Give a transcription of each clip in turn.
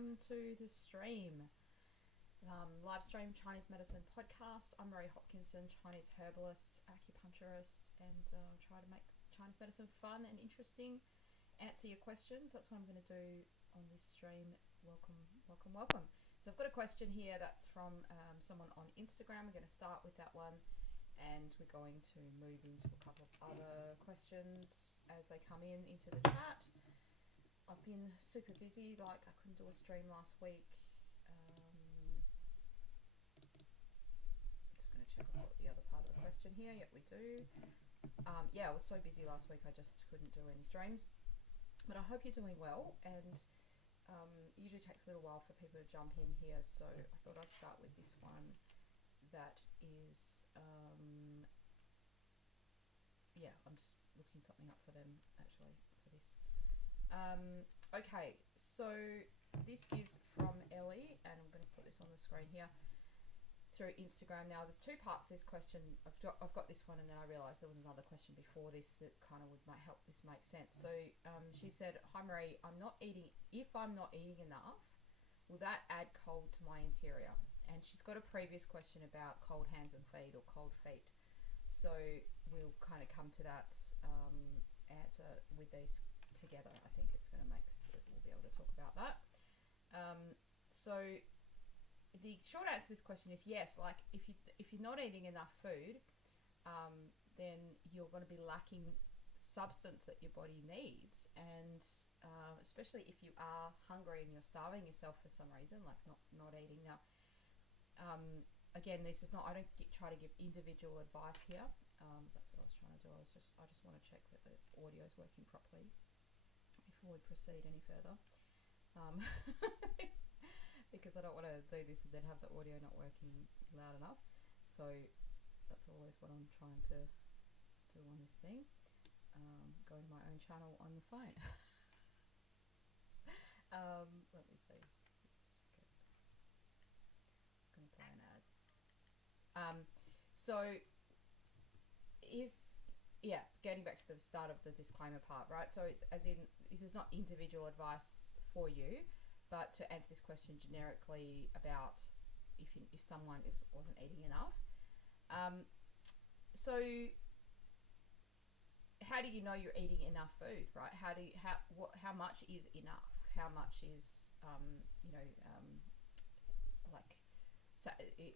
welcome to the stream. Livestream Chinese Medicine Podcast. I'm Marie Hopkinson, Chinese herbalist, acupuncturist, and try to make Chinese medicine fun and interesting. Answer your questions. That's what I'm going to do on this stream. Welcome, welcome, welcome. So I've got a question here that's from someone on Instagram. We're going to start with that one, and we're going to move into a couple of other questions as they come into the chat. I've been super busy, like I couldn't do a stream last week. Just going to check I've got the other part of the question here. Yep, we do. Yeah, I was so busy last week I just couldn't do any streams. But I hope you're doing well, and it usually takes a little while for people to jump in here, so I thought I'd start with this one that is, yeah, I'm just looking something up for them actually for this. Okay, so this is from Ellie, and I'm going to put this on the screen here through Instagram. Now, there's two parts to this question. I've got this one, and then I realised there was another question before this that kind of would help this make sense. So she said, "Hi Marie, if I'm not eating enough, will that add cold to my interior?" And she's got a previous question about cold hands and feet or cold feet. So we'll kind of come to that answer with these together. I think it's going to we'll be able to talk about that. So the short answer to this question is yes. Like if you're not eating enough food, then you're going to be lacking substance that your body needs, and especially if you are hungry and you're starving yourself for some reason, like not eating. Now, again, this is not. I don't try to give individual advice here. That's what I was trying to do. I just want to check that the audio is working properly before we proceed any further. Because I don't want to do this and then have the audio not working loud enough. So that's always what I'm trying to do on this thing. Go to my own channel on the phone. Let me see. Just going to play an ad. So getting back to the start of the disclaimer part, right? So it's as in, this is not individual advice for you, but to answer this question generically about if someone wasn't eating enough. So how do you know you're eating enough food, right? How much is enough? How much is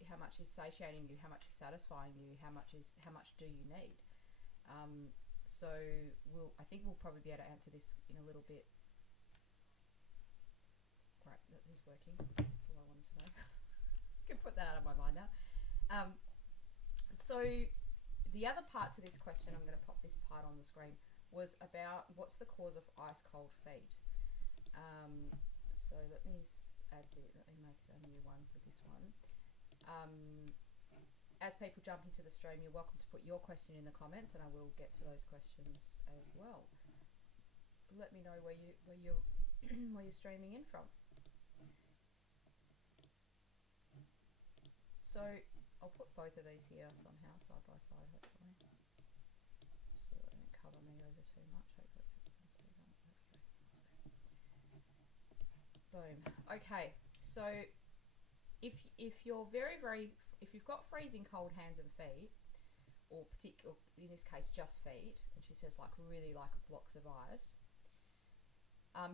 how much is satiating you? How much is satisfying you? How much do you need? So I think we'll probably be able to answer this in a little bit. Great, that is working. That's all I wanted to know. Can put that out of my mind now. So the other part to this question, I'm going to pop this part on the screen, was about what's the cause of ice cold feet. So let me make a new one for this one. As people jump into the stream, you're welcome to put your question in the comments, and I will get to those questions as well. Let me know where you're streaming in from. So I'll put both of these here somehow, side by side, hopefully, so that they don't cover me over too much. Hopefully people can see that. Boom. Okay, so if you're if you've got freezing cold hands and feet, or in this case just feet, and she says like really like blocks of ice,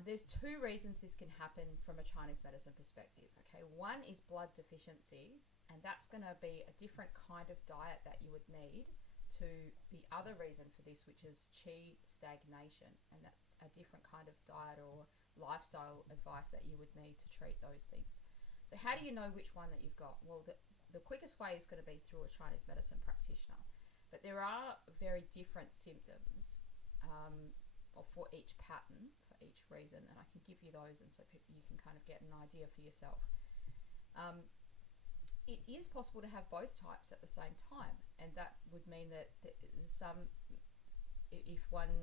there's two reasons this can happen from a Chinese medicine perspective. Okay, one is blood deficiency, and that's going to be a different kind of diet that you would need to the other reason for this, which is qi stagnation, and that's a different kind of diet or lifestyle advice that you would need to treat those things. So how do you know which one that you've got? Well, the quickest way is going to be through a Chinese medicine practitioner, but there are very different symptoms for each pattern, for each reason, and I can give you those, and so you can kind of get an idea for yourself. It is possible to have both types at the same time, and that would mean that if one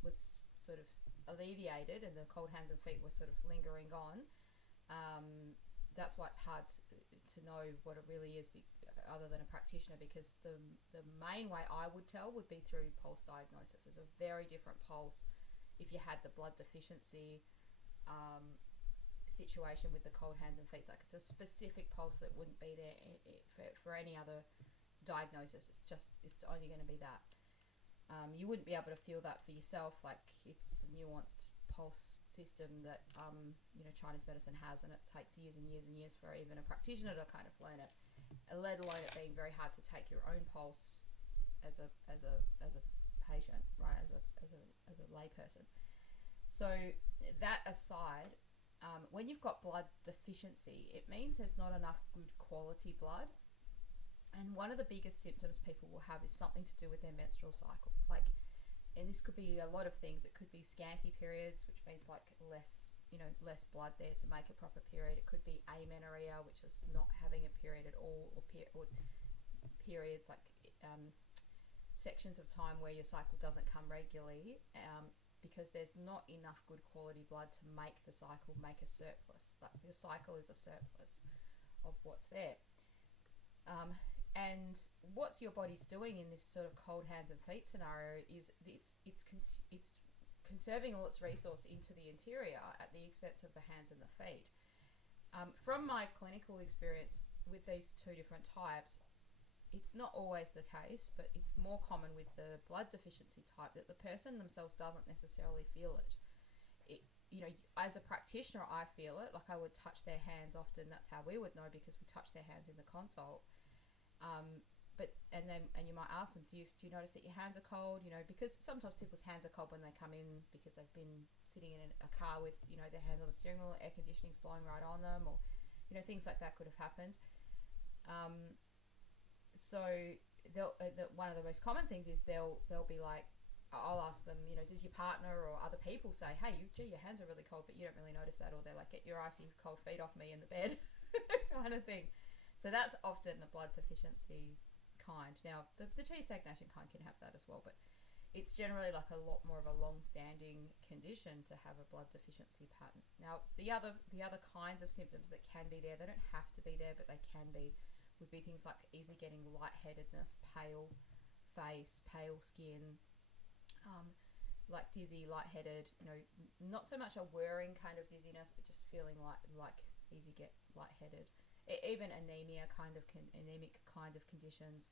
was sort of alleviated and the cold hands and feet were sort of lingering on, that's why it's hard to know what it really is other than a practitioner, because the main way I would tell would be through pulse diagnosis. There's a very different pulse if you had the blood deficiency situation with the cold hands and feet. Like it's a specific pulse that wouldn't be there for any other diagnosis. It's only going to be that. You wouldn't be able to feel that for yourself. Like it's a nuanced pulse system that Chinese medicine has, and it takes years and years and years for even a practitioner to kind of learn it, let alone it being very hard to take your own pulse as a patient, right? As a lay person. So that aside, when you've got blood deficiency, it means there's not enough good quality blood. And one of the biggest symptoms people will have is something to do with their menstrual cycle. And this could be a lot of things. It could be scanty periods, which means like less blood there to make a proper period. It could be amenorrhea, which is not having a period at all, or periods like sections of time where your cycle doesn't come regularly, because there's not enough good quality blood to make the cycle make a surplus. Like your cycle is a surplus of what's there. And what your body's doing in this sort of cold hands and feet scenario is it's conserving all its resource into the interior at the expense of the hands and the feet. From my clinical experience with these two different types, it's not always the case, but it's more common with the blood deficiency type that the person themselves doesn't necessarily feel it. As a practitioner, I feel it. Like I would touch their hands often. That's how we would know, because we touch their hands in the consult. And you might ask them, do you notice that your hands are cold? Because sometimes people's hands are cold when they come in because they've been sitting in a car with, their hands on the steering wheel, air conditioning's blowing right on them, or, things like that could have happened. So one of the most common things is they'll be like, I'll ask them, does your partner or other people say, hey, your hands are really cold, but you don't really notice that? Or they're like, get your icy cold feet off me in the bed kind of thing. So that's often the blood deficiency kind. Now, the chi stagnation kind can have that as well, but it's generally like a lot more of a long-standing condition to have a blood deficiency pattern. Now, the other kinds of symptoms that can be there, they don't have to be there, but they can be, would be things like easy getting lightheadedness, pale face, pale skin, like dizzy, lightheaded, not so much a whirring kind of dizziness, but just feeling like easy get lightheaded. Even anemia, anemic kind of conditions.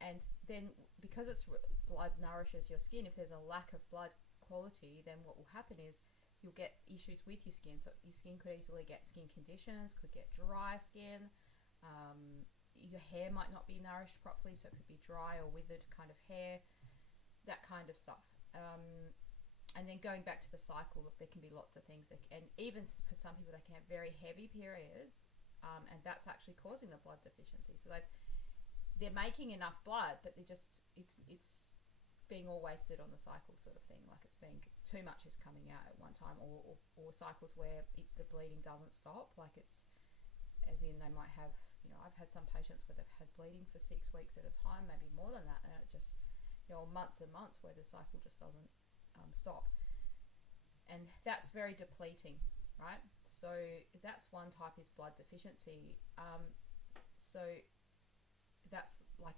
And then because blood nourishes your skin, if there's a lack of blood quality, then what will happen is you'll get issues with your skin. So your skin could easily get skin conditions, could get dry skin. Your hair might not be nourished properly, so it could be dry or withered kind of hair, that kind of stuff. And then going back to the cycle, there can be lots of things. And even for some people, they can have very heavy periods, and that's actually causing the blood deficiency. So they're making enough blood, but it's being all wasted on the cycle sort of thing. Like it's being too much is coming out at one time, or cycles where the bleeding doesn't stop. Like it's, as in they might have, I've had some patients where they've had bleeding for 6 weeks at a time, maybe more than that, and it just, months and months where the cycle just doesn't stop. And that's very depleting, right? So that's one type, is blood deficiency. So that's like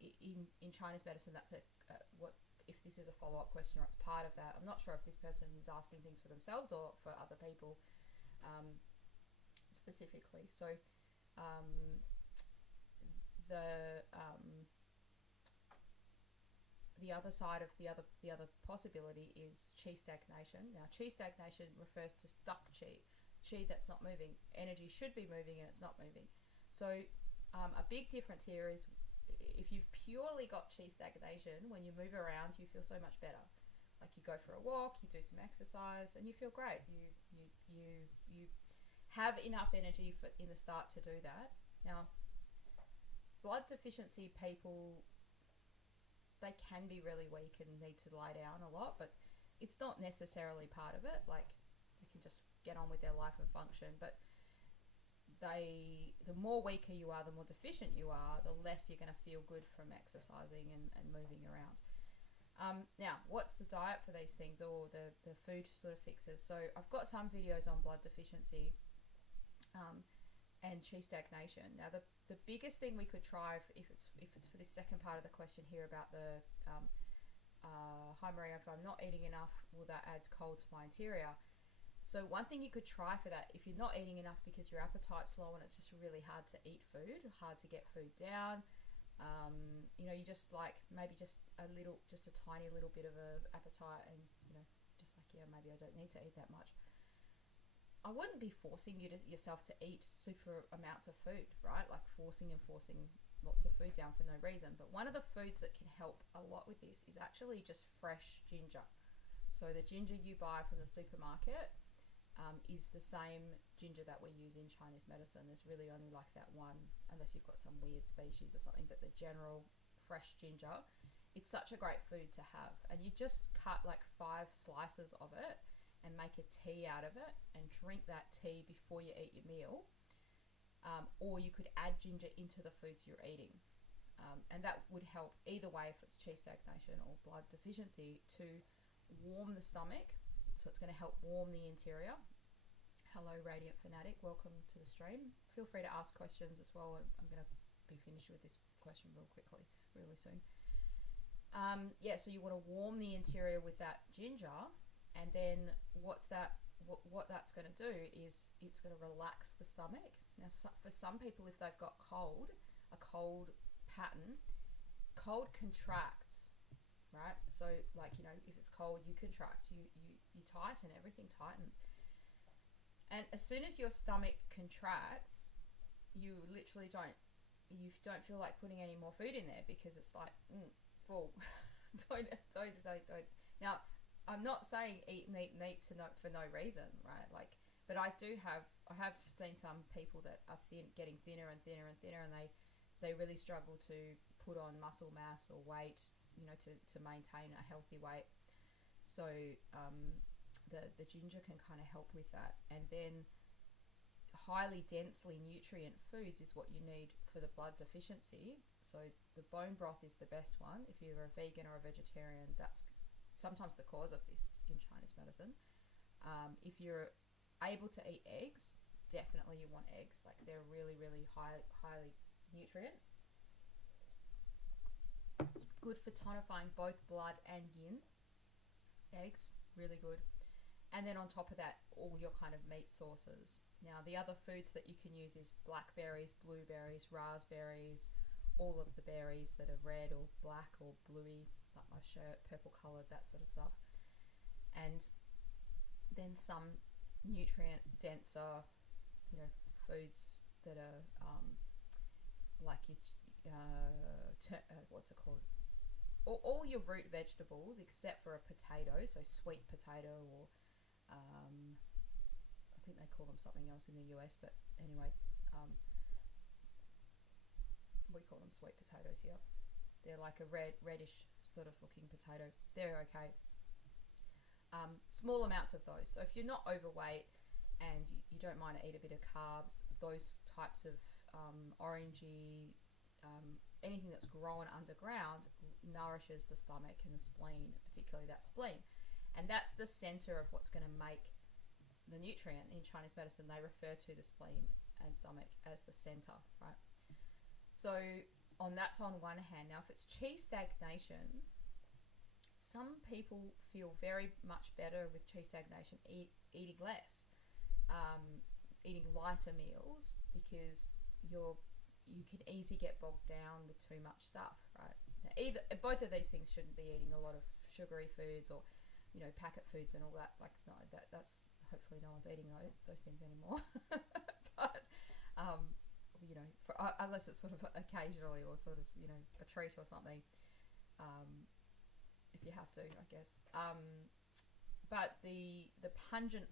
in Chinese medicine, that's what, if this is a follow-up question or it's part of that. I'm not sure if this person is asking things for themselves or for other people specifically. So the other side of the other possibility is chi stagnation. Now, chi stagnation refers to stuck chi that's not moving. Energy should be moving and it's not moving. So a big difference here is if you've purely got chi stagnation, when you move around, you feel so much better. Like you go for a walk, you do some exercise, and you feel great. You have enough energy in the start to do that. Now, blood deficiency people, they can be really weak and need to lie down a lot, but it's not necessarily part of it. Like they can just get on with their life and function, but the more weaker you are, the more deficient you are, the less you're going to feel good from exercising and moving around. Now, what's the diet for these things, or the food sort of fixes? So I've got some videos on blood deficiency and chi stagnation. Now, the biggest thing we could try, if it's for this second part of the question here about the hi Maria, if I'm not eating enough, will that add cold to my interior? So one thing you could try for that, if you're not eating enough because your appetite's low and it's just really hard to eat food, hard to get food down, you know, you just like maybe just a tiny little bit of a appetite, and you know, just like, yeah, maybe I don't need to eat that much. I wouldn't be forcing yourself to eat super amounts of food, right? Like forcing lots of food down for no reason. But one of the foods that can help a lot with this is actually just fresh ginger. So the ginger you buy from the supermarket is the same ginger that we use in Chinese medicine. There's really only like that one, unless you've got some weird species or something, but the general fresh ginger, it's such a great food to have. And you just cut like 5 slices of it and make a tea out of it and drink that tea before you eat your meal. Or you could add ginger into the foods you're eating. And that would help either way, if it's qi stagnation or blood deficiency, to warm the stomach. So it's going to help warm the interior. Hello, Radiant Fanatic. Welcome to the stream. Feel free to ask questions as well. I'm going to be finished with this question really soon. Yeah, so you want to warm the interior with that ginger, and then what that's going to do is it's going to relax the stomach. Now, for some people, if they've got a cold pattern, cold contracts, right? So like, you know, if it's cold, you contract, you tighten, everything tightens. And as soon as your stomach contracts, you literally don't feel like putting any more food in there, because it's like full. don't. Now, I'm not saying eat meat for no reason, right? Like, but I have seen some people that are getting thinner and thinner and thinner, and they really struggle to put on muscle mass or weight, you know, to maintain a healthy weight. So the ginger can kind of help with that. And then highly densely nutrient foods is what you need for the blood deficiency. So the bone broth is the best one. If you're a vegan or a vegetarian, that's sometimes the cause of this in Chinese medicine. If you're able to eat eggs, definitely you want eggs. Like, they're really, really highly nutrient. It's good for tonifying both blood and yin. Eggs, really good. And then on top of that, all your kind of meat sources. Now, the other foods that you can use is blackberries, blueberries, raspberries, all of the berries that are red or black or bluey, like my shirt, purple coloured, that sort of stuff. And then some nutrient denser, you know, foods that are like your what's it called? All your root vegetables except for a potato, so sweet potato, or I think they call them something else in the US, but anyway, we call them sweet potatoes here. They're like a reddish sort of looking potato. They're okay. Small amounts of those. So if you're not overweight and you don't mind to eat a bit of carbs, those types of orangey, anything that's grown underground nourishes the stomach and the spleen, particularly that spleen. And that's the center of what's going to make the nutrient. In Chinese medicine, they refer to the spleen and stomach as the center, right? So that's on one hand. Now, if it's qi stagnation, some people feel very much better with qi stagnation eating less, eating lighter meals, because you can easily get bogged down with too much stuff, right? Now, both of these things shouldn't be eating a lot of sugary foods or, you know, packet foods and all that. Like, no, that's hopefully no one's eating those things anymore. But you know, unless it's sort of occasionally or sort of, you know, a treat or something, if you have to, I guess. But the pungent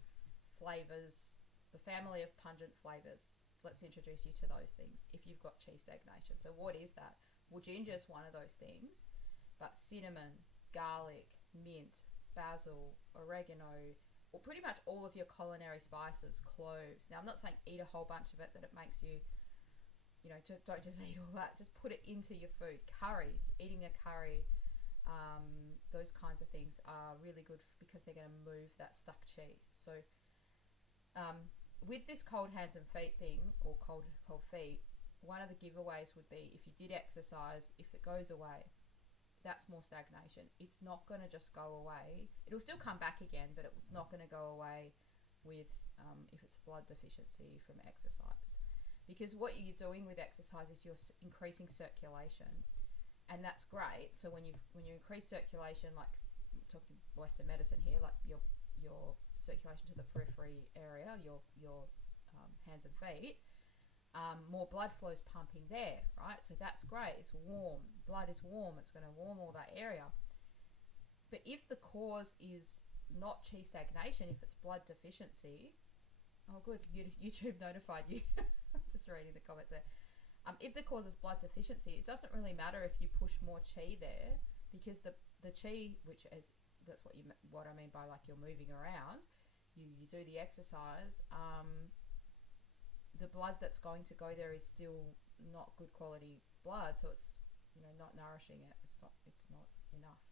flavors, the family of pungent flavors, let's introduce you to those things if you've got qi stagnation. So what is that? Well, ginger is one of those things, but cinnamon, garlic, mint, basil, oregano, or pretty much all of your culinary spices, cloves. Now, I'm not saying eat a whole bunch of it, that it makes you, you know, don't just eat all that. Just put it into your food. Curries, eating a curry, those kinds of things are really good because they're going to move that stuck qi. So with this cold hands and feet thing, or cold feet, one of the giveaways would be, if you did exercise, if it goes away, that's more stagnation. It's not going to just go away. It'll still come back again, but it's not going to go away with if it's blood deficiency from exercise, because what you're doing with exercise is you're increasing circulation, and that's great. So when you increase circulation, like talking Western medicine here, like your circulation to the periphery area, your hands and feet, more blood flow is pumping there, right? So that's great. It's warm. Blood is warm. It's going to warm all that area. But if the cause is not chi stagnation, if it's blood deficiency, oh good, YouTube notified you. I'm just reading the comments there. If the cause is blood deficiency, it doesn't really matter if you push more chi there, because the chi, which is, that's what I mean by like you're moving around, you do the exercise, the blood that's going to go there is still not good quality blood, so it's, you know, not nourishing it. It's not enough.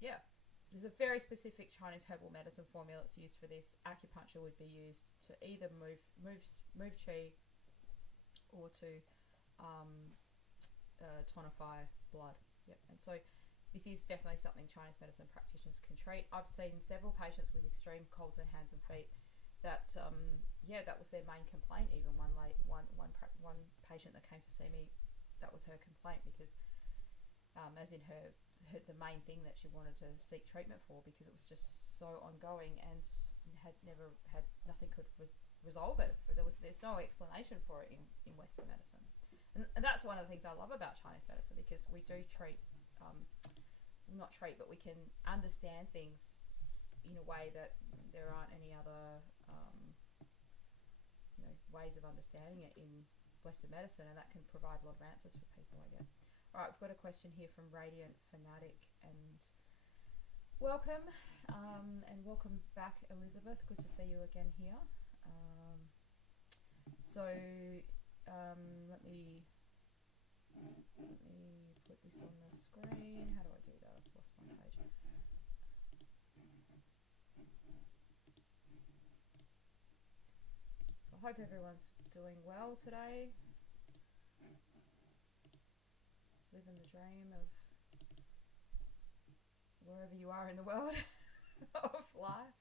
Yeah, there's a very specific Chinese herbal medicine formula that's used for this. Acupuncture would be used to either move chi or to tonify blood. Yep. And so this is definitely something Chinese medicine practitioners can treat. I've seen several patients with extreme colds in hands and feet that that was their main complaint. Even one patient that came to see me, that was her complaint, because as in her the main thing that she wanted to seek treatment for, because it was just so ongoing and had never had, nothing could resolve it. There's no explanation for it in Western medicine, and that's one of the things I love about Chinese medicine, because we do treat, not treat, but we can understand things in a way that there aren't any other ways of understanding it in Western medicine, and that can provide a lot of answers for people, I guess. All right, we've got a question here from Radiant Fanatic, and welcome, and welcome back, Elizabeth. Good to see you again here. Let me put this on the screen. How do I do that? I've lost my page. So I hope everyone's doing well today. Living the dream of wherever you are in the world of life.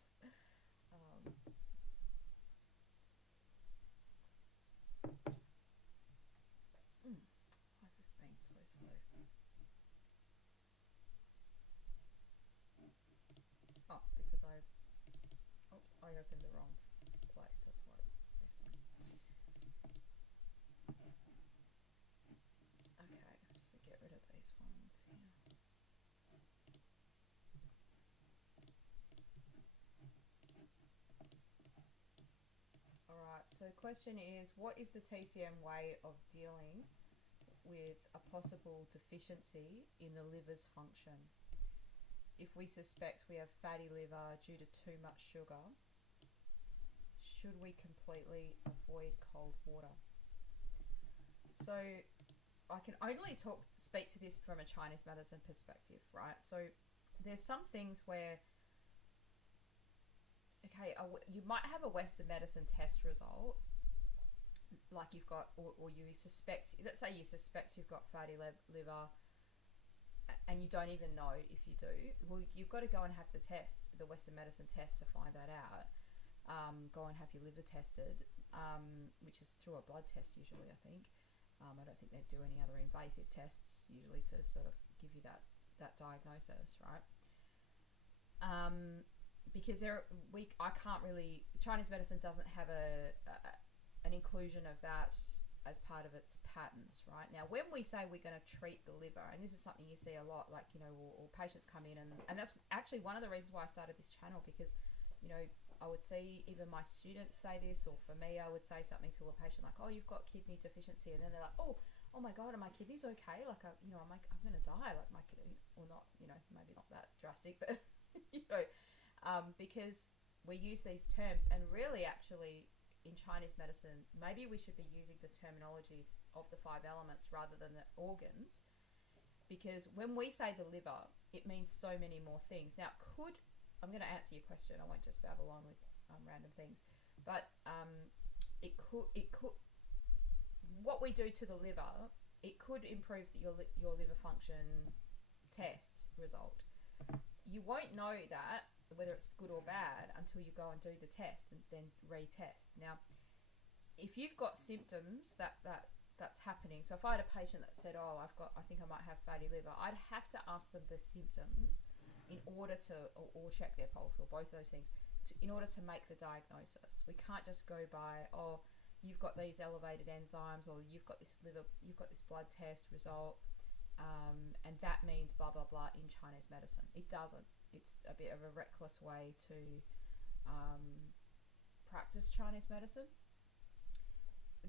Why is this being so slow? Oh, because I opened the wrong place. That's why it's very slow. Okay, so we get rid of these ones here. Alright, so question is, what is the TCM way of dealing with a possible deficiency in the liver's function? If we suspect we have fatty liver due to too much sugar, should we completely avoid cold water? So I can only speak to this from a Chinese medicine perspective, right? So there's some things where, okay, you might have a Western medicine test result, like you've got, or you suspect, let's say you suspect you've got fatty liver, and you don't even know if you do. Well, you've got to go and have the test, the Western medicine test, to find that out. Go and have your liver tested, which is through a blood test usually, I think. I don't think they do any other invasive tests usually to sort of give you that diagnosis, right? Because I can't really, Chinese medicine doesn't have an inclusion of that as part of its patterns, right? Now, when we say we're going to treat the liver, and this is something you see a lot, like, you know, or patients come in, and that's actually one of the reasons why I started this channel, because, you know, I would see even my students say this, or for me, I would say something to a patient like, oh, you've got kidney deficiency, and then they're like, oh my God, are my kidneys okay? Like, I'm going to die, like my kidney, or not, you know, maybe not that drastic, but, you know, because we use these terms, and really actually in Chinese medicine, maybe we should be using the terminology of the 5 elements rather than the organs, because when we say the liver, it means so many more things. Now, I'm going to answer your question. I won't just babble on with random things, but it could. What we do to the liver, it could improve your liver function test result. You won't know that whether it's good or bad, until you go and do the test and then retest. Now, if you've got symptoms that's happening, so if I had a patient that said, "Oh, I think I might have fatty liver," I'd have to ask them the symptoms in order to, or check their pulse, or both those things, in order to make the diagnosis. We can't just go by, "Oh, you've got these elevated enzymes," or "You've got this blood test result, and that means blah blah blah" in Chinese medicine. It doesn't. It's a bit of a reckless way to practice Chinese medicine.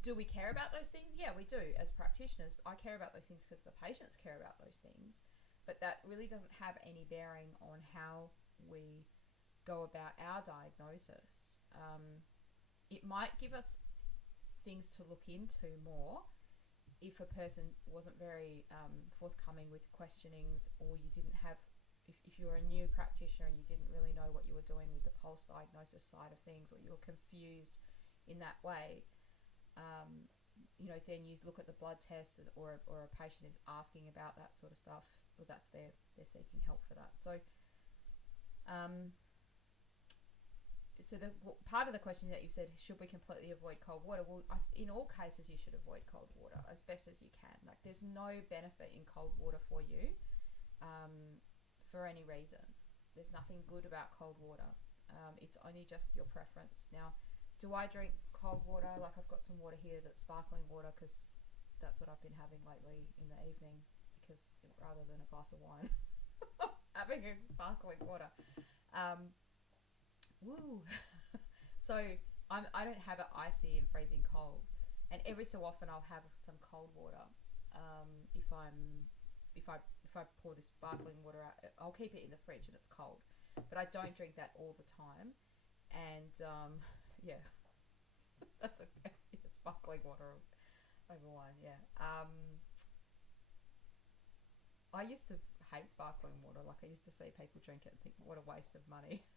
Do we care about those things? Yeah, we do. As practitioners, I care about those things because the patients care about those things. But that really doesn't have any bearing on how we go about our diagnosis. It might give us things to look into more if a person wasn't very forthcoming with questionings, or you didn't have, if you were a new practitioner and you didn't really know what you were doing with the pulse diagnosis side of things, or you were confused in that way. Then you look at the blood tests, or a patient is asking about that sort of stuff, or that's they're seeking help for that. So, the part of the question that you've said, should we completely avoid cold water? Well, in all cases, you should avoid cold water as best as you can. Like, there's no benefit in cold water for you, for any reason. There's nothing good about cold water. It's only just your preference. Now, do I drink cold water? Like, I've got some water here that's sparkling water, because that's what I've been having lately in the evening, because rather than a glass of wine, having a sparkling water. Woo! So I don't have it icy and freezing cold, and every so often I'll have some cold water. If I pour this sparkling water out, I'll keep it in the fridge and it's cold, but I don't drink that all the time. And yeah, that's okay. Sparkling water over wine. Yeah. I used to hate sparkling water. Like, I used to see people drink it and think, what a waste of money.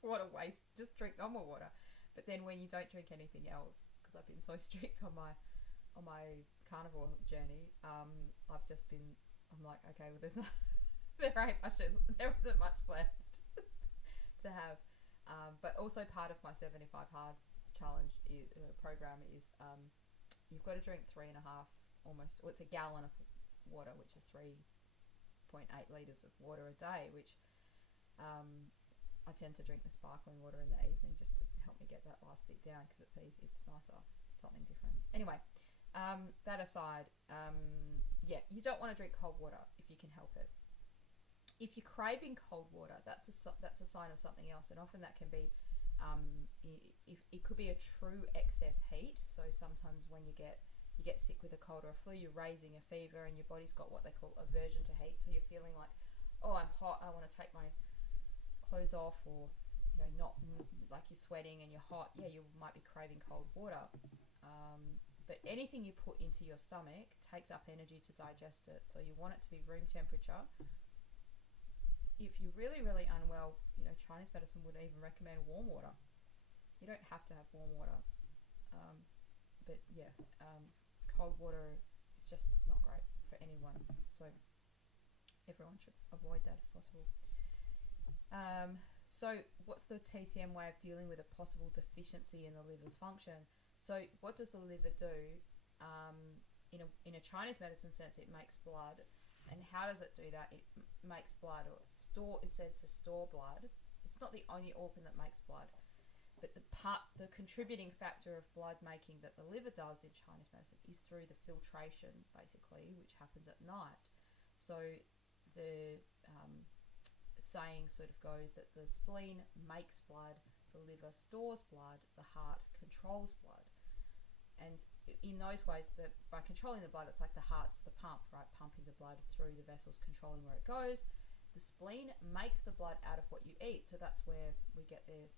What a waste. Just drink normal water. But then when you don't drink anything else, because I've been so strict on my carnivore journey, I'm like, okay, well, there isn't much left to have. But also part of my 75 hard challenge program is you've got to drink 3.5, almost, well, it's a gallon of water, which is 3.8 litres of water a day, which I tend to drink the sparkling water in the evening just to help me get that last bit down, because it's easy, it's nicer, it's something different. Anyway, that aside, yeah, you don't want to drink cold water if you can help it. If you're craving cold water, that's a sign of something else, and often that can be, if it could be a true excess heat. So sometimes when you get sick with a cold or a flu, you're raising a fever, and your body's got what they call aversion to heat. So you're feeling like, oh, I'm hot, I want to take my clothes off, or not like you're sweating and you're hot. Yeah, you might be craving cold water. But anything you put into your stomach takes up energy to digest it. So you want it to be room temperature. If you're really, really unwell, Chinese medicine would even recommend warm water. You don't have to have warm water. But yeah, cold water is just not great for anyone. So everyone should avoid that if possible. So what's the TCM way of dealing with a possible deficiency in the liver's function? So what does the liver do? In a Chinese medicine sense, it makes blood. And how does it do that? It makes blood, or is said to store blood. It's not the only organ that makes blood, but the contributing factor of blood making that the liver does in Chinese medicine is through the filtration, basically, which happens at night. So the saying sort of goes that the spleen makes blood, the liver stores blood, the heart controls blood. And in those ways, by controlling the blood, it's like the heart's the pump, right? Pumping the blood through the vessels, controlling where it goes. The spleen makes the blood out of what you eat. So that's where we get the,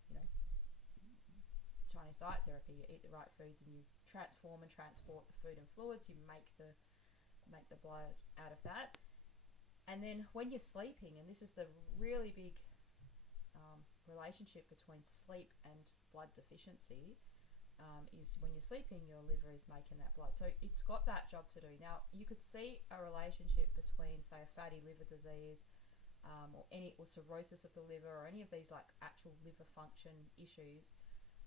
Chinese diet therapy. You eat the right foods and you transform and transport the food and fluids. You make the blood out of that. And then when you're sleeping, and this is the really big relationship between sleep and blood deficiency, is when you're sleeping, your liver is making that blood. So it's got that job to do. Now, you could see a relationship between, say, a fatty liver disease or cirrhosis of the liver, or any of these like actual liver function issues,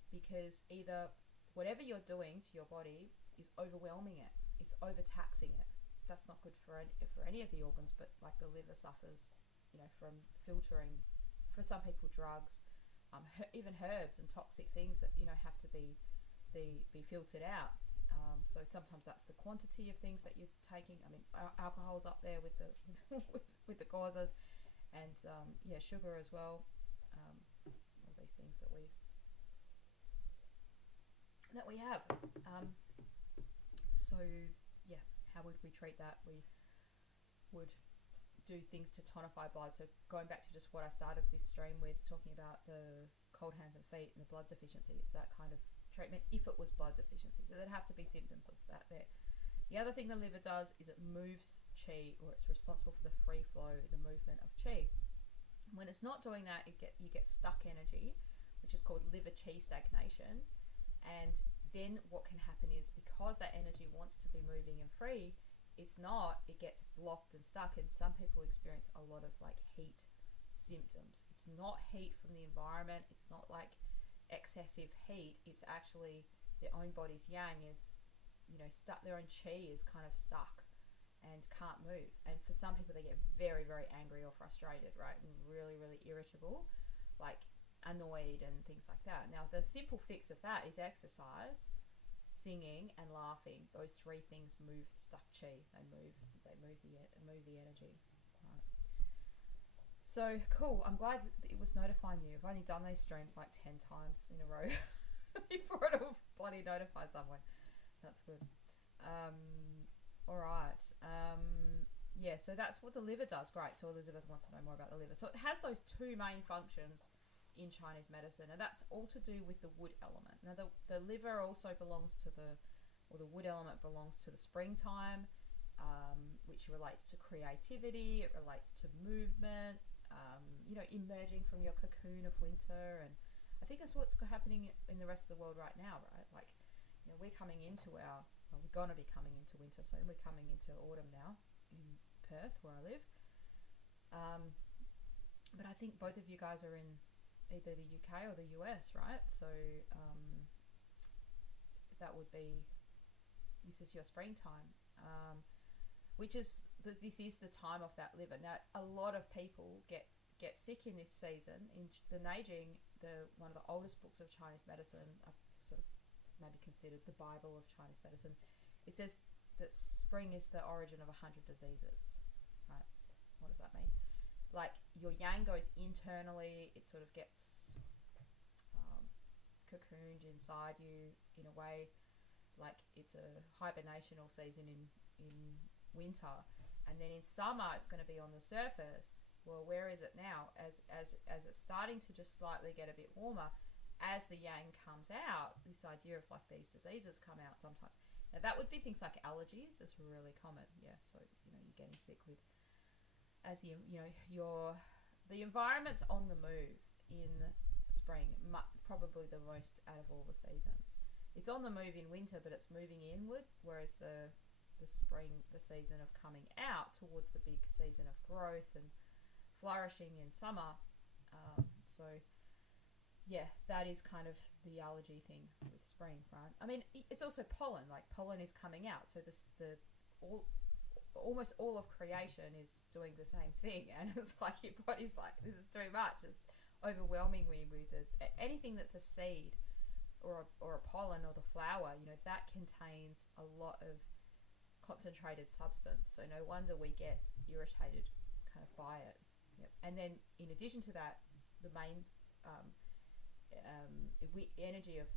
because either whatever you're doing to your body is overwhelming it, it's overtaxing it. That's not good for any of the organs, but like the liver suffers, from filtering, for some people drugs, even herbs and toxic things that have to be filtered out. So sometimes that's the quantity of things that you're taking. I mean, alcohol's up there with the with the causes, and sugar as well. All these things that we have. So yeah, how would we treat that? We would do things to tonify blood. So going back to just what I started this stream with, talking about the cold hands and feet and the blood deficiency, it's that kind of treatment if it was blood deficiency. So there'd have to be symptoms of that there. The other thing the liver does is it moves qi, or it's responsible for the free flow, the movement of qi. When it's not doing that, you get stuck energy, which is called liver qi stagnation. And then what can happen is, because that energy wants to be moving and free, it gets blocked and stuck, and some people experience a lot of like heat symptoms. It's not heat from the environment, it's not like excessive heat, it's actually their own body's yang is stuck, their own qi is kind of stuck and can't move. And for some people, they get very, very angry or frustrated, right, and really, really irritable, like annoyed and things like that. Now the simple fix of that is exercise, singing and laughing. Those three things move stuck qi. They move the energy. Right. So cool. I'm glad that it was notifying you. I've only done these streams like 10 times in a row before it will bloody notify someone. That's good. All right. Yeah, so that's what the liver does. Great. So Elizabeth wants to know more about the liver. So it has those two main functions in Chinese medicine, and that's all to do with the wood element. Now the liver also belongs to the wood element belongs to the springtime, which relates to creativity, it relates to movement, emerging from your cocoon of winter. And I think that's what's happening in the rest of the world right now, right? Like, we're coming into we're going to be coming into winter soon. We're coming into autumn now in Perth, where I live. But I think both of you guys are in either the UK or the US, right? So that would be, this is your springtime, which is this is the time of that liver. Now, a lot of people get sick in this season. In the Neijing, one of the oldest books of Chinese medicine, sort of maybe considered the Bible of Chinese medicine, it says that spring is the origin of 100 diseases, right? What does that mean? Like, your yang goes internally, it sort of gets cocooned inside you in a way, like it's a hibernational season in winter, and then in summer it's going to be on the surface. Well, where is it now? As it's starting to just slightly get a bit warmer, as the yang comes out, this idea of like these diseases come out sometimes. Now that would be things like allergies, is really common. Yeah, so you're getting sick with, as the environment's on the move in spring, probably the most out of all the seasons. It's on the move in winter, but it's moving inward, whereas the spring, the season of coming out towards the big season of growth and flourishing in summer. So yeah, that is kind of the allergy thing with spring, right? I mean, it's also pollen. Like, pollen is coming out, so almost all of creation is doing the same thing, and it's like your body's like, this is too much. It's overwhelming me with this. Anything that's a seed or a pollen or the flower, that contains a lot of concentrated substance. So no wonder we get irritated kind of by it. Yep. And then in addition to that, the main energy of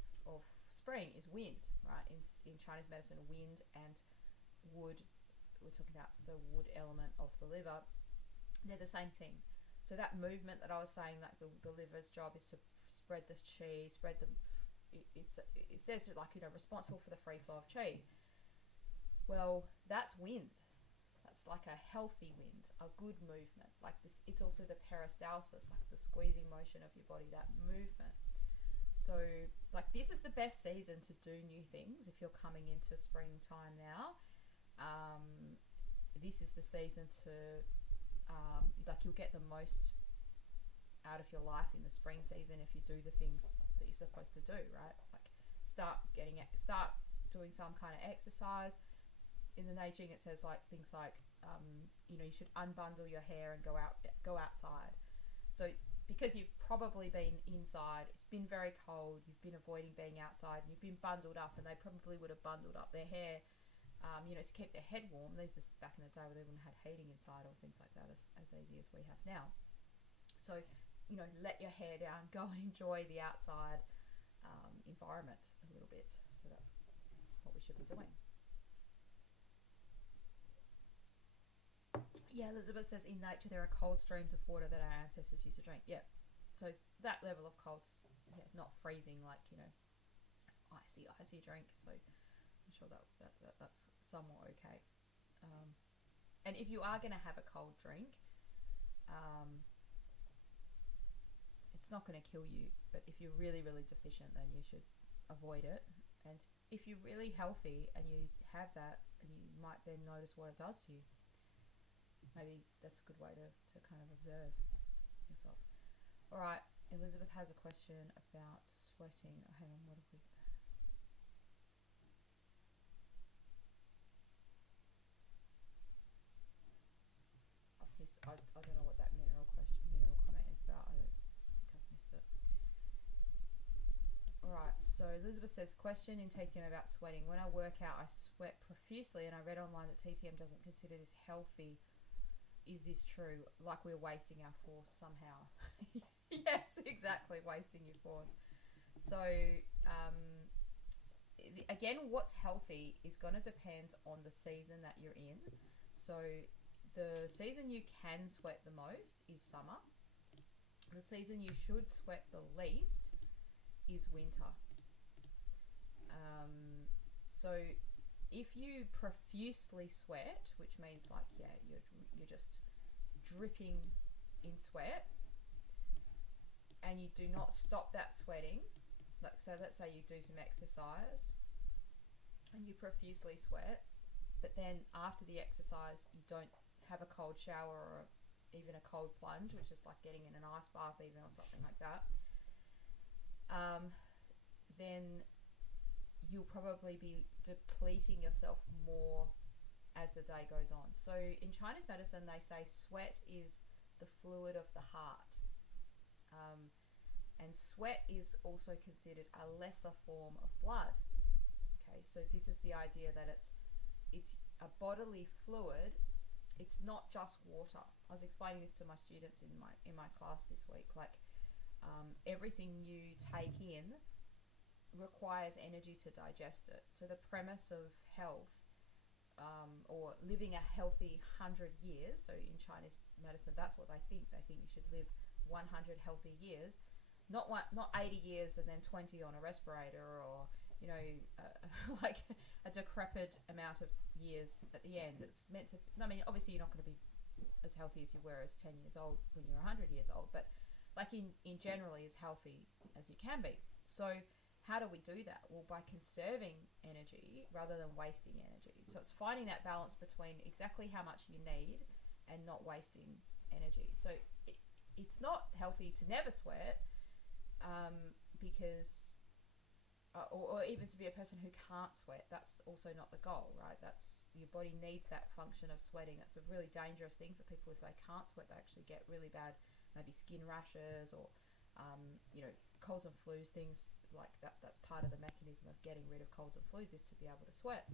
spring is wind, right? In Chinese medicine, wind and wood. We're talking about the wood element of the liver. They're the same thing. So that movement that I was saying, like the liver's job is to spread the qi, it says like, responsible for the free flow of qi. Well, that's wind. That's like a healthy wind, a good movement. Like this, it's also the peristalsis, like the squeezing motion of your body, that movement. So like, this is the best season to do new things. If you're coming into springtime now, this is the season to like you'll get the most out of your life in the spring season if you do the things that you're supposed to do, right? Like start doing some kind of exercise. In the Neijing, it says like things like you should unbundle your hair and go outside. So because you've probably been inside, it's been very cold, you've been avoiding being outside, and you've been bundled up, and they probably would have bundled up their hair, to keep their head warm. These is back in the day where they wouldn't have had heating inside or things like that as easy as we have now. So, let your hair down, go and enjoy the outside environment a little bit. So that's what we should be doing. Yeah, Elizabeth says, in nature there are cold streams of water that our ancestors used to drink. Yeah, so that level of cold's not freezing like, icy drink. So I'm sure that's somewhat okay. And if you are going to have a cold drink, it's not going to kill you. But if you're really, really deficient, then you should avoid it. And if you're really healthy and you have that, and you might then notice what it does to you. Maybe that's a good way to kind of observe yourself. All right, Elizabeth has a question about sweating. Oh, hang on, what have we... I don't know what that mineral comment is about. I think I've missed it. All right, so Elizabeth says, question in TCM about sweating. When I work out, I sweat profusely, and I read online that TCM doesn't consider this healthy. Is this true? Like we're wasting our force somehow. Yes, exactly, wasting your force. So again, what's healthy is going to depend on the season that you're in. So the season you can sweat the most is summer. The season you should sweat the least is winter. So if you profusely sweat, which means like, you're just dripping in sweat, and you do not stop that sweating, like, so let's say you do some exercise and you profusely sweat, but then after the exercise you don't have a cold shower or even a cold plunge, which is like getting in an ice bath even, or something like that, then you'll probably be depleting yourself more as the day goes on. So in Chinese medicine, they say sweat is the fluid of the heart. And sweat is also considered a lesser form of blood. Okay, so this is the idea that it's a bodily fluid. It's not just water. I was explaining this to my students in my class this week. Like, everything you take in requires energy to digest it. So the premise of health, or living a healthy 100 years, so in Chinese medicine that's what they think. They think you should live 100 healthy years, not 80 years and then 20 on a respirator, or like a decrepit amount of years at the end. It's meant to, obviously you're not going to be as healthy as you were as 10 years old when you're 100 years old, but like in generally as healthy as you can be. So how do we do that? Well, by conserving energy rather than wasting energy. So it's finding that balance between exactly how much you need and not wasting energy. So it's not healthy to never sweat, because or even to be a person who can't sweat. That's also not the goal, right? That's, your body needs that function of sweating. That's a really dangerous thing for people. If they can't sweat, they actually get really bad, maybe skin rashes or colds and flus, things like that. That's part of the mechanism of getting rid of colds and flus, is to be able to sweat.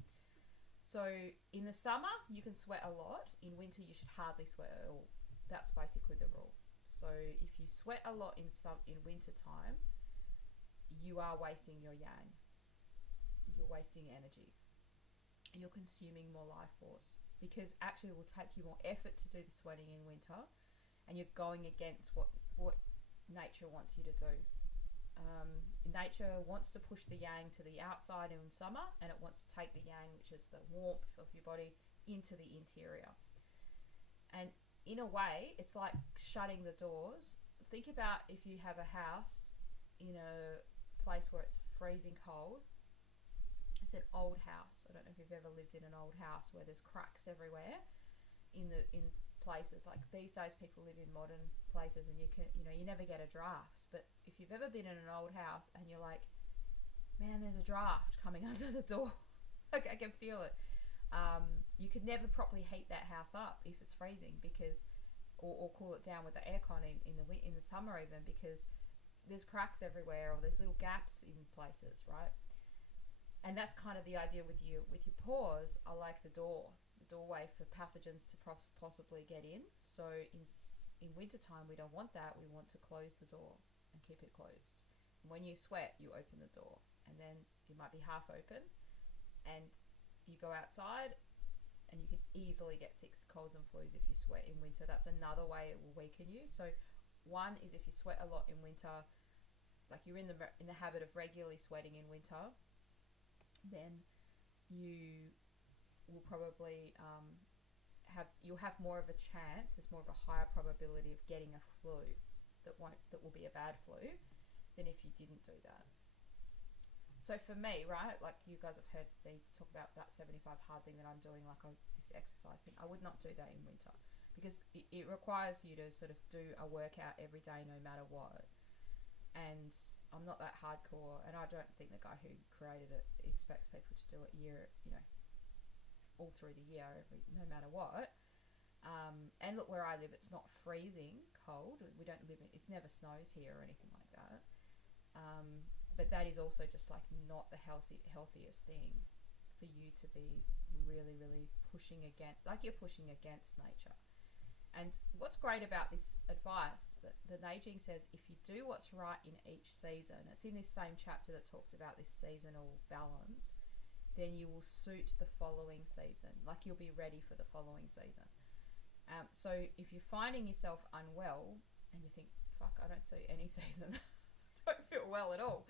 So in the summer you can sweat a lot. In winter you should hardly sweat at all. That's basically the rule. So if you sweat a lot in winter time, you are wasting your yang. You're wasting energy. You're consuming more life force, because actually it will take you more effort to do the sweating in winter, and you're going against what nature wants you to do. Nature wants to push the yang to the outside in summer, and it wants to take the yang, which is the warmth of your body, into the interior. And in a way, it's like shutting the doors. Think about if you have a house in a place where it's freezing cold. It's an old house. I don't know if you've ever lived in an old house where there's cracks everywhere in places. Like these days people live in modern places and you never get a draft. But if you've ever been in an old house and you're like, man, there's a draft coming under the door. Like I can feel it. You could never properly heat that house up if it's freezing because, or cool it down with the aircon in the summer even, because there's cracks everywhere or there's little gaps in places, right? And that's kind of the idea with your pores. I like the doorway for pathogens to possibly get in. So in wintertime, we don't want that. We want to close the door and keep it closed. And when you sweat, you open the door, and then it might be half open, and you go outside, and you can easily get sick with colds and flus if you sweat in winter. That's another way it will weaken you. So one is if you sweat a lot in winter, like you're in the habit of regularly sweating in winter, then you will probably you'll have more of a chance. There's more of a higher probability of getting a flu that will be a bad flu than if you didn't do that. So for me, right, like you guys have heard me talk about that 75 hard thing that I'm doing, like this exercise thing. I would not do that in winter because it requires you to sort of do a workout every day no matter what. And I'm not that hardcore, and I don't think the guy who created it expects people to do it all through the year, no matter what. And look, where I live, it's not freezing cold. We don't live in, it's never snows here or anything like that. But that is also just like not the healthiest thing for you to be really, really pushing against, like you're pushing against nature. And what's great about this advice, that the Neijing says, if you do what's right in each season, it's in this same chapter that talks about this seasonal balance, then you will suit the following season. Like you'll be ready for the following season. So if you're finding yourself unwell and you think, fuck, I don't see any season, don't feel well at all,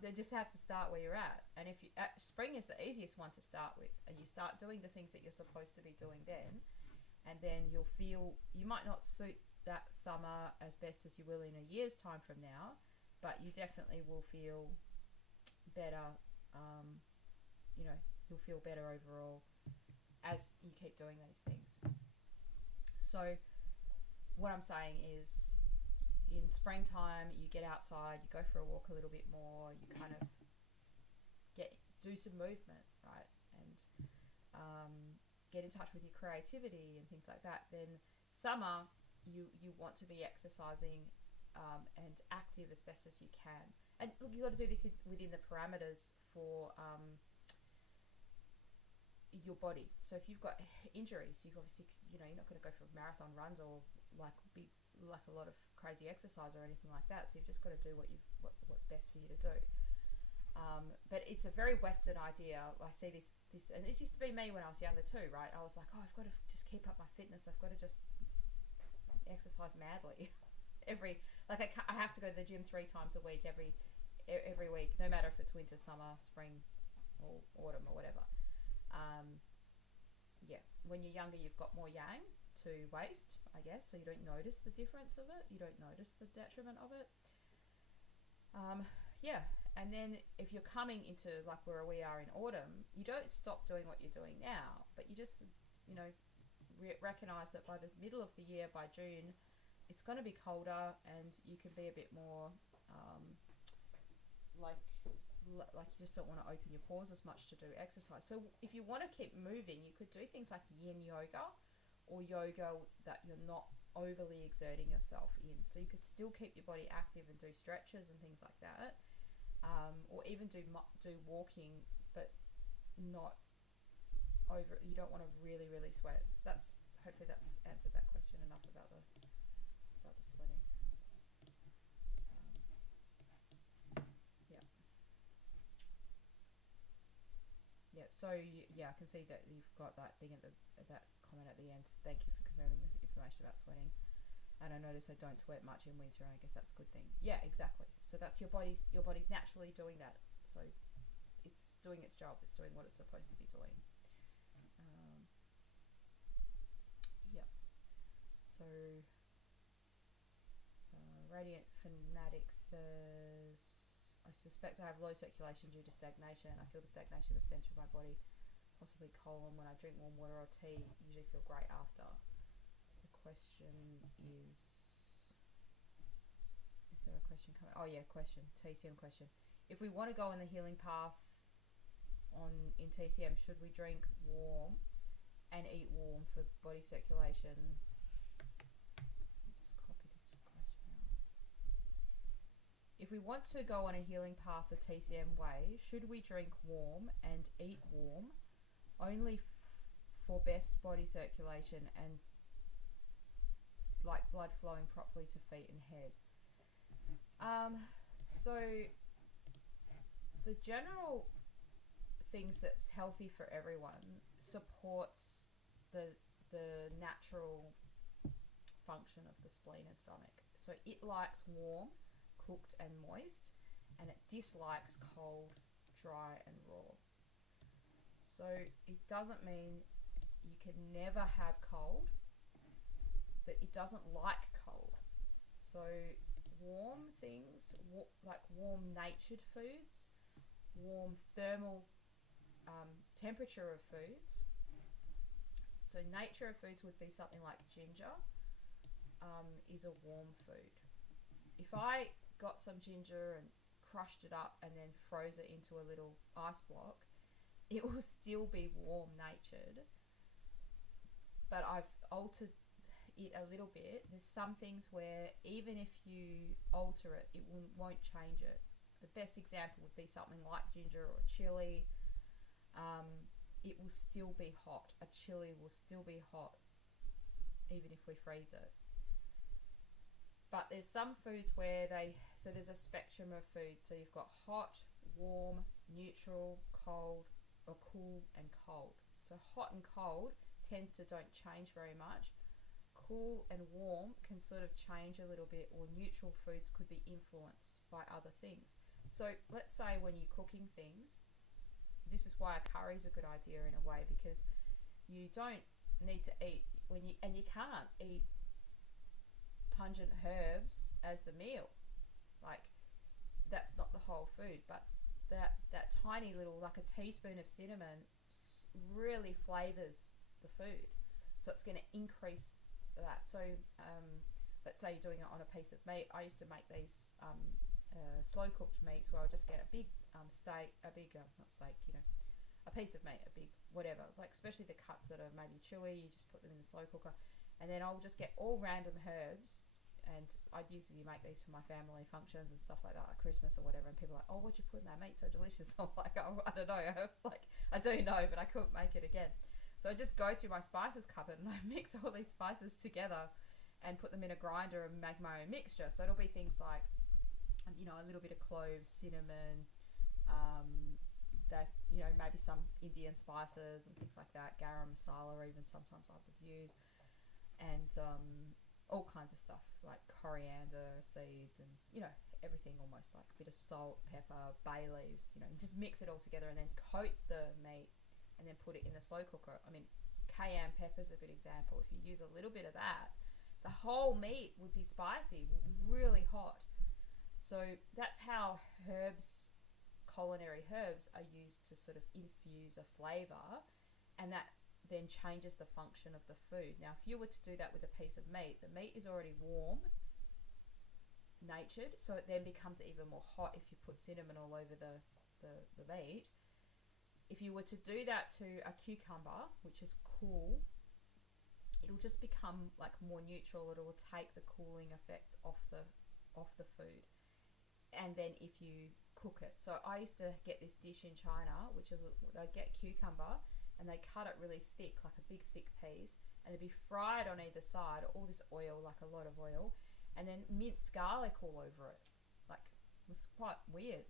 then just have to start where you're at. And if spring is the easiest one to start with, and you start doing the things that you're supposed to be doing then, and then you'll feel, you might not suit that summer as best as you will in a year's time from now, but you definitely will feel better. You'll feel better overall as you keep doing these things. So what I'm saying is, in springtime, you get outside, you go for a walk a little bit more, you kind of do some movement, right? And get in touch with your creativity and things like that. Then summer, you want to be exercising and active as best as you can. And look, you've got to do this within the parameters for your body. So if you've got injuries, you've obviously, you're not going to go for marathon runs or like a lot of crazy exercise or anything like that. So you've just got to do what's best for you to do. But it's a very Western idea. I see this, and this used to be me when I was younger too, right? I was like, I've got to just keep up my fitness. I've got to just exercise madly. I have to go to the gym 3 times a week every week, no matter if it's winter, summer, spring, or autumn or whatever. When you're younger, you've got more yang to waste, I guess, so you don't notice the difference of it. You don't notice the detriment of it. And then if you're coming into like where we are in autumn, you don't stop doing what you're doing now, but you just, recognize that by the middle of the year, by June, it's going to be colder and you can be a bit more like you just don't want to open your pores as much to do exercise. So if you want to keep moving, you could do things like yin yoga or yoga that you're not overly exerting yourself in. So you could still keep your body active and do stretches and things like that, or even do walking, but not over. You don't want to really, really sweat. Hopefully that's answered that question enough about the sweating. So I can see that you've got that thing that comment at the end. Thank you for confirming the information about sweating. And I notice I don't sweat much in winter, and I guess that's a good thing. Yeah, exactly. So that's your body's naturally doing that. So it's doing its job. It's doing what it's supposed to be doing. So Radiant Fanatic says, I suspect I have low circulation due to stagnation. I feel the stagnation in the centre of my body, possibly colon. When I drink warm water or tea, usually feel great after. question is there a question coming? Oh yeah, question, TCM question. If we want to go on the healing path in TCM, should we drink warm and eat warm for body circulation? Just copy this question out. If we want to go on a healing path the TCM way, should we drink warm and eat warm only for best body circulation and like blood flowing properly to feet and head? So the general things that's healthy for everyone supports the natural function of the spleen and stomach. So it likes warm, cooked and moist, and it dislikes cold, dry and raw. So it doesn't mean you can never have cold, but it doesn't like cold. So warm things, like warm natured foods, warm thermal temperature of foods. So nature of foods would be something like ginger, is a warm food. If I got some ginger and crushed it up and then froze it into a little ice block, it will still be warm natured, but I've altered it a little bit. There's some things where even if you alter it, it won't change it. The best example would be something like ginger or chili. It will still be hot. A chili will still be hot even if we freeze it. But there's some foods where so there's a spectrum of foods. So you've got hot, warm, neutral, cold, or cool and cold. So hot and cold don't change very much. Cool and warm can sort of change a little bit, or neutral foods could be influenced by other things. So let's say when you're cooking things, this is why a curry is a good idea in a way, because you don't need to eat you can't eat pungent herbs as the meal. Like, that's not the whole food, but that tiny little, like a teaspoon of cinnamon really flavors the food. So it's going to increase that. So let's say you're doing it on a piece of meat. I used to make these slow cooked meats where I'll just get a big steak, a big not steak, a piece of meat, a big whatever, like especially the cuts that are maybe chewy, you just put them in the slow cooker, and then I'll just get all random herbs. And I'd usually make these for my family functions and stuff like that, like Christmas or whatever, and people are like, oh, what'd you put in that meat, so delicious? I'm like, oh, I don't know, like I do know, but I couldn't make it again. So I just go through my spices cupboard and I mix all these spices together and put them in a grinder and make my own mixture. So it'll be things like, a little bit of cloves, cinnamon, that, maybe some Indian spices and things like that, garam masala even sometimes I would use, and all kinds of stuff like coriander seeds and, everything almost, like a bit of salt, pepper, bay leaves, and just mix it all together and then coat the meat and then put it in the slow cooker. I mean, cayenne pepper is a good example. If you use a little bit of that, the whole meat would be spicy, would be really hot. So that's how culinary herbs are used to sort of infuse a flavor, and that then changes the function of the food. Now, if you were to do that with a piece of meat, the meat is already warm, natured, so it then becomes even more hot if you put cinnamon all over the meat. If you were to do that to a cucumber, which is cool, it'll just become like more neutral. It will take the cooling effects off the food. And then if you cook it, so I used to get this dish in China, which is they'd get cucumber and they cut it really thick, like a big thick piece, and it'd be fried on either side, all this oil, like a lot of oil, and then minced garlic all over it. Like, it was quite weird.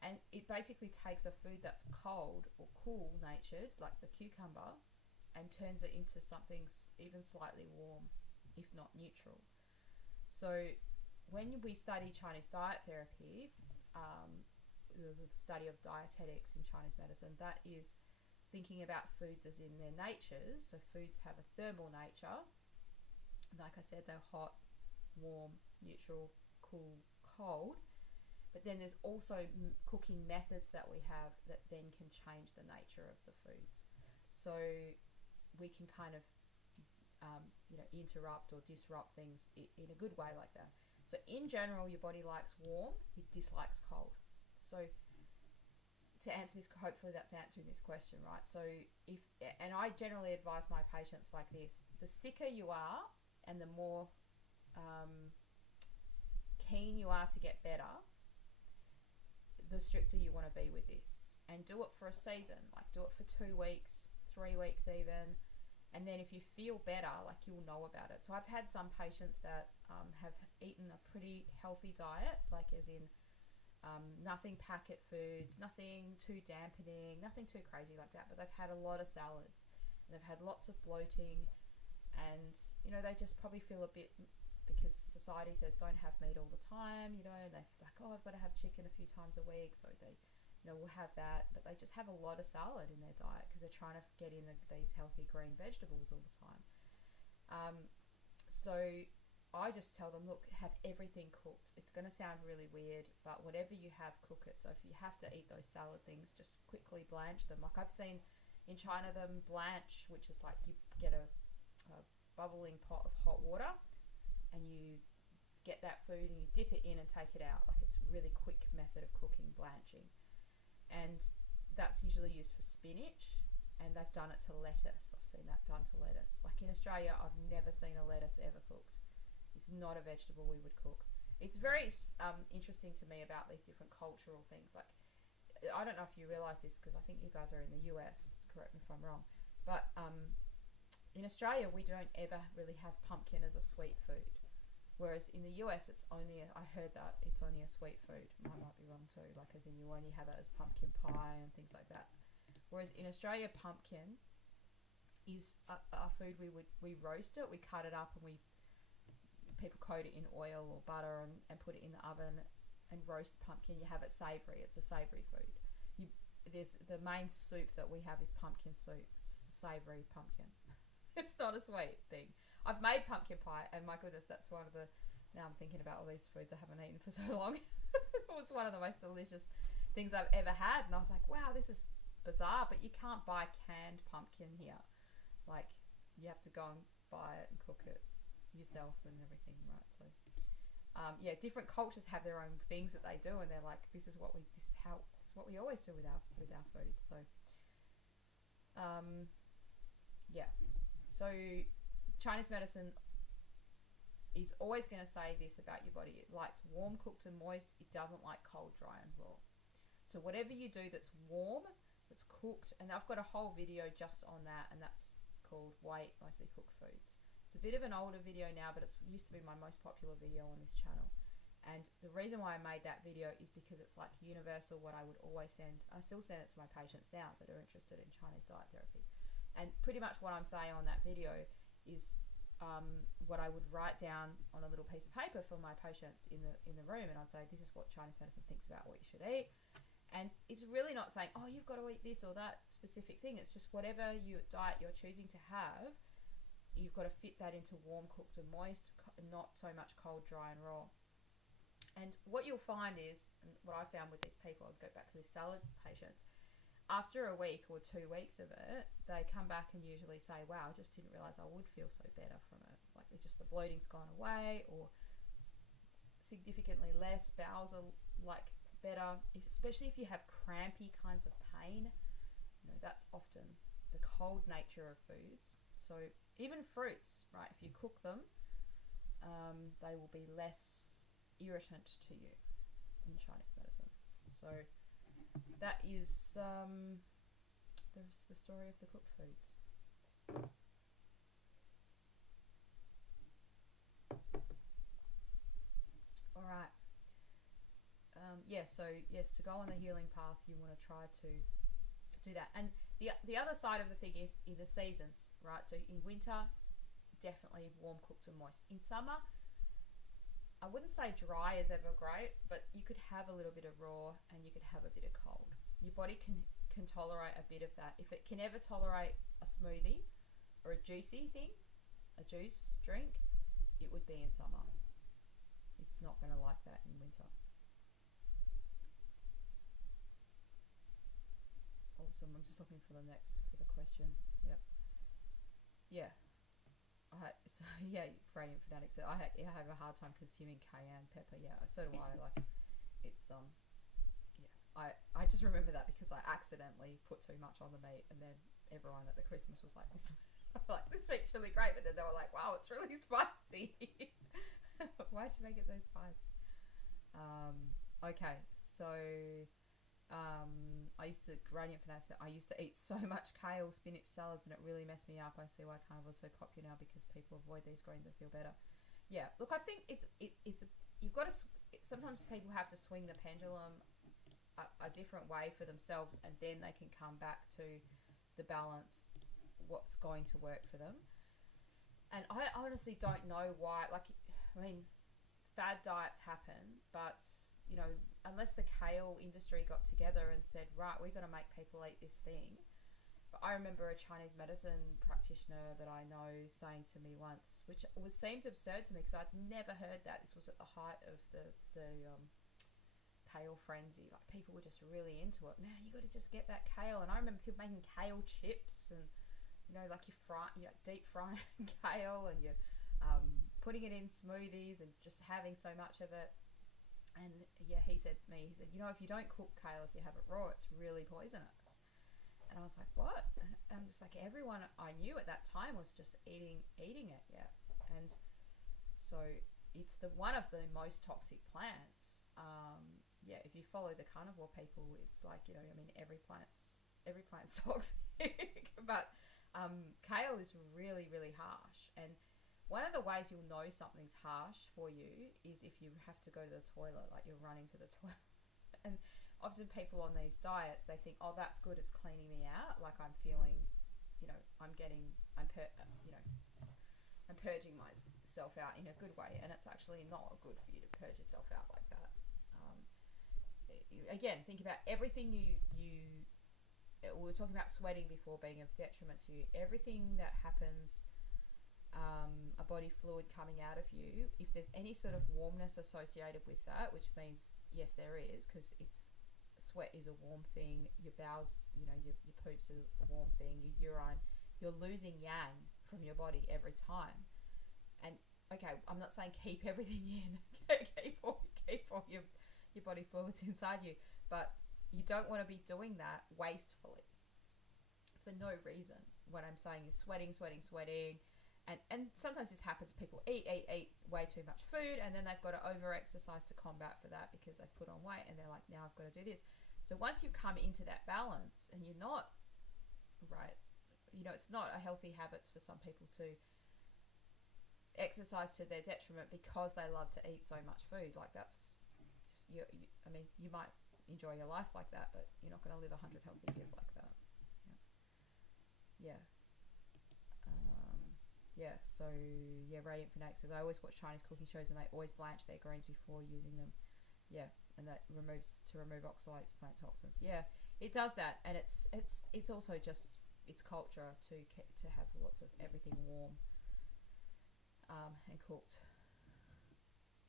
And it basically takes a food that's cold or cool natured, like the cucumber, and turns it into something even slightly warm, if not neutral. So when we study Chinese diet therapy, the study of dietetics in Chinese medicine, that is thinking about foods as in their natures. So foods have a thermal nature. Like I said, they're hot, warm, neutral, cool, cold. But then there's also cooking methods that we have that then can change the nature of the foods. So we can kind of interrupt or disrupt things in a good way like that. So in general, your body likes warm, it dislikes cold. So to answer this, hopefully that's answering this question, right? So and I generally advise my patients like this: the sicker you are and the more keen you are to get better, the stricter you want to be with this. And do it for a season, like do it for 2 weeks, 3 weeks even. And then if you feel better, like you'll know about it. So I've had some patients that have eaten a pretty healthy diet, like as in nothing packet foods, nothing too dampening, nothing too crazy like that. But they've had a lot of salads and they've had lots of bloating, and they just probably feel a bit, because society says don't have meat all the time, and they're like, oh, I've got to have chicken a few times a week, so they will have that, but they just have a lot of salad in their diet because they're trying to get in these healthy green vegetables all the time. So I just tell them, look, have everything cooked. It's going to sound really weird, but whatever you have, cook it. So if you have to eat those salad things, just quickly blanch them. Like I've seen in China them blanch, which is like you get a bubbling pot of hot water and you get that food and you dip it in and take it out. Like it's a really quick method of cooking, blanching. And that's usually used for spinach, and they've done it to lettuce. I've seen that done to lettuce. Like in Australia, I've never seen a lettuce ever cooked. It's not a vegetable we would cook. It's very interesting to me about these different cultural things. Like, I don't know if you realise this, because I think you guys are in the US, correct me if I'm wrong, but in Australia, we don't ever really have pumpkin as a sweet food. Whereas in the US, I heard that it's only a sweet food. I might be wrong too, like as in you only have it as pumpkin pie and things like that. Whereas in Australia, pumpkin is a food we roast it, we cut it up, and people coat it in oil or butter and put it in the oven and roast pumpkin. You have it savoury. It's a savoury food. There's the main soup that we have is pumpkin soup. It's a savoury pumpkin. It's not a sweet thing. I've made pumpkin pie, and my goodness, that's one of the... Now I'm thinking about all these foods I haven't eaten for so long. It was one of the most delicious things I've ever had, and I was like, wow, this is bizarre, but you can't buy canned pumpkin here. Like, you have to go and buy it and cook it yourself and everything, right? So, different cultures have their own things that they do, and they're like, this is what we always do with our food. So, So Chinese medicine is always going to say this about your body: it likes warm, cooked, and moist. It doesn't like cold, dry, and raw. So whatever you do that's warm, that's cooked, and I've got a whole video just on that, and that's called Why Eat Mostly Cooked Foods. It's a bit of an older video now, but it used to be my most popular video on this channel. And the reason why I made that video is because it's like universal, what I would always send. I still send it to my patients now that are interested in Chinese diet therapy. And pretty much what I'm saying on that video is what I would write down on a little piece of paper for my patients in the room, and I'd say, this is what Chinese medicine thinks about what you should eat. And it's really not saying, oh, you've got to eat this or that specific thing. It's just whatever diet you're choosing to have, you've got to fit that into warm, cooked, and moist, not so much cold, dry, and raw. And what you'll find is, and what I found with these people, I'll go back to these salad patients, after a week or 2 weeks of it, they come back and usually say, wow, I just didn't realise I would feel so better from it. Like, just the bloating's gone away, or significantly less, bowels are like better, especially if you have crampy kinds of pain. That's often the cold nature of foods. So even fruits, right, if you cook them, they will be less irritant to you in Chinese medicine. So that is the story of the cooked foods. All right. So yes, to go on the healing path, you want to try to do that. And the other side of the thing is in the seasons, right? So in winter, definitely warm, cooked, and moist. In summer, I wouldn't say dry is ever great, but you could have a little bit of raw and you could have a bit of cold. Your body can tolerate a bit of that. If it can ever tolerate a smoothie or a juicy thing, a juice drink, it would be in summer. It's not going to like that in winter. Awesome. I'm just looking for the question. Yep. Yeah. So yeah, Radiant Fanatic. So I have a hard time consuming cayenne pepper. Yeah, so do I. Like, it's yeah. I just remember that because I accidentally put too much on the meat, and then everyone at the Christmas was like, this meat's really great, but then they were like, wow, it's really spicy. Why'd you make it so spicy? Okay, so I used to Gradient Fanatic. I used to eat so much kale, spinach salads, and it really messed me up. I see why carnivore is so popular now because people avoid these grains and feel better. Yeah, look, I think it's you've got to. Sometimes people have to swing the pendulum a different way for themselves, and then they can come back to the balance, what's going to work for them. And I honestly don't know why. Like, I mean, fad diets happen, but you know, unless the kale industry got together and said, right, we're going to make people eat this thing. But I remember a Chinese medicine practitioner that I know saying to me once, which seemed absurd to me because I'd never heard that. This was at the height of the kale frenzy. Like, people were just really into it. Man, you got to just get that kale. And I remember people making kale chips, and you know, like you're deep frying kale, and you're putting it in smoothies and just having so much of it. And yeah, he said to me, he said, you know, if you don't cook kale, if you have it raw, it's really poisonous. And I was like, what? And I'm just like, everyone I knew at that time was just eating it, yeah. And so it's one of the most toxic plants. Yeah, if you follow the carnivore people, it's like, you know, I mean, every plant's toxic, but kale is really, really harsh. And one of the ways you'll know something's harsh for you is if you have to go to the toilet, like you're running to the toilet. And often people on these diets, they think, oh, that's good, it's cleaning me out. Like, I'm feeling, you know, I'm purging myself out in a good way. And it's actually not good for you to purge yourself out like that. Again, think about everything we were talking about sweating before being of detriment to you. Everything that happens, a body fluid coming out of you, if there's any sort of warmness associated with that, which means yes, there is, because sweat is a warm thing, your bowels, you know, your poops are a warm thing, your urine, you're losing yang from your body every time. And okay, I'm not saying keep everything in, keep all your body fluids inside you, but you don't want to be doing that wastefully for no reason. What I'm saying is sweating. And sometimes this happens, people eat way too much food, and then they've got to over-exercise to combat for that because they've put on weight, and they're like, now I've got to do this. So once you come into that balance, and you're not, right, you know, it's not a healthy habit for some people to exercise to their detriment because they love to eat so much food. Like, that's just, I mean, you might enjoy your life like that, but you're not going to live 100 healthy years like that. Yeah. Yeah, so yeah, Radiant Fanatics. So they always watch Chinese cooking shows, and they always blanch their grains before using them. Yeah, and that remove oxalates, plant toxins. Yeah, it does that, and it's also just it's culture to have lots of everything warm, and cooked.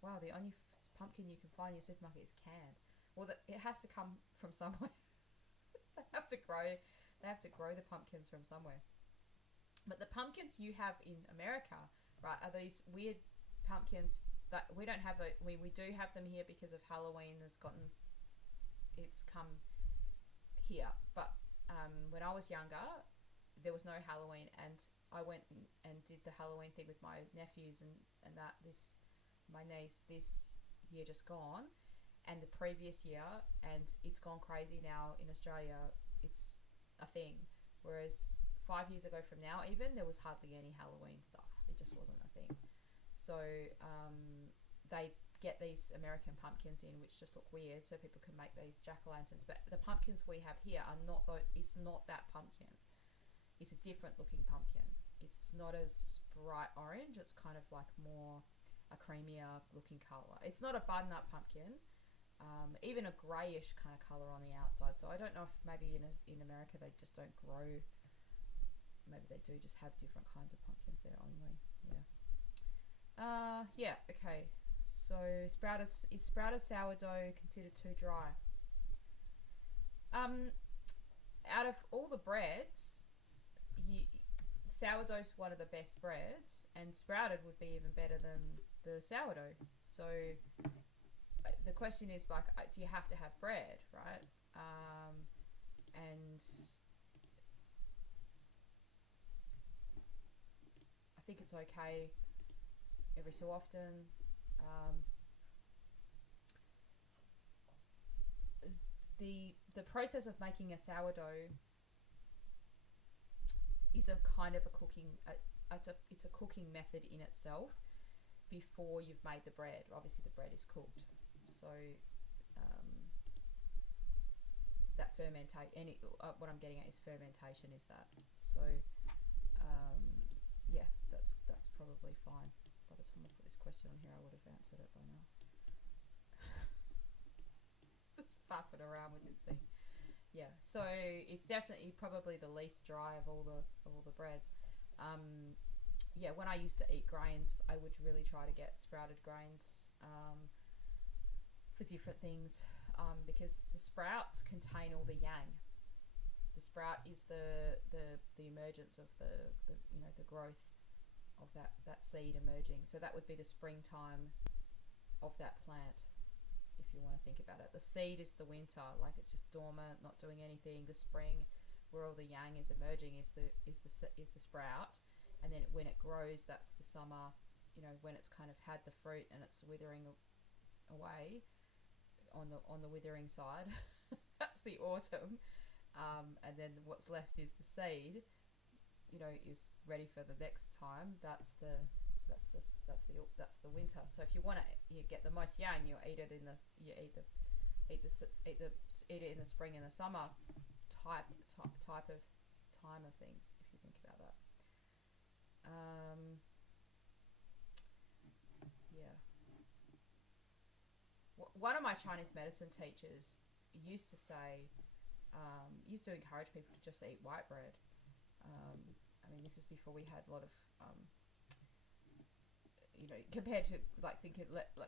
Wow, the only pumpkin you can find in your supermarket is canned. Well, it has to come from somewhere. They have to grow the pumpkins from somewhere. But the pumpkins you have in America, right, are these weird pumpkins that we don't have. We do have them here because of Halloween. It's come here. But when I was younger, there was no Halloween, and I went and did the Halloween thing with my nephews and my niece this year just gone, and the previous year, and it's gone crazy now in Australia. It's a thing, whereas 5 years ago from now, even, there was hardly any Halloween stuff. It just wasn't a thing. So they get these American pumpkins in, which just look weird, so people can make these jack-o'-lanterns. But the pumpkins we have here are not. It's not that pumpkin. It's a different looking pumpkin. It's not as bright orange. It's kind of like more a creamier looking color. It's not a butternut pumpkin. Even a grayish kind of color on the outside. So I don't know if maybe in America they just don't grow. Maybe they do just have different kinds of pumpkins there only. Yeah. Yeah. Okay. So is sprouted sourdough considered too dry? Out of all the breads, sourdough's one of the best breads, and sprouted would be even better than the sourdough. So the question is like, do you have to have bread, right? And I think it's okay every so often. The process of making a sourdough is a kind of a cooking. It's a cooking method in itself before you've made the bread. Obviously, the bread is cooked, so that what I'm getting at is fermentation. Is that so? Yeah, that's probably fine. By the time I put this question on here, I would have answered it by now. Just faffing around with this thing. Yeah, so it's definitely probably the least dry of all the breads. Yeah, when I used to eat grains, I would really try to get sprouted grains for different things, because the sprouts contain all the yang. The sprout is the emergence of the growth of that seed emerging. So that would be the springtime of that plant, if you want to think about it. The seed is the winter, like it's just dormant, not doing anything. The spring, where all the yang is emerging, is the sprout, and then when it grows, that's the summer. When it's kind of had the fruit and it's withering away on the withering side, that's the autumn, and then what's left is the seed. Is ready for the next time. That's the winter. So if you want to get the most yang, you eat it in the spring and the summer type of time of things, if you think about that. Yeah. One of my Chinese medicine teachers used to say, used to encourage people to just eat white bread. I mean, this is before we had a lot of, compared to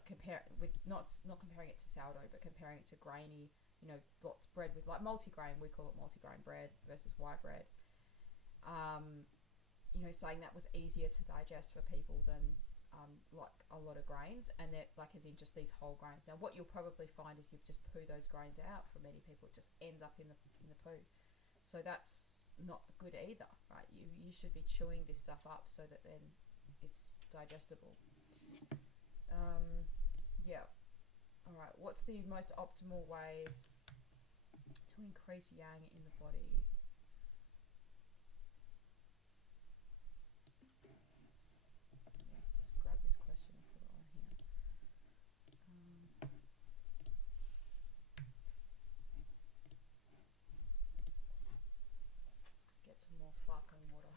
compare with not comparing it to sourdough, but comparing it to grainy, lots of bread with like multigrain. We call it multigrain bread versus white bread. Saying that was easier to digest for people than like a lot of grains, and that like as in just these whole grains. Now, what you'll probably find is you just poo those grains out. For many people, it just ends up in the poo. So that's not good either, right? You should be chewing this stuff up so that then it's digestible. Yeah. All right. What's the most optimal way to increase yang in the body? Just grab this question and put it on here. Get some more sparkling water.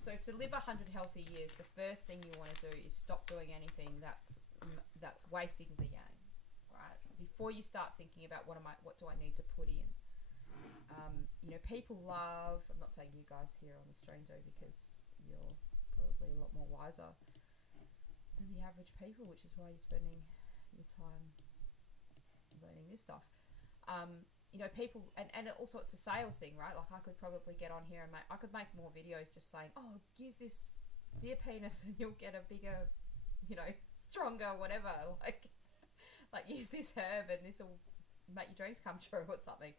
So to live 100 healthy years, the first thing you want to do is stop doing anything that's wasting the yang, right? Before you start thinking about what do I need to put in. People love, I'm not saying you guys here on the stream do, because you're probably a lot more wiser than the average people, which is why you're spending your time learning this stuff. People, and also it's a sales thing, right? Like I could probably get on here and I could make more videos just saying, oh, use this deer penis and you'll get a bigger, stronger, whatever. Like use this herb and this will make your dreams come true or something.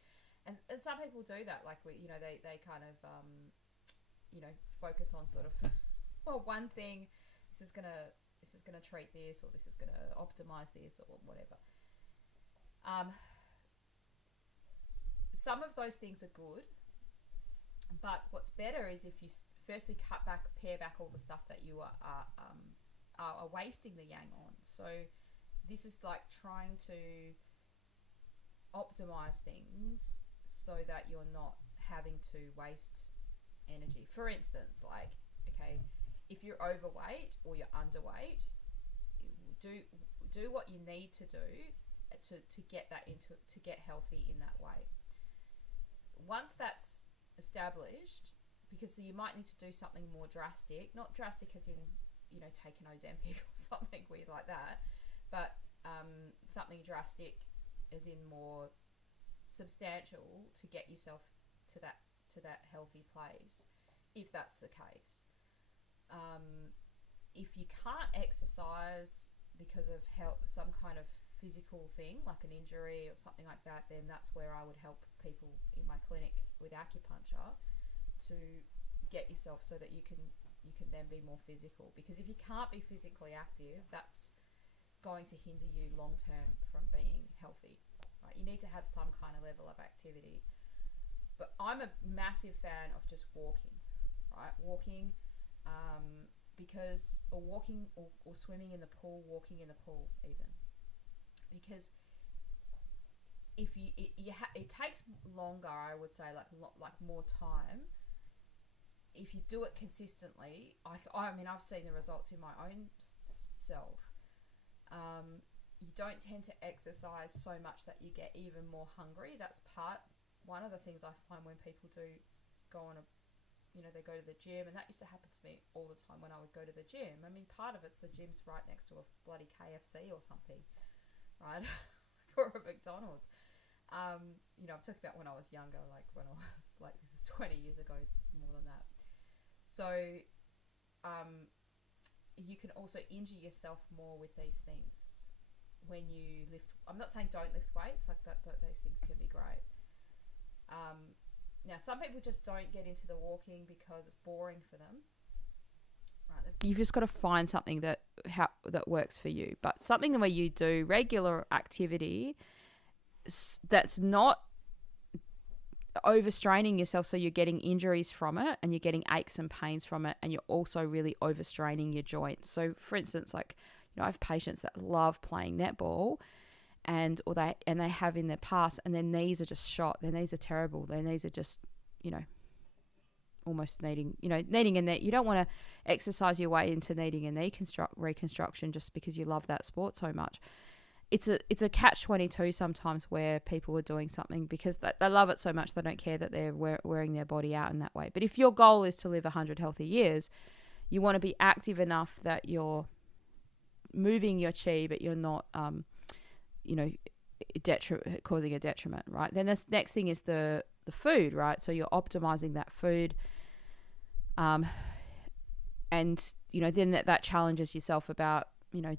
And some people do that. Like they kind of focus on sort of one thing. This is gonna treat this, or this is gonna optimize this, or whatever. Some of those things are good, but what's better is if you firstly pare back all the stuff that you are wasting the yang on. So this is like trying to optimize things so that you're not having to waste energy. For instance, like, okay, if you're overweight or you're underweight, do what you need to do to get healthy in that way. Once that's established, because you might need to do something more drastic, not drastic as in take an Ozempic or something weird like that, but something drastic, as in more substantial, to get yourself to that healthy place, if that's the case. If you can't exercise because of some kind of physical thing like an injury or something like that, then that's where I would help people in my clinic with acupuncture to get yourself so that you can then be more physical. Because if you can't be physically active, that's going to hinder you long term from being healthy, right? You need to have some kind of level of activity. But I'm a massive fan of just walking, right? Walking, because, or walking or swimming in the pool, walking in the pool even. Because if it takes longer, I would say, like more time. If you do it consistently, I mean, I've seen the results in my own self. You don't tend to exercise so much that you get even more hungry. That's one of the things I find when people do go on they go to the gym, and that used to happen to me all the time when I would go to the gym. I mean, part of it's the gym's right next to a bloody KFC or something, right? Or a McDonald's. I'm talking about when I was younger, like when I was like, this is 20 years ago, more than that. So, you can also injure yourself more with these things when you lift. I'm not saying don't lift weights, like that. Those things can be great. Now, some people just don't get into the walking because it's boring for them. Right? You've just got to find something that works for you. But something where you do regular activity that's not overstraining yourself, so you're getting injuries from it and you're getting aches and pains from it, and you're also really overstraining your joints. So, for instance, like, I have patients that love playing netball, and they have in their past, and their knees are just shot. Their knees are terrible. Their knees are just, almost needing a knee. You don't want to exercise your way into needing a knee reconstruction just because you love that sport so much. It's a catch-22 sometimes, where people are doing something because they love it so much they don't care that they're wearing their body out in that way. But if your goal is to live 100 healthy years, you want to be active enough that you're moving your chi, but you're not causing a detriment, right? Then this next thing is the food, right? So you're optimizing that food, and then that challenges yourself about,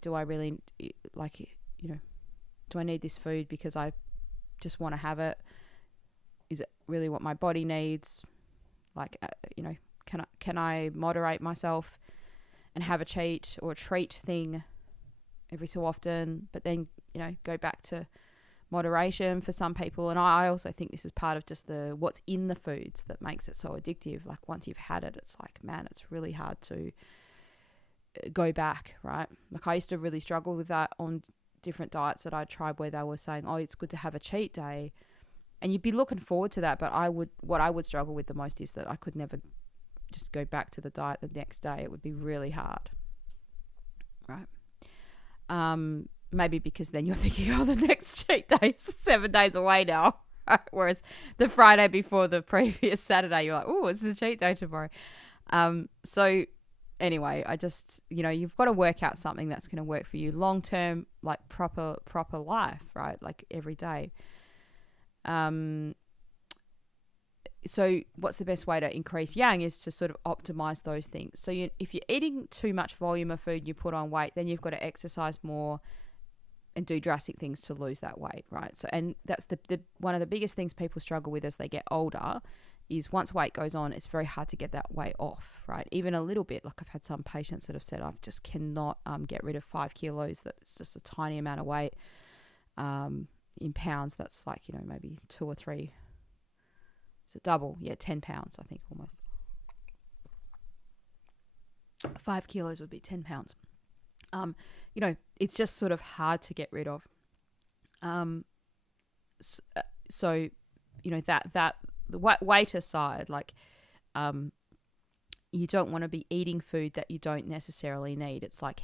do I really do I need this food because I just want to have it? Is it really what my body needs? Like, can I moderate myself and have a cheat or a treat thing every so often, but then, go back to moderation for some people. And I also think this is part of just what's in the foods that makes it so addictive. Like, once you've had it, it's like, man, it's really hard to go back, right? Like, I used to really struggle with that on different diets that I tried, where they were saying, oh, it's good to have a cheat day. And you'd be looking forward to that. But what I would struggle with the most is that I could never just go back to the diet the next day. It would be really hard, right? Maybe because then you're thinking, oh, the next cheat day is 7 days away now. Whereas the Friday before the previous Saturday, you're like, oh, it's a cheat day tomorrow. So anyway, I just, you've got to work out something that's going to work for you long-term, like proper life, right? Like every day. So what's the best way to increase yang is to sort of optimize those things. So if you're eating too much volume of food, you put on weight, then you've got to exercise more and do drastic things to lose that weight, right? So, and that's the one of the biggest things people struggle with as they get older is once weight goes on, it's very hard to get that weight off, right? Even a little bit. Like, I've had some patients that have said, I just cannot get rid of 5 kilos. That's just a tiny amount of weight. In pounds, that's like, maybe 2 or 3. Is it double? Yeah, 10 pounds, I think, almost. 5 kilos would be 10 pounds. It's just sort of hard to get rid of. So that the weight aside, like, you don't want to be eating food that you don't necessarily need. It's like,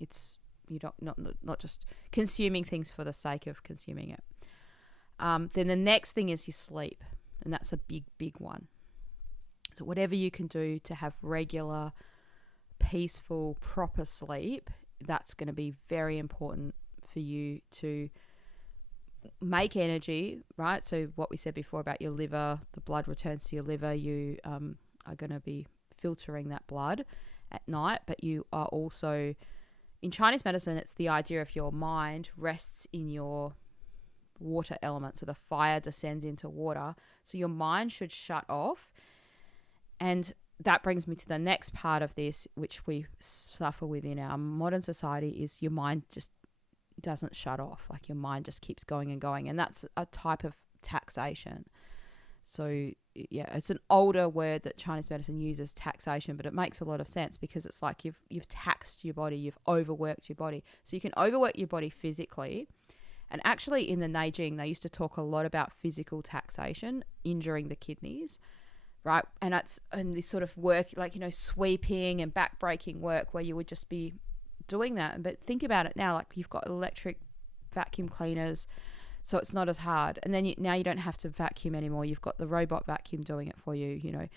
it's, you don't, not just consuming things for the sake of consuming it. Then the next thing is your sleep, and that's a big one. So whatever you can do to have regular, peaceful, proper sleep, that's going to be very important for you to make energy, right? So what we said before about your liver, the blood returns to your liver. You are going to be filtering that blood at night, but you are also, in Chinese medicine, it's the idea of your mind rests in your water element. So the fire descends into water. So your mind should shut off. And that brings me to the next part of this, which we suffer with in our modern society, is your mind just doesn't shut off. Like your mind just keeps going and going. And that's a type of taxation. So yeah, it's an older word that Chinese medicine uses, taxation, but it makes a lot of sense because it's like you've taxed your body, you've overworked your body. So you can overwork your body physically. And actually in the Neijing, they used to talk a lot about physical taxation, injuring the kidneys, right? And this sort of work, like, sweeping and back-breaking work where you would just be doing that. But think about it now, like you've got electric vacuum cleaners, so it's not as hard. And then now you don't have to vacuum anymore. You've got the robot vacuum doing it for you,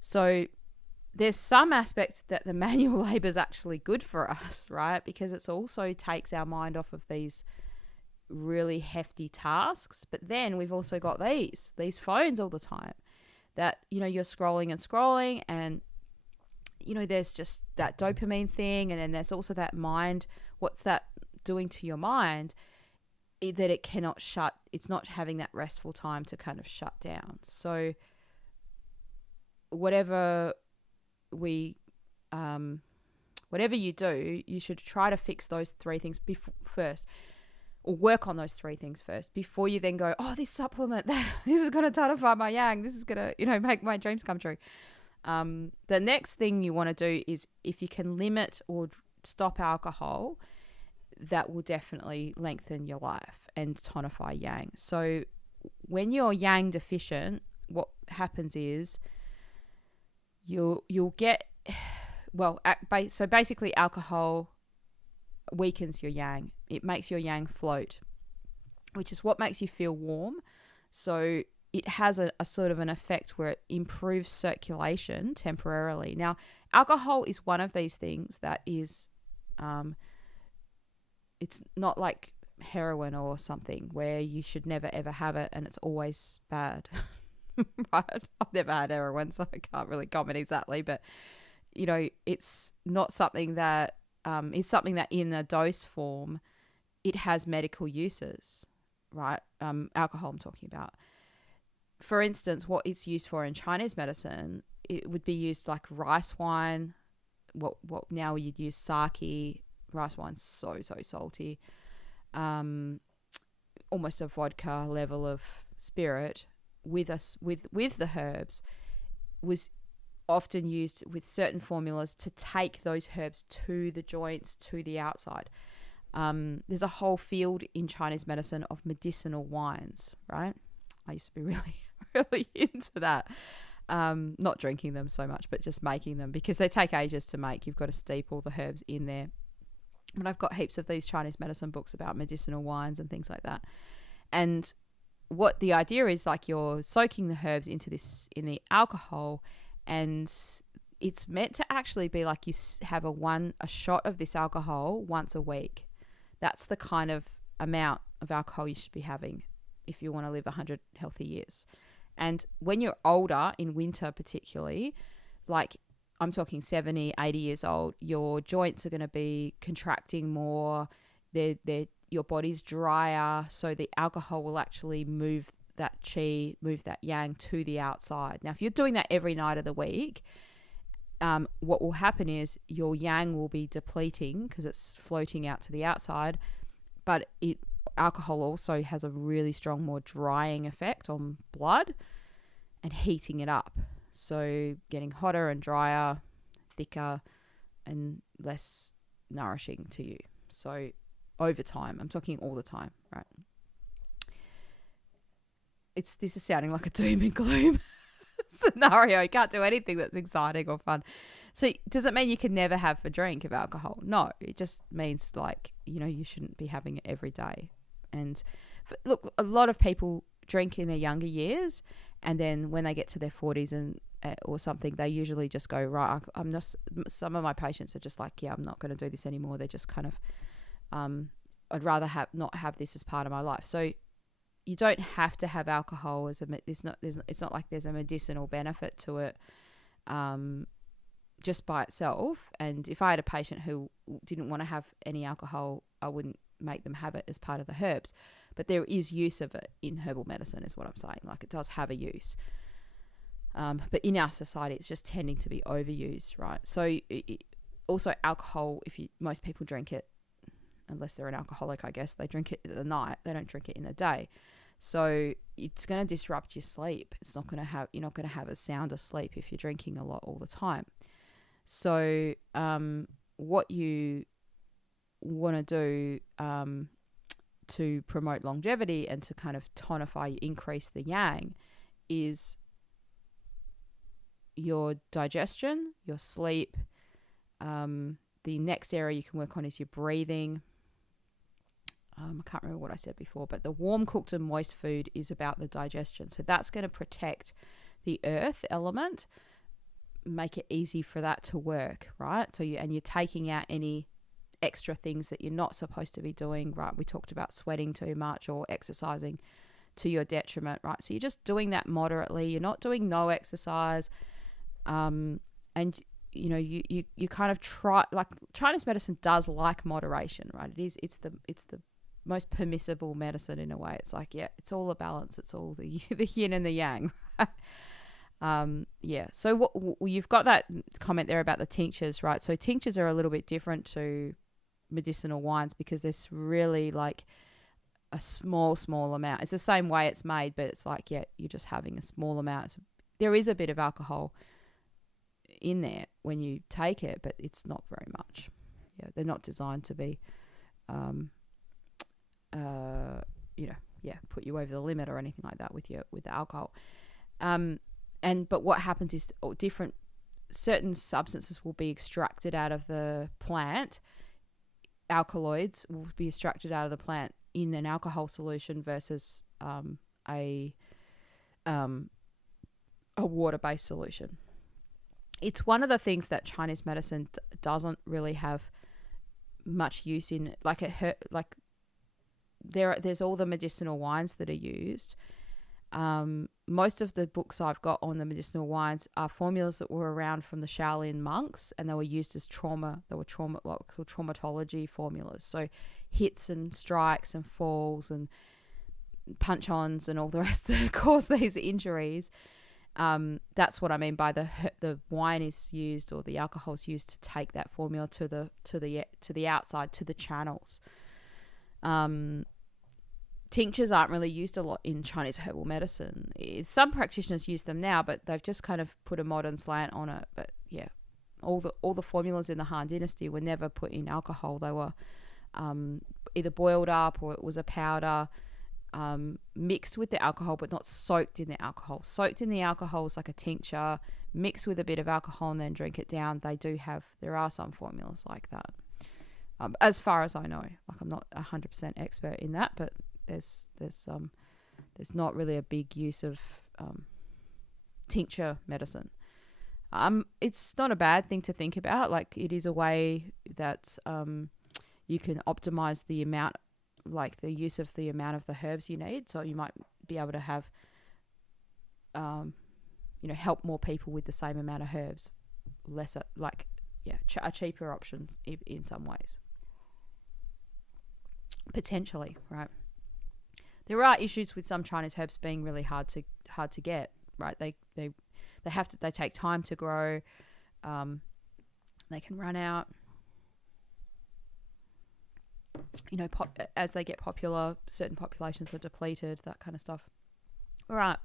So there's some aspects that the manual labor is actually good for us, right? Because it also takes our mind off of these really hefty tasks. But then we've also got these phones all the time that, you're scrolling and there's just that dopamine thing. And then there's also that mind. What's that doing to your mind? That it cannot it's not having that restful time to kind of shut down. So whatever you do, you should try to fix those three things first, or work on those three things first before you then go, oh, this supplement, this is going to tonify my yang, this is going to, make my dreams come true. The next thing you want to do is, if you can limit or stop alcohol, that will definitely lengthen your life and tonify yang. So when you're yang deficient, what happens is you'll get, so basically alcohol weakens your yang. It makes your yang float, which is what makes you feel warm. So it has a sort of an effect where it improves circulation temporarily. Now, alcohol is one of these things that is, it's not like heroin or something where you should never ever have it and it's always bad. Right? I've never had heroin, so I can't really comment exactly, but it's not something that is something that in a dose form it has medical uses, right? Alcohol I'm talking about. For instance, what it's used for in Chinese medicine, it would be used like rice wine. What now you'd use sake. Rice wine's so salty. Almost a vodka level of spirit with the herbs, was often used with certain formulas to take those herbs to the joints, to the outside. There's a whole field in Chinese medicine of medicinal wines, right? I used to be really, really into that. Not drinking them so much, but just making them, because they take ages to make. You've got to steep all the herbs in there. But I've got heaps of these Chinese medicine books about medicinal wines and things like that. And what the idea is, like, you're soaking the herbs in the alcohol, and it's meant to actually be like you have a shot of this alcohol once a week. That's the kind of amount of alcohol you should be having if you want to live 100 healthy years. And when you're older, in winter particularly, like I'm talking 70, 80 years old, your joints are going to be contracting more. Your body's drier, so the alcohol will actually move that qi, move that yang to the outside. Now, if you're doing that every night of the week, what will happen is your yang will be depleting because it's floating out to the outside, but alcohol also has a really strong, more drying effect on blood and heating it up. So getting hotter and drier, thicker, and less nourishing to you. So over time, I'm talking all the time, right? This is sounding like a doom and gloom scenario. You can't do anything that's exciting or fun. So does it mean you can never have a drink of alcohol? No, it just means, like, you shouldn't be having it every day. And look, a lot of people drink in their younger years, and then when they get to their 40s and or something, they usually just go, right, I'm just, some of my patients are just like, yeah, I'm not going to do this anymore. They're just kind of, I'd rather not have this as part of my life. So you don't have to have alcohol as it's not like there's a medicinal benefit to it just by itself. And if I had a patient who didn't want to have any alcohol, I wouldn't make them have it as part of the herbs. But there is use of it in herbal medicine is what I'm saying. Like, it does have a use. But in our society, it's just tending to be overused, right? So also alcohol, most people drink it, unless they're an alcoholic, I guess, they drink it at the night. They don't drink it in the day. So it's going to disrupt your sleep. You're not going to have a sounder sleep if you're drinking a lot all the time. So what you want to do to promote longevity and to kind of tonify, increase the yang, is your digestion, your sleep. The next area you can work on is your breathing. I can't remember what I said before, but the warm, cooked and moist food is about the digestion. So that's going to protect the earth element, make it easy for that to work, right? So you're taking out any extra things that you're not supposed to be doing, right? We talked about sweating too much or exercising to your detriment, right? So you're just doing that moderately. You're not doing no exercise. And you kind of try, like, Chinese medicine does like moderation, right? It's the most permissible medicine in a way. It's like, yeah, it's all a balance. It's all the yin and the yang. So you've got that comment there about the tinctures, right? So tinctures are a little bit different to medicinal wines because there's really like a small amount. It's the same way it's made, but it's like, yeah, you're just having a small amount. There is a bit of alcohol in there when you take it, but it's not very much. Yeah, they're not designed to be put you over the limit or anything like that with the alcohol. But what happens is certain substances will be extracted out of the plant. Alkaloids will be extracted out of the plant in an alcohol solution versus a water-based solution. It's one of the things that Chinese medicine doesn't really have much use in. There's all the medicinal wines that are used. Most of the books I've got on the medicinal wines are formulas that were around from the Shaolin monks, and they were used as trauma. They were what we call traumatology formulas. So hits and strikes and falls and punch-ons and all the rest that cause these injuries. That's what I mean by the wine is used, or the alcohol is used to take that formula to the outside, to the channels. Tinctures aren't really used a lot in Chinese herbal medicine. Some practitioners use them now, but they've just kind of put a modern slant on it. But yeah, all the formulas in the Han Dynasty were never put in alcohol. They were either boiled up, or it was a powder mixed with the alcohol, but not soaked in the alcohol. Soaked in the alcohol is like a tincture, mixed with a bit of alcohol and then drink it down. There are some formulas like that. As far as I know, like, I'm not 100% expert in that, but there's not really a big use of tincture medicine. It's not a bad thing to think about. Like, it is a way that you can optimize the amount, like the use of the amount of the herbs you need. So you might be able to have, help more people with the same amount of herbs, lesser, like, a cheaper option in some ways. Potentially, right? There are issues with some Chinese herbs being really hard to get, right? They take time to grow. They can run out. As they get popular, certain populations are depleted, that kind of stuff. All right.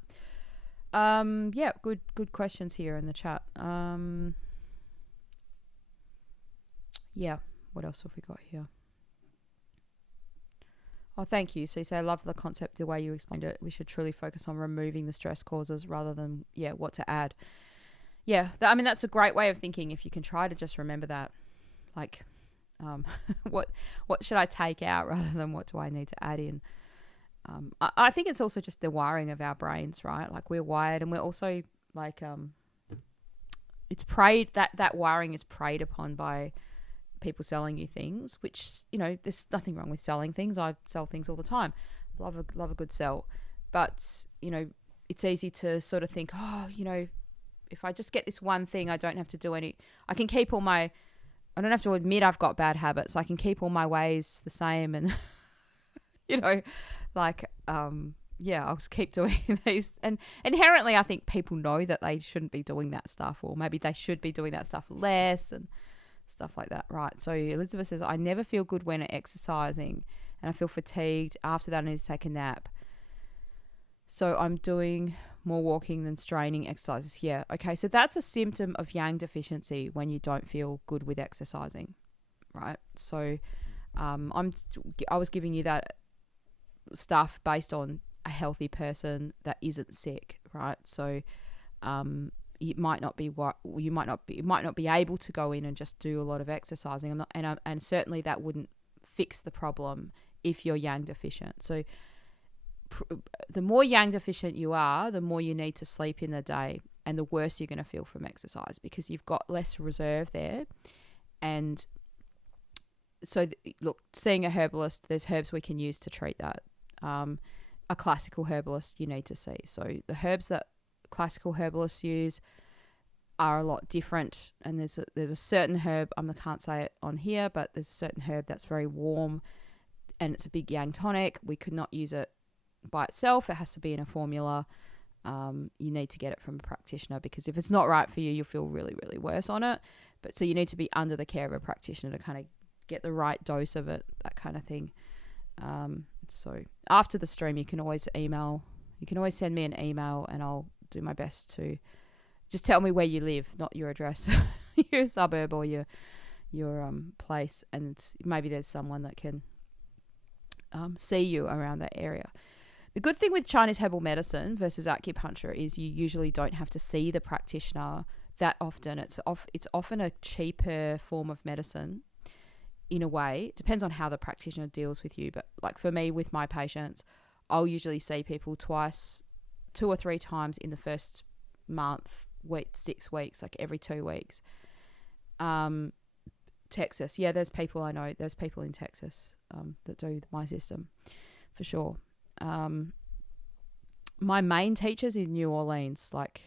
Good questions here in the chat. What else have we got here? Oh, thank you. So you say, I love the concept, the way you explained it. We should truly focus on removing the stress causes rather than, what to add. Yeah, that's a great way of thinking if you can try to just remember that. Like, what should I take out rather than what do I need to add in? I think it's also just the wiring of our brains, right? Like, we're wired, and we're also like, it's preyed, that wiring is preyed upon by people selling you things, which, you know, there's nothing wrong with selling things. I sell things all the time. Love a good sell. But, you know, it's easy to sort of think, oh, you know, if I just get this one thing, I don't have to do I can keep I don't have to admit I've got bad habits. I can keep all my ways the same and, you know, like, I'll just keep doing these. And inherently, I think people know that they shouldn't be doing that stuff, or maybe they should be doing that stuff less and stuff like that, right? So Elizabeth says, I never feel good when exercising and I feel fatigued. After that, I need to take a nap. So I'm doing more walking than straining exercises. Yeah, okay. So that's a symptom of yang deficiency when you don't feel good with exercising, right? So I was giving you that stuff based on a healthy person that isn't sick, right? So it might not be able to go in and just do a lot of exercising. And certainly that wouldn't fix the problem if you're yang deficient. So the more yang deficient you are, the more you need to sleep in the day, and the worse you're going to feel from exercise because you've got less reserve there. And so, look, seeing a herbalist, there's herbs we can use to treat that. A classical herbalist you need to see. So the herbs that classical herbalists use are a lot different, and there's a certain herb, I can't say it on here, but there's a certain herb that's very warm and it's a big yang tonic. We could not use it by itself. It has to be in a formula. You need to get it from a practitioner, because if it's not right for you, you'll feel really, really worse on it. But so you need to be under the care of a practitioner to kind of get the right dose of it, that kind of thing. So after the stream, you can always send me an email and I'll do my best to just tell me where you live, not your address, your suburb or your place. And maybe there's someone that can see you around that area. The good thing with Chinese herbal medicine versus acupuncture is you usually don't have to see the practitioner that often. It's often a cheaper form of medicine in a way. It depends on how the practitioner deals with you. But like for me, with my patients, I'll usually see people 2 or 3 times in the first month, 6 weeks, like every 2 weeks. Texas. Yeah, there's people I know. There's people in Texas that do my system for sure. My main teacher's in New Orleans. Like,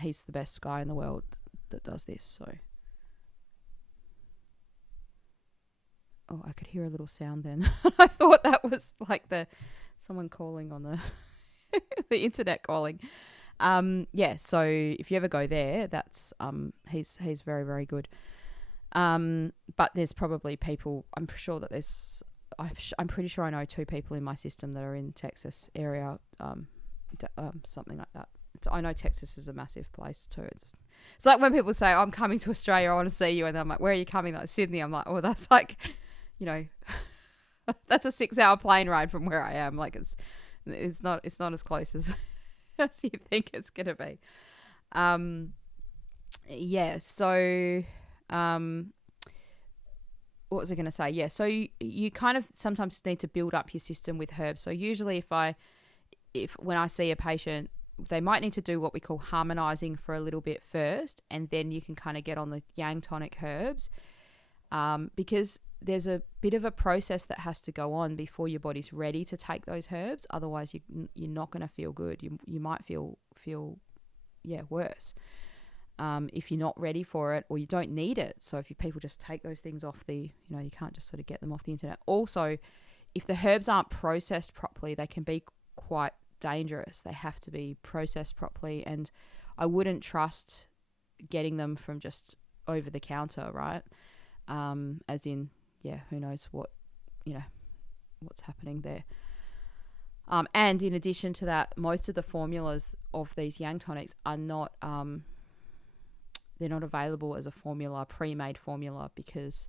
he's the best guy in the world that does this. So, I could hear a little sound then. I thought that was like someone calling on the the internet calling. Yeah. So if you ever go there, that's he's very, very good. But there's probably people. I'm sure that there's. I'm pretty sure I know 2 people in my system that are in Texas area, something like that. I know Texas is a massive place too. It's like when people say, oh, I'm coming to Australia, I want to see you. And I'm like, where are you coming? Like Sydney. I'm like, well, that's like, you know, that's a 6-hour plane ride from where I am. Like it's not as close as you think it's going to be. Yeah. So, what was I going to say? Yeah. So you kind of sometimes need to build up your system with herbs. So usually when I see a patient, they might need to do what we call harmonizing for a little bit first, and then you can kind of get on the yang tonic herbs, because there's a bit of a process that has to go on before your body's ready to take those herbs. Otherwise, you're not going to feel good. You might feel worse. If you're not ready for it or you don't need it. So if people just take those things off you can't just sort of get them off the internet. Also, if the herbs aren't processed properly, they can be quite dangerous. They have to be processed properly, and I wouldn't trust getting them from just over the counter, right? As in, who knows what's happening there. And in addition to that, most of the formulas of these yang tonics are not they're not available as a pre-made formula, because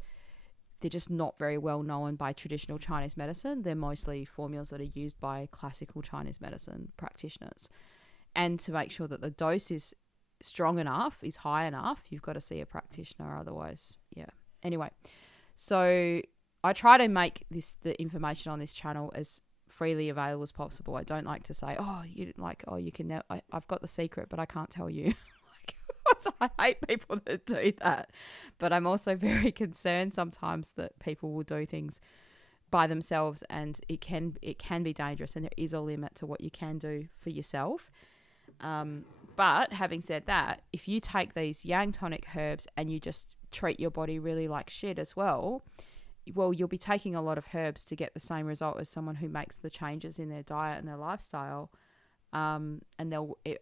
they're just not very well known by traditional Chinese medicine. They're mostly formulas that are used by classical Chinese medicine practitioners. And to make sure that the dose is strong enough, is high enough, you've got to see a practitioner. Otherwise, Anyway, so I try to make the information on this channel as freely available as possible. I don't like to say, you can now, I've got the secret, but I can't tell you. I hate people that do that. But I'm also very concerned sometimes that people will do things by themselves, and it can be dangerous, and there is a limit to what you can do for yourself. But having said that, if you take these yang tonic herbs and you just treat your body really like shit as well, you'll be taking a lot of herbs to get the same result as someone who makes the changes in their diet and their lifestyle. And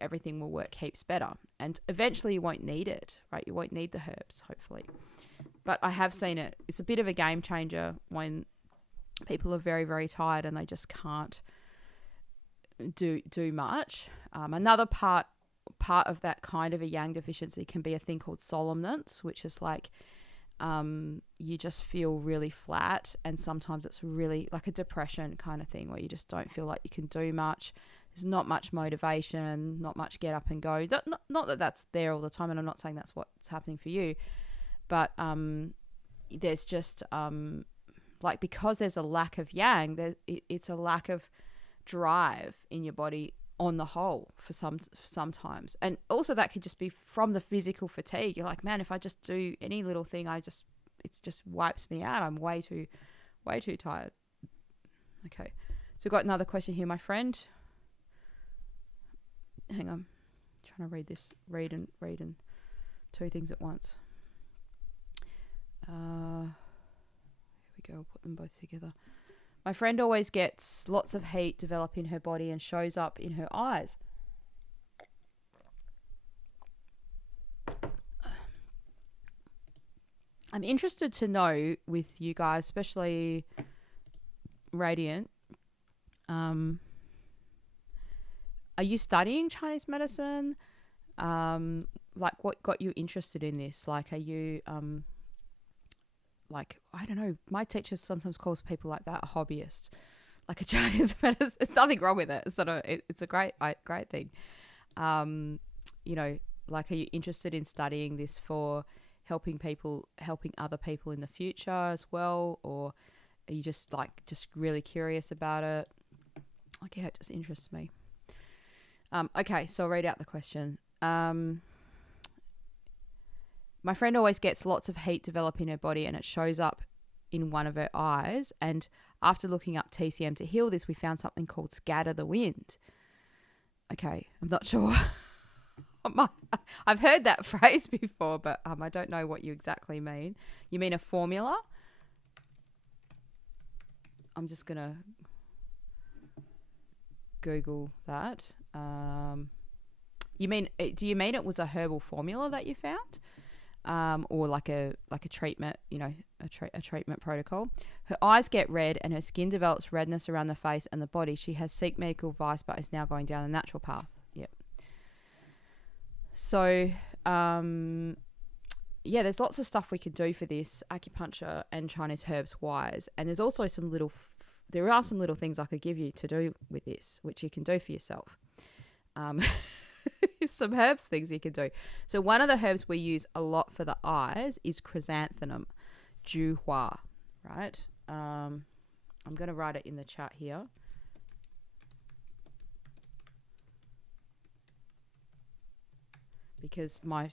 everything will work heaps better. And eventually you won't need it, right? You won't need the herbs, hopefully. But I have seen it. It's a bit of a game changer when people are very, very tired and they just can't do much. Another part of that kind of a yang deficiency can be a thing called somnolence, which is like you just feel really flat, and sometimes it's really like a depression kind of thing where you just don't feel like you can do much. There's not much motivation, not much get up and go. Not that that's there all the time, and I'm not saying that's what's happening for you, but there's just like, because there's a lack of yang, it's a lack of drive in your body on the whole for sometimes. And also that could just be from the physical fatigue. You're like, man, if I just do any little thing, it just wipes me out. I'm way too tired. Okay, so we've got another question here, my friend. Hang on, I'm trying to read and two things at once. Here we go, I'll put them both together. My friend always gets lots of heat develop in her body and shows up in her eyes. I'm interested to know with you guys, especially Radiant, are you studying Chinese medicine? Like, what got you interested in this? Like, are you like, I don't know, my teacher sometimes calls people like that a hobbyist, like a Chinese medicine. It's nothing wrong with it. It's a great thing. You know, like, are you interested in studying this for helping other people in the future as well? Or are you just really curious about it? Like, yeah, it just interests me. Okay, so I'll read out the question. My friend always gets lots of heat develop in her body and it shows up in one of her eyes. And after looking up TCM to heal this, we found something called scatter the wind. Okay, I'm not sure. I've heard that phrase before, but I don't know what you exactly mean. You mean a formula? I'm just going to Google that. Do you mean it was a herbal formula that you found? Or like a treatment, a treatment protocol. Her eyes get red and her skin develops redness around the face and the body. She has sought medical advice but is now going down the natural path. Yep. So, there's lots of stuff we can do for this, acupuncture and Chinese herbs wise. And there's also there are some little things I could give you to do with this, which you can do for yourself. Some herbs things you can do. So one of the herbs we use a lot for the eyes is chrysanthemum, juhua, right? I'm going to write it in the chat here. Because my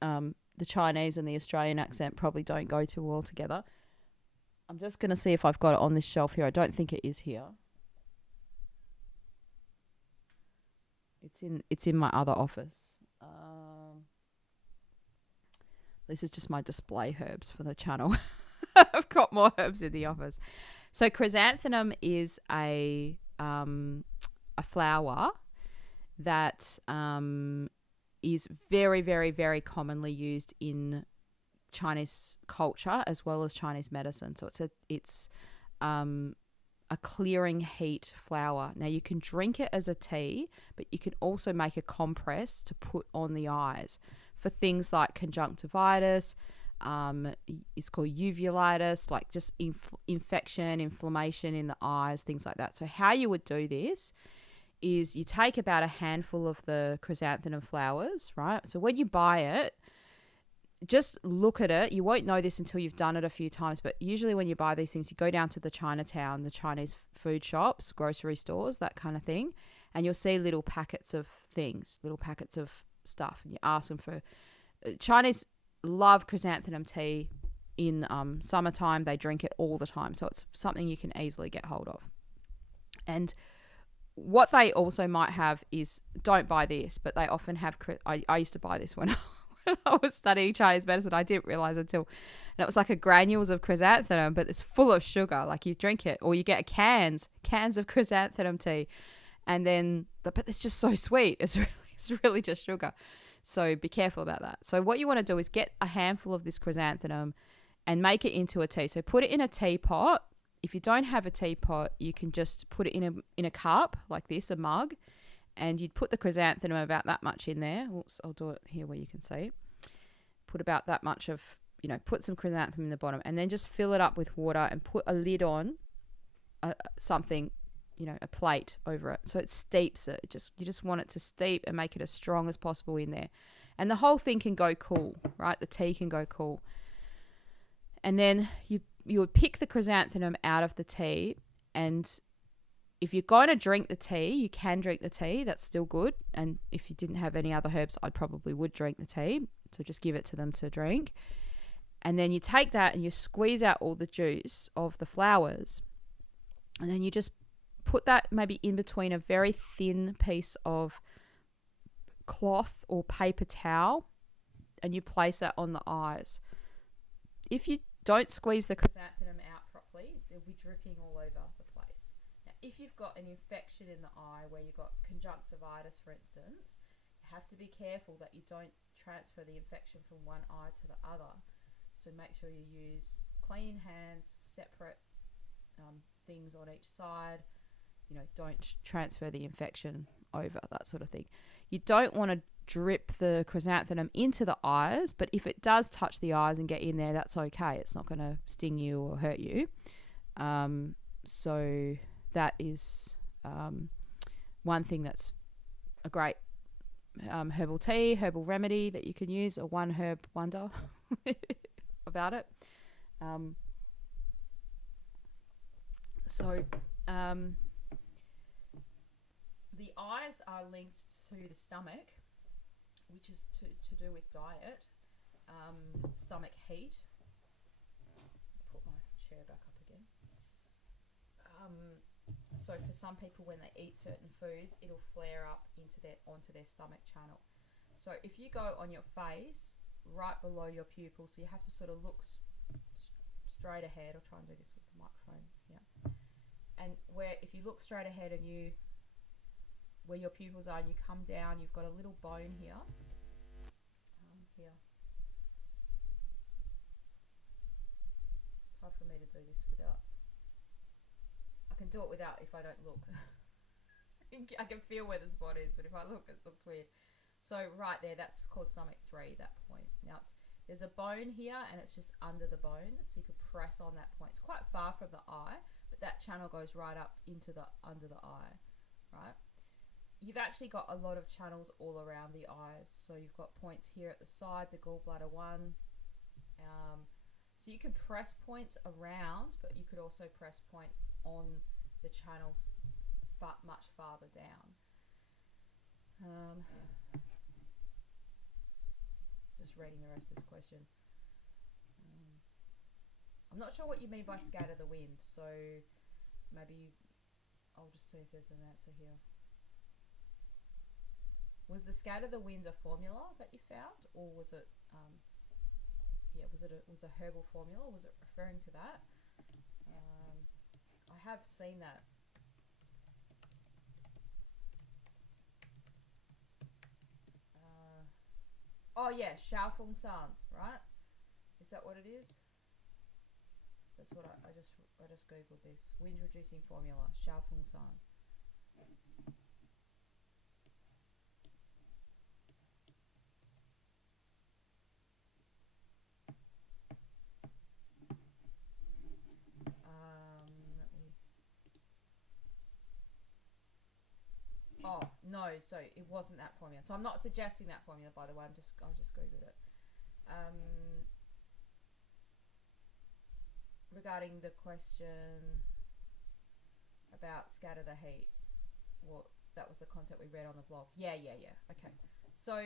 the Chinese and the Australian accent probably don't go too well together. I'm just going to see if I've got it on this shelf here. I don't think it is here. It's in my other office. This is just my display herbs for the channel. I've got more herbs in the office. So chrysanthemum is a flower that is very, very, very commonly used in Chinese culture as well as Chinese medicine. So it's a clearing heat flower. Now you can drink it as a tea, but you can also make a compress to put on the eyes for things like conjunctivitis. It's called uveitis, like just infection, inflammation in the eyes, things like that. So how you would do this is you take about a handful of the chrysanthemum flowers, right? So when you buy it, just look at it. You won't know this until you've done it a few times, but usually when you buy these things, you go down to the Chinatown, the Chinese food shops, grocery stores, that kind of thing, and you'll see little packets of things, little packets of stuff, and you ask them for Chinese love chrysanthemum tea in summertime. They drink it all the time, so it's something you can easily get hold of. And what they also might have is, don't buy this, but they often have, I used to buy this when I was studying Chinese medicine. I didn't realize until, and it was like a granules of chrysanthemum, but it's full of sugar. Like you drink it, or you get cans of chrysanthemum tea, and then, but it's just so sweet. It's really just sugar. So be careful about that. So what you want to do is get a handful of this chrysanthemum and make it into a tea. So put it in a teapot. If you don't have a teapot, you can just put it in a cup like this, a mug, and you'd put the chrysanthemum about that much in there. Oops, I'll do it here where you can see. Put about that much of, put some chrysanthemum in the bottom, and then just fill it up with water and put a lid on something, a plate over it, so it steeps it. You just want it to steep and make it as strong as possible in there, and the whole thing can go cool, right? The tea can go cool, and then you would pick the chrysanthemum out of the tea, and if you're going to drink the tea, you can drink the tea. That's still good. And if you didn't have any other herbs, I probably would drink the tea. So just give it to them to drink. And then you take that and you squeeze out all the juice of the flowers, and then you just put that maybe in between a very thin piece of cloth or paper towel, and you place that on the eyes. If you don't squeeze the chrysanthemum out properly, they'll be dripping all over the place. Now, if you've got an infection in the eye where you've got conjunctivitis, for instance, you have to be careful that you don't transfer the infection from one eye to the other. So make sure you use clean hands, separate things on each side. Don't transfer the infection over, that sort of thing. You don't want to drip the chrysanthemum into the eyes, but if it does touch the eyes and get in there, that's okay. It's not going to sting you or hurt you. So that is one thing that's a great herbal tea, herbal remedy that you can use, a one herb wonder about it. The eyes are linked to the stomach, which is to do with diet, stomach heat. Put my chair back up again. So for some people, when they eat certain foods, it'll flare up onto their stomach channel. So if you go on your face, right below your pupils, so you have to sort of look straight ahead. I'll try and do this with the microphone. Yeah. And if you look straight ahead and where your pupils are, and you come down, you've got a little bone here. Here. It's hard for me to do this without. I can do it without if I don't look. I can feel where the spot is, but if I look, it looks weird. So right there, that's called stomach 3, that point. Now there's a bone here, and it's just under the bone, so you could press on that point. It's quite far from the eye, but that channel goes right up into under the eye, right? You've actually got a lot of channels all around the eyes. So you've got points here at the side, the gallbladder 1. So you can press points around, but you could also press points on the channels much farther down. Just reading the rest of this question. I'm not sure what you mean by scatter the wind, so maybe I'll just see if there's an answer here. Was the scatter the wind a formula that you found, or was it was a herbal formula? Was it referring to that? I have seen that. Oh yeah, Xiaofeng San, right? Is that what it is? That's what I just googled this. Wind reducing formula, Xiaofeng San. Oh no, so it wasn't that formula. So I'm not suggesting that formula, by the way. I just googled it. Regarding the question about scatter the heat, well, that was the concept we read on the blog. Yeah. Okay. So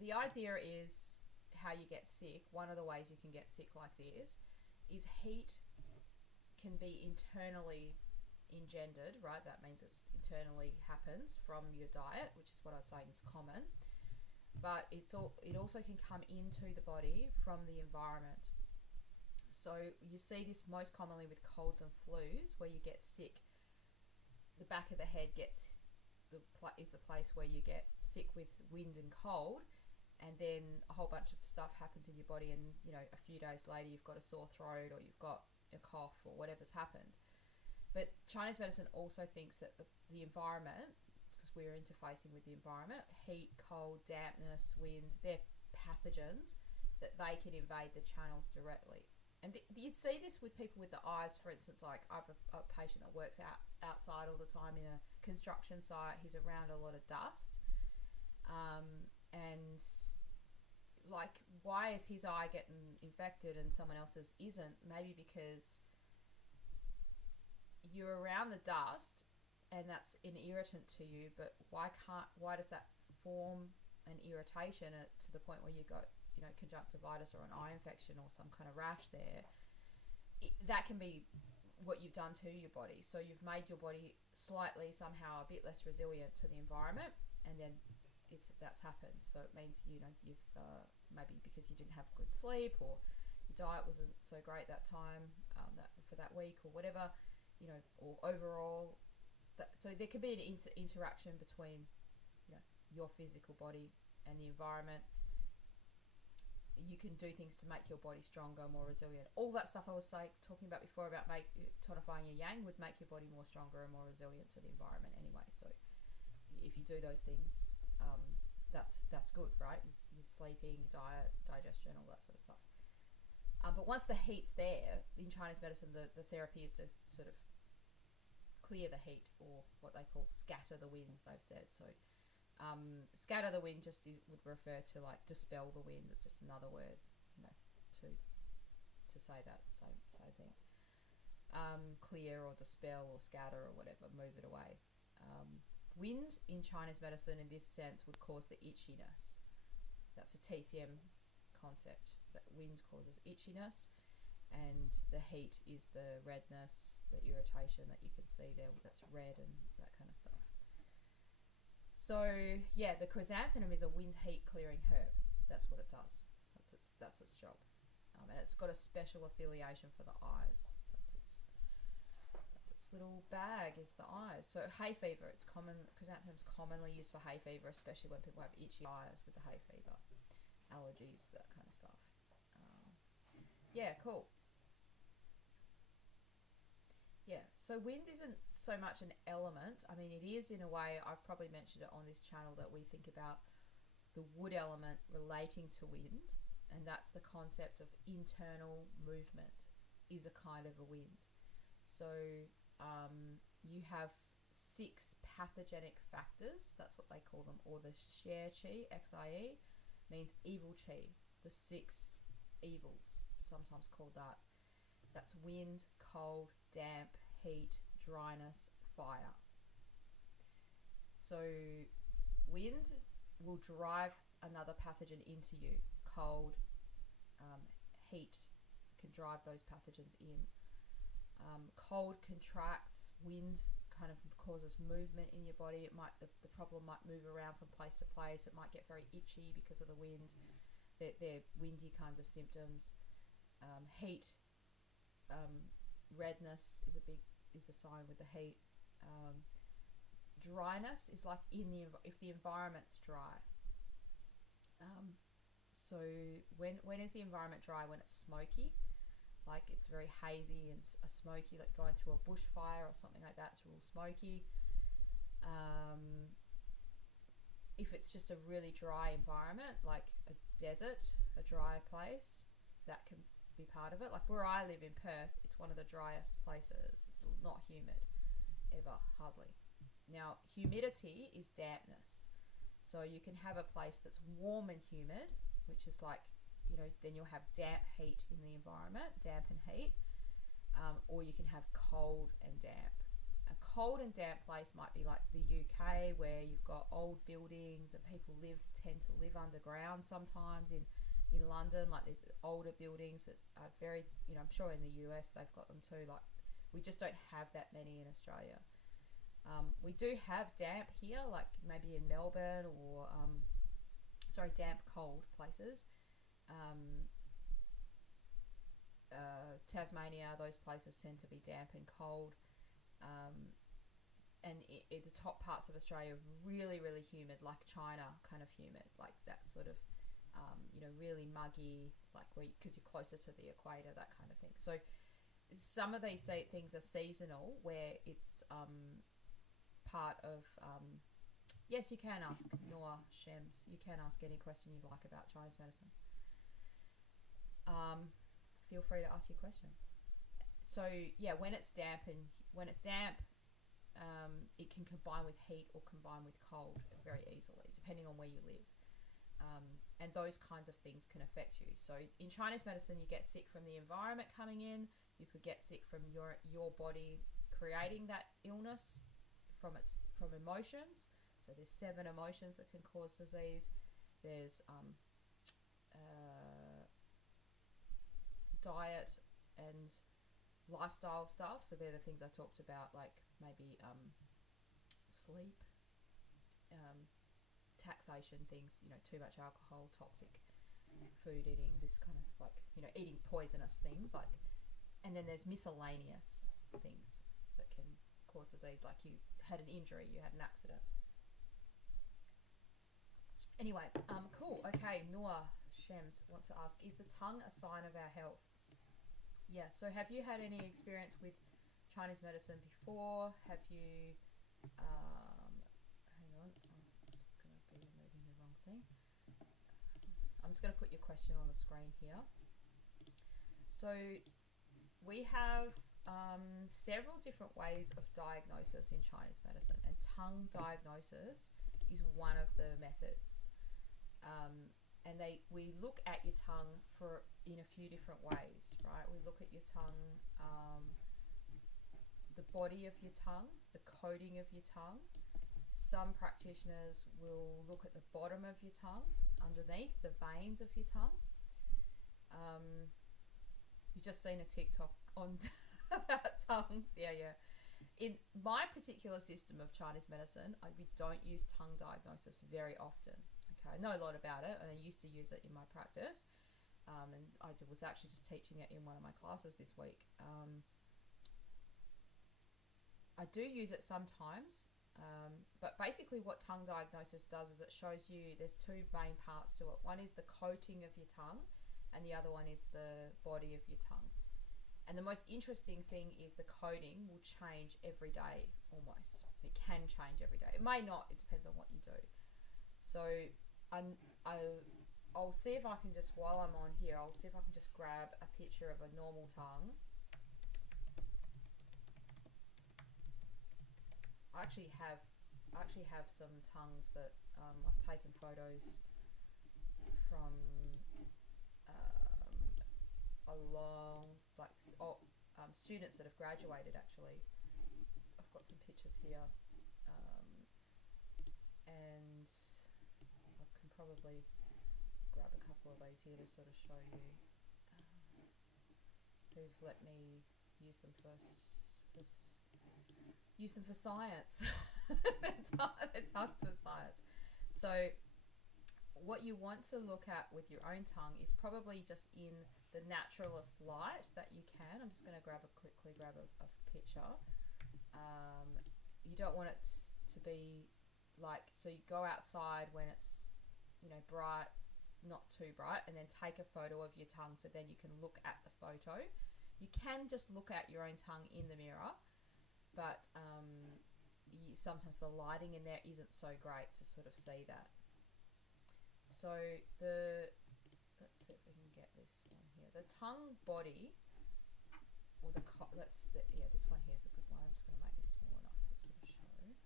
the idea is how you get sick. One of the ways you can get sick like this is heat can be internally engendered, right? That means it's internally happens from your diet, which is what I was saying is common. But it also can come into the body from the environment. So you see this most commonly with colds and flus, where you get sick. The back of the head is the place where you get sick with wind and cold, and then a whole bunch of stuff happens in your body, and a few days later you've got a sore throat or you've got a cough or whatever's happened. But Chinese medicine also thinks that the environment, because we're interfacing with the environment, heat, cold, dampness, wind, they're pathogens that they can invade the channels directly. And you'd see this with people with the eyes, for instance. Like I have a patient that works outside all the time in a construction site. He's around a lot of dust, and like, why is his eye getting infected and someone else's isn't? Maybe because you're around the dust and that's an irritant to you, but why does that form an irritation to the point where you got conjunctivitis or an eye infection or some kind of rash there? That can be what you've done to your body. So you've made your body slightly somehow a bit less resilient to the environment, and then that's happened. So it means you've maybe because you didn't have good sleep, or your diet wasn't so great that time, for that week or whatever, or overall. So there could be an interaction between your physical body and the environment. You can do things to make your body stronger, more resilient. All that stuff I was talking about before about tonifying your yang would make your body more stronger and more resilient to the environment anyway. So if you do those things, that's good, right? Your sleeping, your diet, digestion, all that sort of stuff. But once the heat's there, in Chinese medicine, the therapy is to sort of clear the heat, or what they call scatter the winds, they've said. So scatter the wind would refer to like dispel the wind. It's just another word, to say that same thing. Clear or dispel or scatter or whatever, move it away. Wind in Chinese medicine in this sense would cause the itchiness. That's a TCM concept, that wind causes itchiness, and the heat is the redness, the irritation that you can see there, that's red and that kind of stuff. So yeah, the chrysanthemum is a wind heat clearing herb. That's what it does. That's its job, and it's got a special affiliation for the eyes. That's its little bag, is the eyes. So hay fever, chrysanthemum's commonly used for hay fever, especially when people have itchy eyes with the hay fever, allergies, that kind of stuff. Yeah, cool. Yeah, so wind isn't so much an element. I mean, it is in a way. I've probably mentioned it on this channel that we think about the wood element relating to wind, and that's the concept of internal movement is a kind of a wind. So you have 6 pathogenic factors, that's what they call them, or the Xie Qi, Xie, means evil qi, the 6 evils, sometimes called that. That's wind, cold, damp, heat, dryness, fire. So wind will drive another pathogen into you. Cold, heat can drive those pathogens in. Cold contracts, wind kind of causes movement in your body. The problem might move around from place to place. It might get very itchy because of the wind. They're windy kinds of symptoms. Heat, redness is a sign with the heat. Dryness is like if the environment's dry. So when is the environment dry? When it's smoky, like it's very hazy and smoky, like going through a bushfire or something like that. It's real smoky. If it's just a really dry environment, like a desert, a dry place, that can be part of it. Like where I live in Perth, it's one of the driest places. It's not humid ever, hardly. Now humidity is dampness, so you can have a place that's warm and humid, which is like, then you'll have damp heat in the environment, damp and heat, or you can have cold and damp. And cold and damp place might be like the UK, where you've got old buildings and people tend to live underground sometimes in London. Like there's older buildings that are very, I'm sure in the US they've got them too. Like we just don't have that many in Australia. We do have damp here, like maybe in Melbourne or damp cold places. Tasmania, those places tend to be damp and cold. And the top parts of Australia are really, really humid, like China kind of humid, like that sort of, really muggy, like because you're closer to the equator, that kind of thing. So some of these things are seasonal, where it's part of yes, you can ask Noah Shems, you can ask any question you like about Chinese medicine. Feel free to ask your question. So yeah, when it's damp, it can combine with heat or combine with cold very easily, depending on where you live. And those kinds of things can affect you. So in Chinese medicine, you get sick from the environment coming in. You could get sick from your body creating that illness from emotions. So there's 7 emotions that can cause disease. There's diet and lifestyle stuff. So they're the things I talked about, like maybe sleep, taxation things, too much alcohol, toxic food eating, this kind of like, eating poisonous things, like, and then there's miscellaneous things that can cause disease, like you had an injury, you had an accident. Anyway, cool. Okay, Noah Shems wants to ask, is the tongue a sign of our health? Yeah, so have you had any experience with Chinese medicine before? Have you, hang on, I'm just going to be moving the wrong thing. I'm just going to put your question on the screen here. So we have several different ways of diagnosis in Chinese medicine, and tongue diagnosis is one of the methods. And we look at your tongue in a few different ways, right? We look at your tongue, the body of your tongue, the coating of your tongue. Some practitioners will look at the bottom of your tongue, underneath the veins of your tongue. You've just seen a TikTok on about tongues. Yeah. In my particular system of Chinese medicine, we don't use tongue diagnosis very often. I know a lot about it, and I used to use it in my practice, and I was actually just teaching it in one of my classes this week. I do use it sometimes, but basically what tongue diagnosis does is it shows you there's 2 main parts to it. One is the coating of your tongue, and the other one is the body of your tongue. And the most interesting thing is the coating will change every day almost. It can change every day. It may not, it depends on what you do. So I'll see if I can just, while I'm on here, I'll see if I can just grab a picture of a normal tongue. I actually have some tongues that I've taken photos from students that have graduated. Actually, I've got some pictures here, and I can probably grab a couple of these here to sort of show you who've let me use them for science. They're tongues for science. So what you want to look at with your own tongue is probably just in the naturalist light that you can. I'm just going to quickly grab a picture. You don't want it to be like, so you go outside when it's, bright, not too bright, and then take a photo of your tongue so then you can look at the photo. You can just look at your own tongue in the mirror, but sometimes the lighting in there isn't so great to sort of see that. So let's see if we can get this one here. The tongue body, or this one here is a good one. I'm just going to make this small enough to sort of show. There we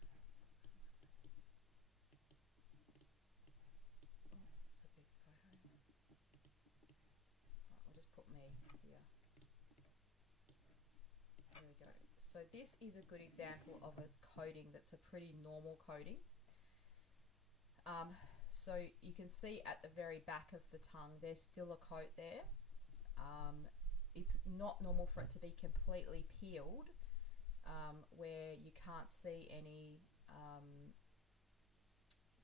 go. Oh, that's a big photo. Right, I'll just put me here. There we So this is a good example of a coating that's a pretty normal coating. So you can see at the very back of the tongue, there's still a coat there. It's not normal for it to be completely peeled, where you can't see any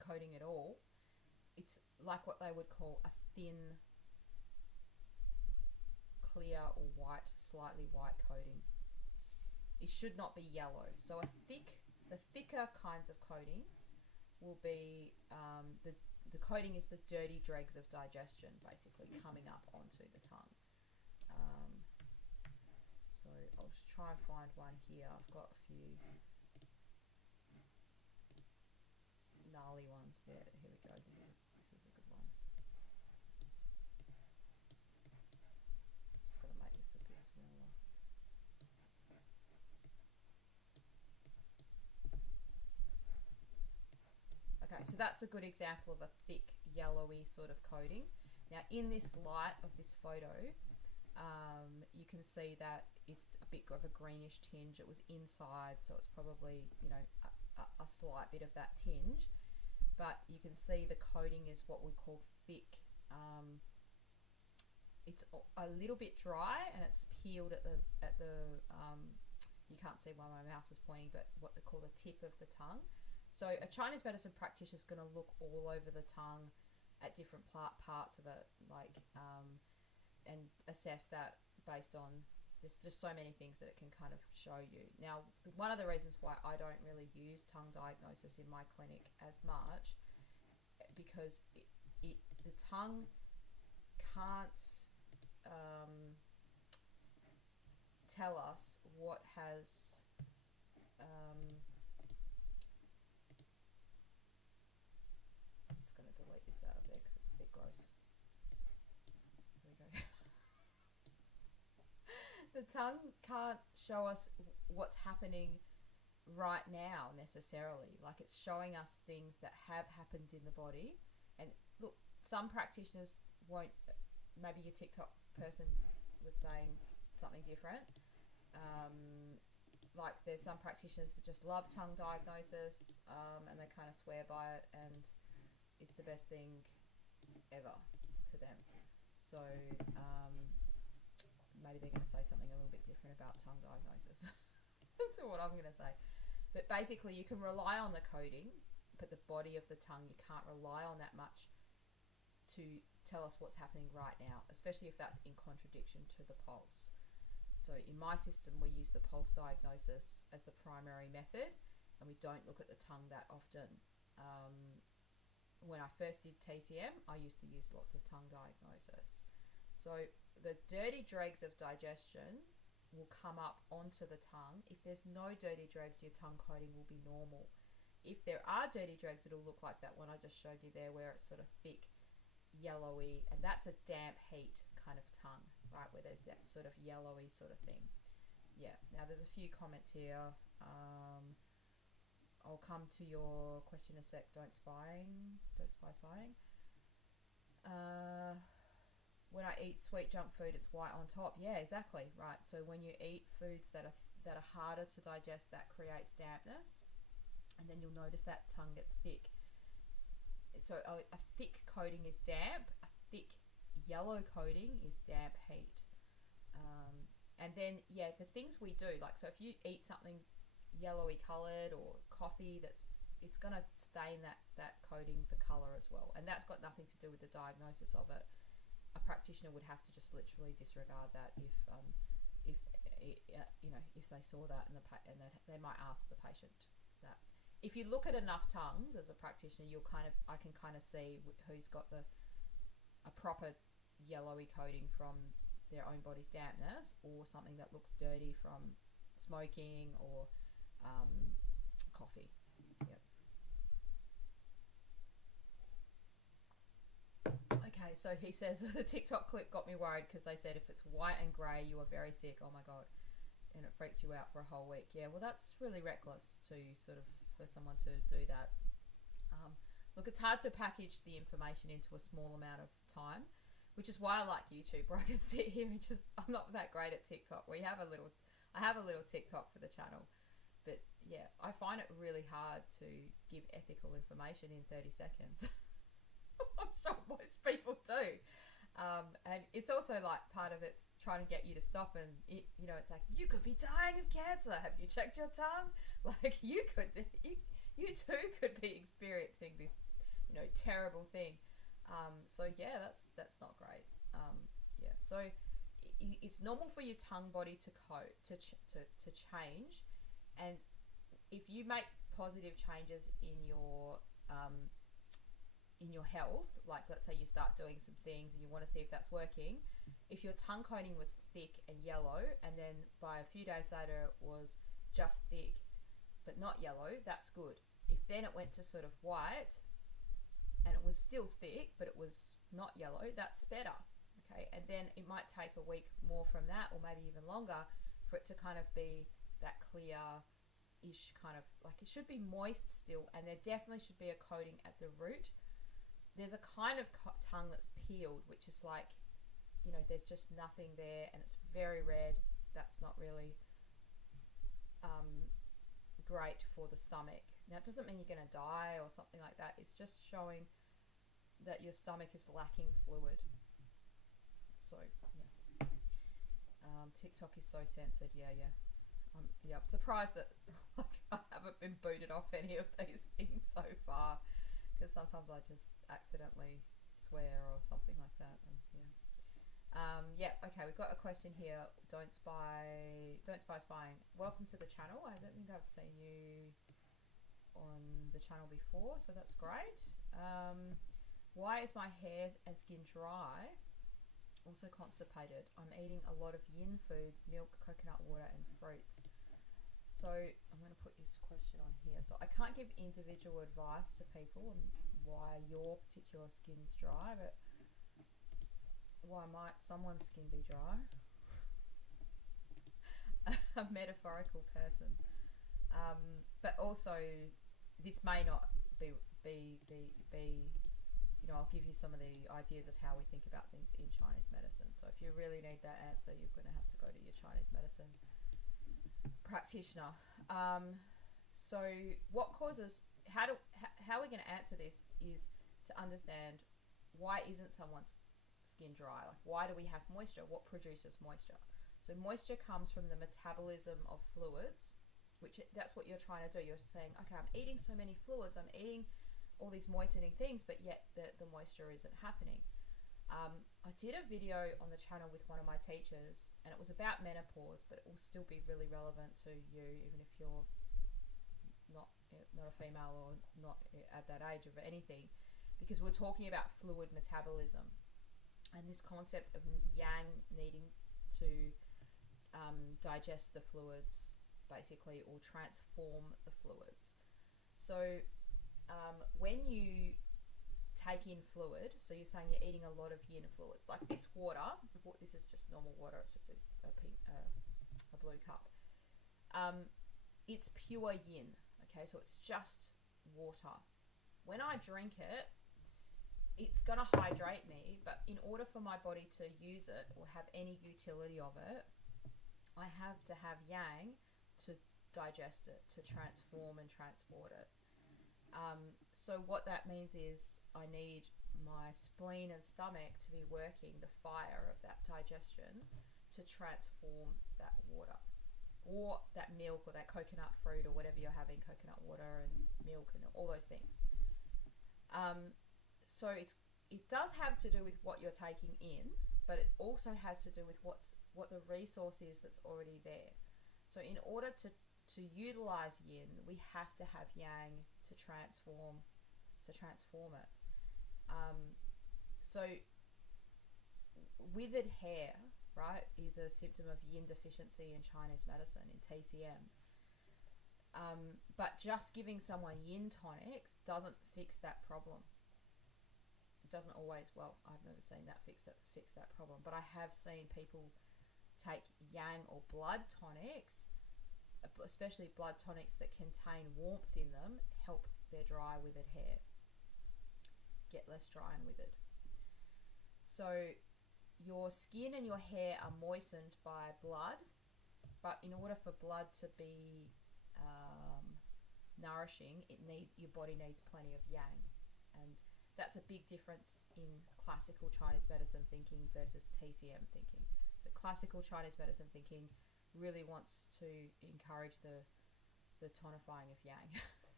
coating at all. It's like what they would call a thin, clear or white, slightly white coating. It should not be yellow. So the thicker kinds of coatings will be the coating is the dirty dregs of digestion, basically coming up onto the tongue. So I'll just try and find one here. I've got a few gnarly ones there. Here we go. This is a good one. Just got to make this a bit smaller. Okay, so that's a good example of a thick, yellowy sort of coating. Now, in this light of this photo, you can see that it's a bit of a greenish tinge. It was inside, so it's probably, you know, a slight bit of that tinge. But you can see the coating is what we call thick. It's a little bit dry, and it's peeled at the you can't see why my mouse is pointing, but what they call the tip of the tongue. So a Chinese medicine practitioner is going to look all over the tongue at different parts of it, like, and assess that based on, there's just so many things that it can kind of show you. Now, one of the reasons why I don't really use tongue diagnosis in my clinic as much, because the tongue can't tell us what has I'm just going to delete this out of there because it's a bit gross. There we go. The tongue can't show us what's happening right now necessarily. Like, it's showing us things that have happened in the body. And look, some practitioners won't, maybe your TikTok person was saying something different. Like, there's some practitioners that just love tongue diagnosis, and they kind of swear by it, and it's the best thing ever to them. So maybe they're going to say something a little bit different about tongue diagnosis. That's what I'm going to say. But basically, you can rely on the coating, but the body of the tongue, you can't rely on that much to tell us what's happening right now, especially if that's in contradiction to the pulse. So in my system, we use the pulse diagnosis as the primary method, and we don't look at the tongue that often. When I first did TCM, I used to use lots of tongue diagnosis. So the dirty dregs of digestion will come up onto the tongue. If there's no dirty dregs, your tongue coating will be normal. If there are dirty dregs, it'll look like that one I just showed you there, where it's sort of thick, yellowy, and that's a damp heat kind of tongue, right, where there's that sort of yellowy sort of thing. Yeah, now there's a few comments here. I'll come to your question in a sec. Don't spy spying. When I eat sweet junk food, it's white on top. Yeah, exactly, right. So when you eat foods that are harder to digest, that creates dampness, and then you'll notice that tongue gets thick. So a thick coating is damp. A thick yellow coating is damp heat. And then, yeah, the things we do, like, so if you eat something yellowy coloured or coffee, it's going to stain that coating the colour as well. And that's got nothing to do with the diagnosis of it. A practitioner would have to just literally disregard that if they saw that, and they might ask the patient that. If you look at enough tongues as a practitioner, I can kind of see who's got a proper yellowy coating from their own body's dampness, or something that looks dirty from smoking or coffee. Yep. Okay, so he says the TikTok clip got me worried because they said if it's white and grey, you are very sick. Oh my god, and it freaks you out for a whole week. Yeah, well, that's really reckless to sort of for someone to do that. Look, it's hard to package the information into a small amount of time, which is why I like YouTube, where I can sit here and I'm not that great at TikTok. I I have a little TikTok for the channel, but yeah, I find it really hard to give ethical information in 30 seconds. I'm sure most people do. And it's also like part of it's trying to get you to stop, and it's like, you could be dying of cancer. Have you checked your tongue? Like you too could be experiencing this, terrible thing. So yeah, that's not great. Yeah, so it's normal for your tongue body to change, and if you make positive changes in your health, like let's say you start doing some things and you want to see if that's working, if your tongue coating was thick and yellow and then by a few days later it was just thick but not yellow, that's good. If then it went to sort of white and it was still thick but it was not yellow, that's better. Okay, and then it might take a week more from that, or maybe even longer, for it to kind of be that clear-ish kind of, like it should be moist still, and there definitely should be a coating at the root. There's a kind of tongue that's peeled, which is like, there's just nothing there, and it's very red. That's not really great for the stomach. Now, it doesn't mean you're going to die or something like that. It's just showing that your stomach is lacking fluid. So yeah, TikTok is so censored. Yeah. I'm surprised that like I haven't been booted off any of these things so far, because sometimes I just accidentally swear or something like that. And yeah. Okay, we've got a question here. Don't spy spying. Welcome to the channel. I don't think I've seen you on the channel before, so that's great. Why is my hair and skin dry? Also constipated. I'm eating a lot of yin foods, milk, coconut water and fruits. So I'm going to put this question on here. So I can't give individual advice to people on why your particular skin's dry, but why might someone's skin be dry? A metaphorical person. But also this may not be I'll give you some of the ideas of how we think about things in Chinese medicine. So if you really need that answer, you're going to have to go to your Chinese medicine practitioner. So what causes, how we're going to answer this is to understand why isn't someone's skin dry? Like, why do we have moisture? What produces moisture? So moisture comes from the metabolism of fluids, which that's what you're trying to do. You're saying, okay, I'm eating so many fluids, I'm eating all these moistening things, but yet the moisture isn't happening. I did a video on the channel with one of my teachers, and it was about menopause, but it will still be really relevant to you, even if you're not a female or not at that age of anything, because we're talking about fluid metabolism and this concept of yang needing to digest the fluids, basically, or transform the fluids. So when you take in fluid, so you're saying you're eating a lot of yin fluids, like this water. This is just normal water. It's just a blue cup. It's pure yin. Okay, so it's just water. When I drink it, it's gonna hydrate me, but in order for my body to use it or have any utility of it, I have to have yang to digest it, to transform and transport it. So what that means is I need my spleen and stomach to be working the fire of that digestion to transform that water or that milk or that coconut fruit or whatever you're having, coconut water and milk and all those things. So it does have to do with what you're taking in, but it also has to do with what the resource is that's already there. So in order to utilize yin, we have to have yang to transform it. So withered hair, right, is a symptom of yin deficiency in Chinese medicine, in TCM. But just giving someone yin tonics doesn't fix that problem. It doesn't always. Well, I've never seen that fix that problem, but I have seen people take yang or blood tonics, especially blood tonics that contain warmth in them, help their dry, withered hair get less dry and withered. So your skin and your hair are moistened by blood, but in order for blood to be nourishing, your body needs plenty of yang, and that's a big difference in classical Chinese medicine thinking versus TCM thinking. So classical Chinese medicine thinking really wants to encourage the tonifying of yang.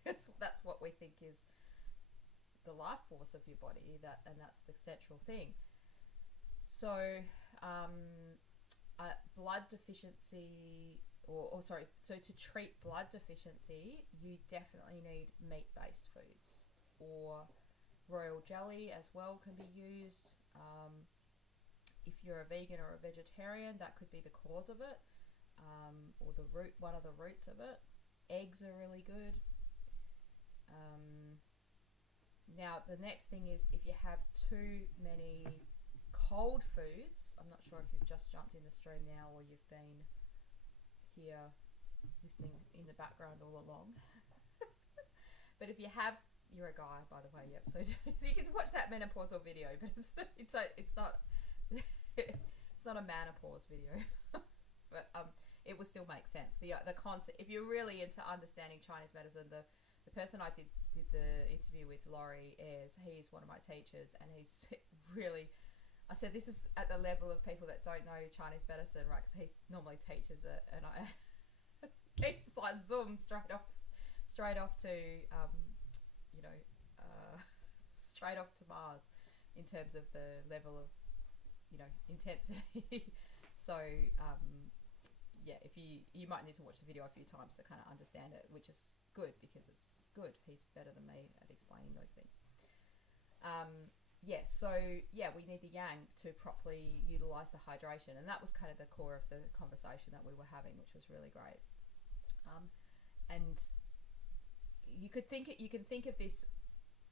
That's what we think is the life force of your body, and that's the central thing. So blood deficiency, so to treat blood deficiency, you definitely need meat-based foods, or royal jelly as well can be used. If you're a vegan or a vegetarian, that could be the cause of it, or one of the roots of it. Eggs are really good. Now the next thing is, if you have too many cold foods, I'm not sure if you've just jumped in the stream now or you've been here listening in the background all along. But if you have, you're a guy, by the way, yep. So you can watch that menopausal video, but it's not it's not a menopause video. But it will still make sense. The concept, if you're really into understanding Chinese medicine, the person I did the interview with, Laurie Ayres, he's one of my teachers, and he's really, I said this is at the level of people that don't know Chinese medicine, right? Because he normally teaches it, and he's just like zoom straight off to straight off to Mars in terms of the level of intensity. So yeah, if you might need to watch the video a few times to kind of understand it, which is good, because it's good. He's better than me at explaining those things. We need the yang to properly utilize the hydration, and that was kind of the core of the conversation that we were having, which was really great. And you can think of this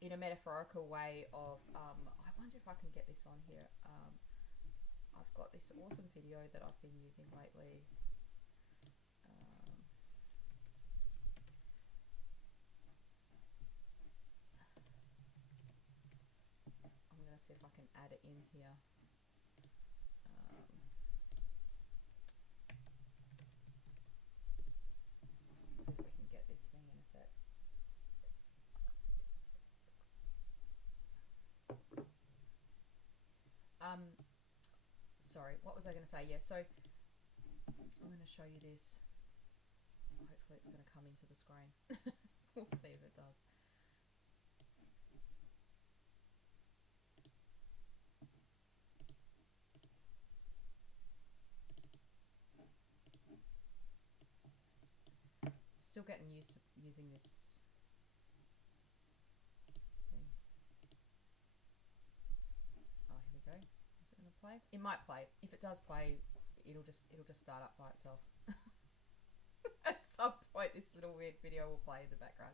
in a metaphorical way of I wonder if I can get this on here. I've got this awesome video that I've been using lately. I'm going to see if I can add it in here. See if we can get this thing in a sec. Sorry, what was I going to say? Yeah, so I'm going to show you this. Hopefully it's going to come into the screen. We'll see if it does. Still getting used to using this thing. Oh, here we go. Is it going to play? It might play. If it does play, it'll just start up by itself. At some point, this little weird video will play in the background.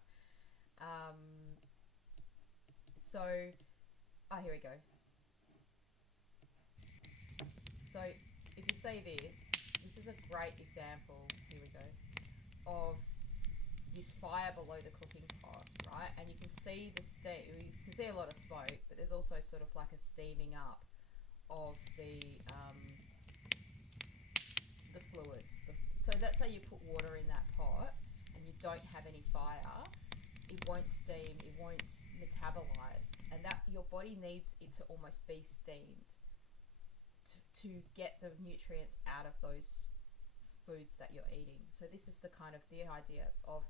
Here we go. So if you see this is a great example. Here we go, of this fire below the cooking pot, right? And you can see the steam. You can see a lot of smoke, but there's also sort of like a steaming up of the fluids. So let's say you put water in that pot and you don't have any fire, it won't steam, it won't metabolize, and that your body needs it to almost be steamed to get the nutrients out of those foods that you're eating. So this is the idea of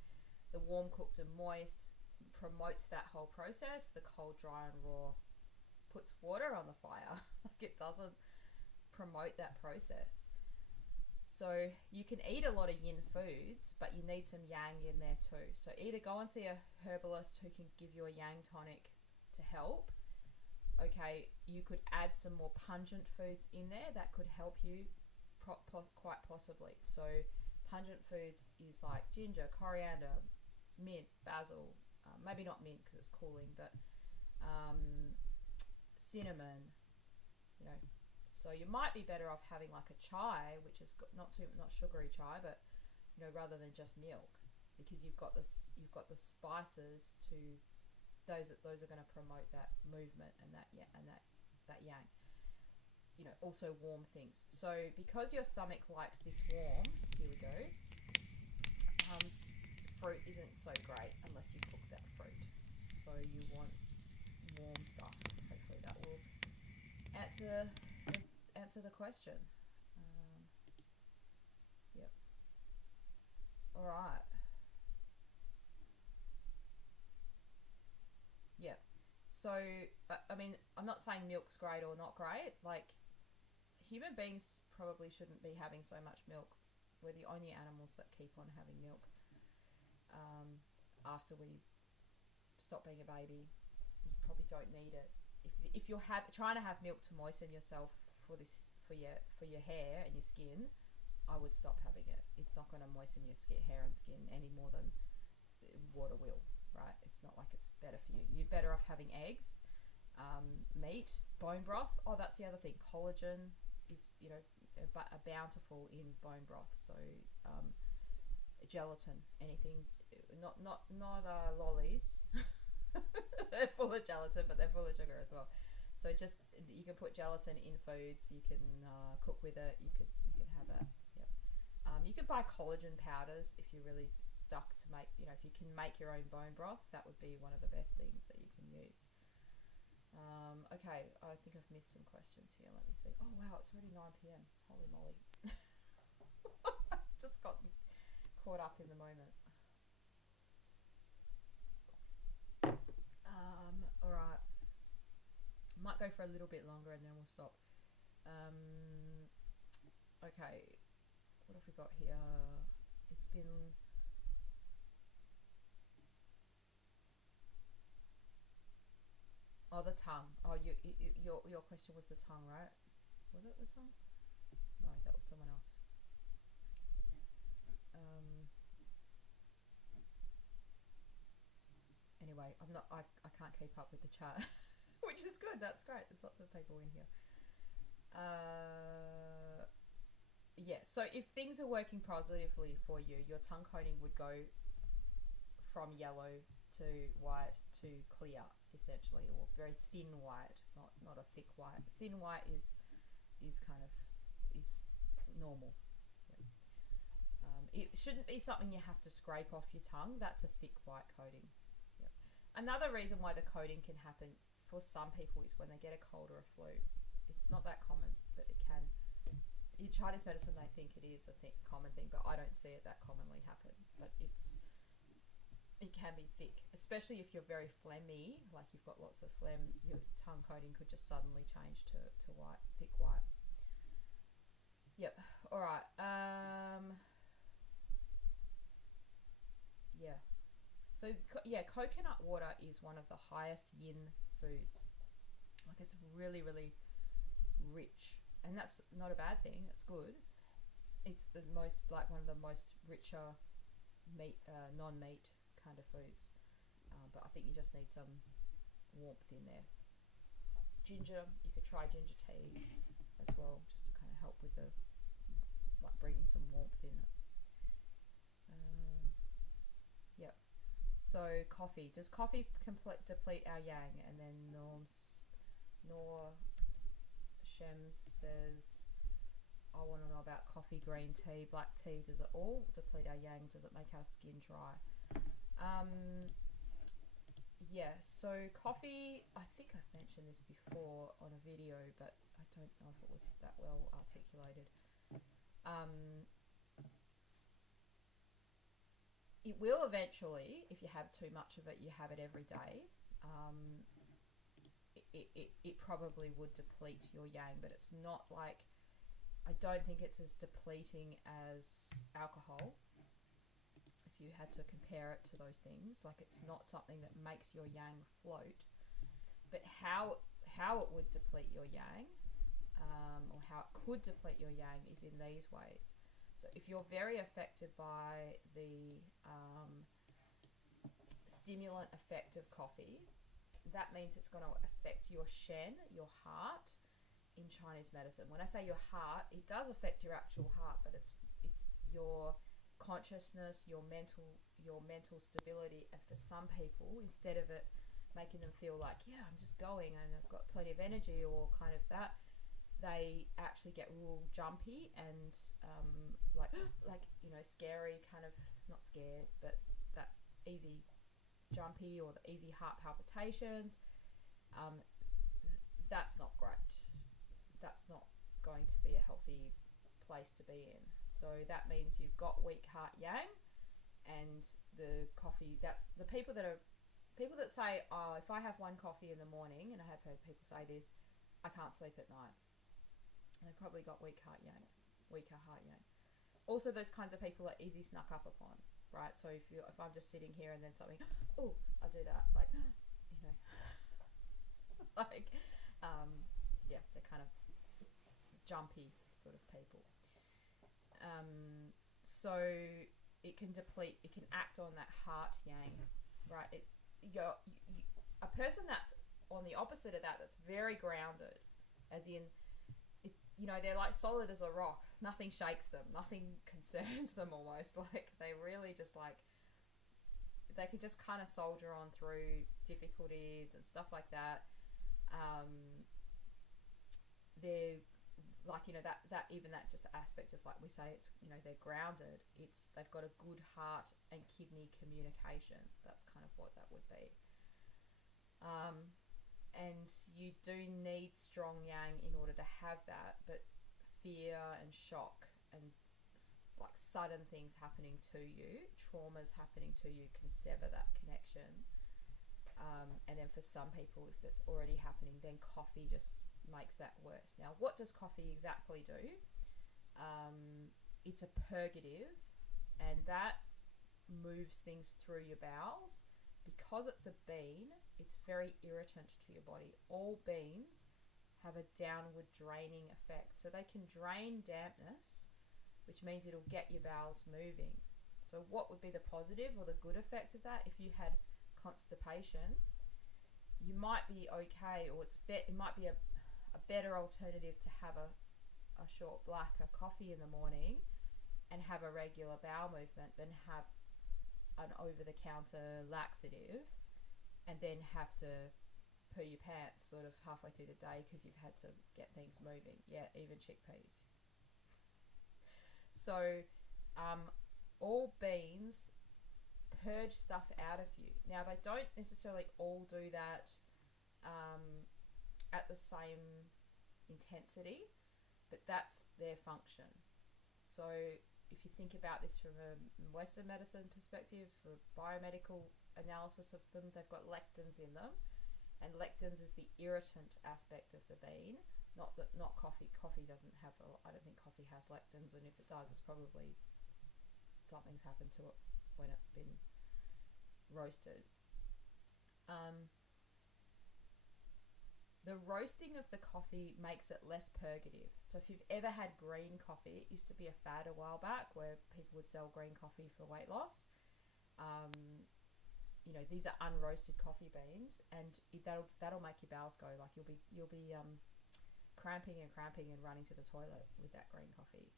the warm, cooked and moist promotes that whole process. The cold, dry and raw puts water on the fire. Like, it doesn't promote that process. So you can eat a lot of yin foods, but you need some yang in there too. So either go and see a herbalist who can give you a yang tonic to help. Okay, you could add some more pungent foods in there that could help you quite possibly. So pungent foods is like ginger, coriander, mint, basil, maybe not mint because it's cooling, but cinnamon, so you might be better off having like a chai, which is not sugary chai, but rather than just milk, because you've got the spices to those are going to promote that movement and that yang. Also warm things. So because your stomach likes this warm, here we go. Fruit isn't so great unless you cook that fruit. So you want warm stuff. Hopefully that will answer the question. Yep. All right. Yep. So I mean, I'm not saying milk's great or not great. Like, human beings probably shouldn't be having so much milk. We're the only animals that keep on having milk. After we stop being a baby, you probably don't need it. If you're trying to have milk to moisten yourself for your hair and your skin, I would stop having it. It's not going to moisten your hair and skin any more than water will, right? It's not like it's better for you. You're better off having eggs, meat, bone broth. Oh, that's the other thing. Collagen is, a bountiful in bone broth. So gelatin, anything, not lollies. They're full of gelatin, but they're full of sugar as well. So just, you can put gelatin in foods. You can cook with it. You can have it. Yep. You can buy collagen powders if you're really stuck to make. If you can make your own bone broth, that would be one of the best things that you can use. Okay, I think I've missed some questions here. Let me see. Oh wow, it's already 9 p.m. Holy moly! Just got caught up in the moment. All right. Might go for a little bit longer and then we'll stop. Okay, what have we got here? It's been... Oh, the tongue. Oh, your question was the tongue, right? Was it the tongue? No, that was someone else. Anyway, I can't keep up with the chat, which is good. That's great. There's lots of people in here. Yeah. So if things are working positively for you, your tongue coating would go from yellow to white to clear, essentially, or very thin white, not a thick white. Thin white is normal. It shouldn't be something you have to scrape off your tongue. That's a thick white coating. Yep. Another reason why the coating can happen for some people is when they get a cold or a flu. It's not that common, but it can. In Chinese medicine, they think it is a common thing, but I don't see it that commonly happen. But it can be thick, especially if you're very phlegmy, like you've got lots of phlegm. Your tongue coating could just suddenly change to white, thick white. Yep. All right. Yeah. So yeah, coconut water is one of the highest yin foods. Like, it's really, really rich, and that's not a bad thing. It's good. It's the most, like, one of the most richer meat, non-meat kind of foods. But I think you just need some warmth in there. Ginger, you could try ginger tea as well, just to kind of help with bringing some warmth in it. Yep. So coffee. Does coffee deplete our yang? And then Nor Shems says, I want to know about coffee, green tea, black tea. Does it all deplete our yang? Does it make our skin dry? Yeah, so coffee, I think I've mentioned this before on a video, but I don't know if it was that well articulated. It will eventually, if you have too much of it, you have it every day. It probably would deplete your yang, but it's not like, I don't think it's as depleting as alcohol. If you had to compare it to those things, like, it's not something that makes your yang float. But how it would deplete your yang, or how it could deplete your yang, is in these ways. So if you're very affected by the stimulant effect of coffee, that means it's going to affect your shen, your heart, in Chinese medicine. When I say your heart, it does affect your actual heart, but it's your consciousness, your mental stability. And for some people, instead of it making them feel like, yeah, I'm just going and I've got plenty of energy, or kind of that, they actually get real jumpy and like scary, kind of, not scared, but that easy jumpy or the easy heart palpitations. That's not great. That's not going to be a healthy place to be in. So that means you've got weak heart yang, and the coffee, that's the people that say, oh, if I have one coffee in the morning, and I have heard people say this, I can't sleep at night. They've probably got weaker heart yang. Also, those kinds of people are easy snuck up upon, right? So if I'm just sitting here and then something, oh, I'll do that, like, like, they're kind of jumpy sort of people. So it can deplete, it can act on that heart yang, right? A person that's on the opposite of that, that's very grounded, as in, they're like solid as a rock. Nothing shakes them. Nothing concerns them almost. Like, they really just they can just kind of soldier on through difficulties and stuff like that. They're like, that even that just aspect of, like we say, it's, they're grounded. They've got a good heart and kidney communication. That's kind of what that would be. And you do need strong yang in order to have that, but fear and shock and like sudden things happening to you, traumas happening to you, can sever that connection. And then for some people, if that's already happening, then coffee just makes that worse. Now, what does coffee exactly do? It's a purgative, and that moves things through your bowels. Because it's a bean, it's very irritant to your body. All beans have a downward draining effect. So they can drain dampness, which means it'll get your bowels moving. So what would be the positive or the good effect of that? If you had constipation, you might be okay, or it might be a better alternative to have a short black, a coffee in the morning and have a regular bowel movement than have an over-the-counter laxative and then have to poo your pants sort of halfway through the day because you've had to get things moving. Yeah, even chickpeas. So all beans purge stuff out of you. Now, they don't necessarily all do that at the same intensity, but that's their function. So if you think about this from a Western medicine perspective, for biomedical analysis of them, they've got lectins in them, and lectins is the irritant aspect of the bean. Not coffee. Coffee doesn't have. I don't think coffee has lectins, and if it does, it's probably something's happened to it when it's been roasted. The roasting of the coffee makes it less purgative. So if you've ever had green coffee, it used to be a fad a while back where people would sell green coffee for weight loss. These are unroasted coffee beans, and that'll make your bowels go. Like, you'll be cramping and running to the toilet with that green coffee.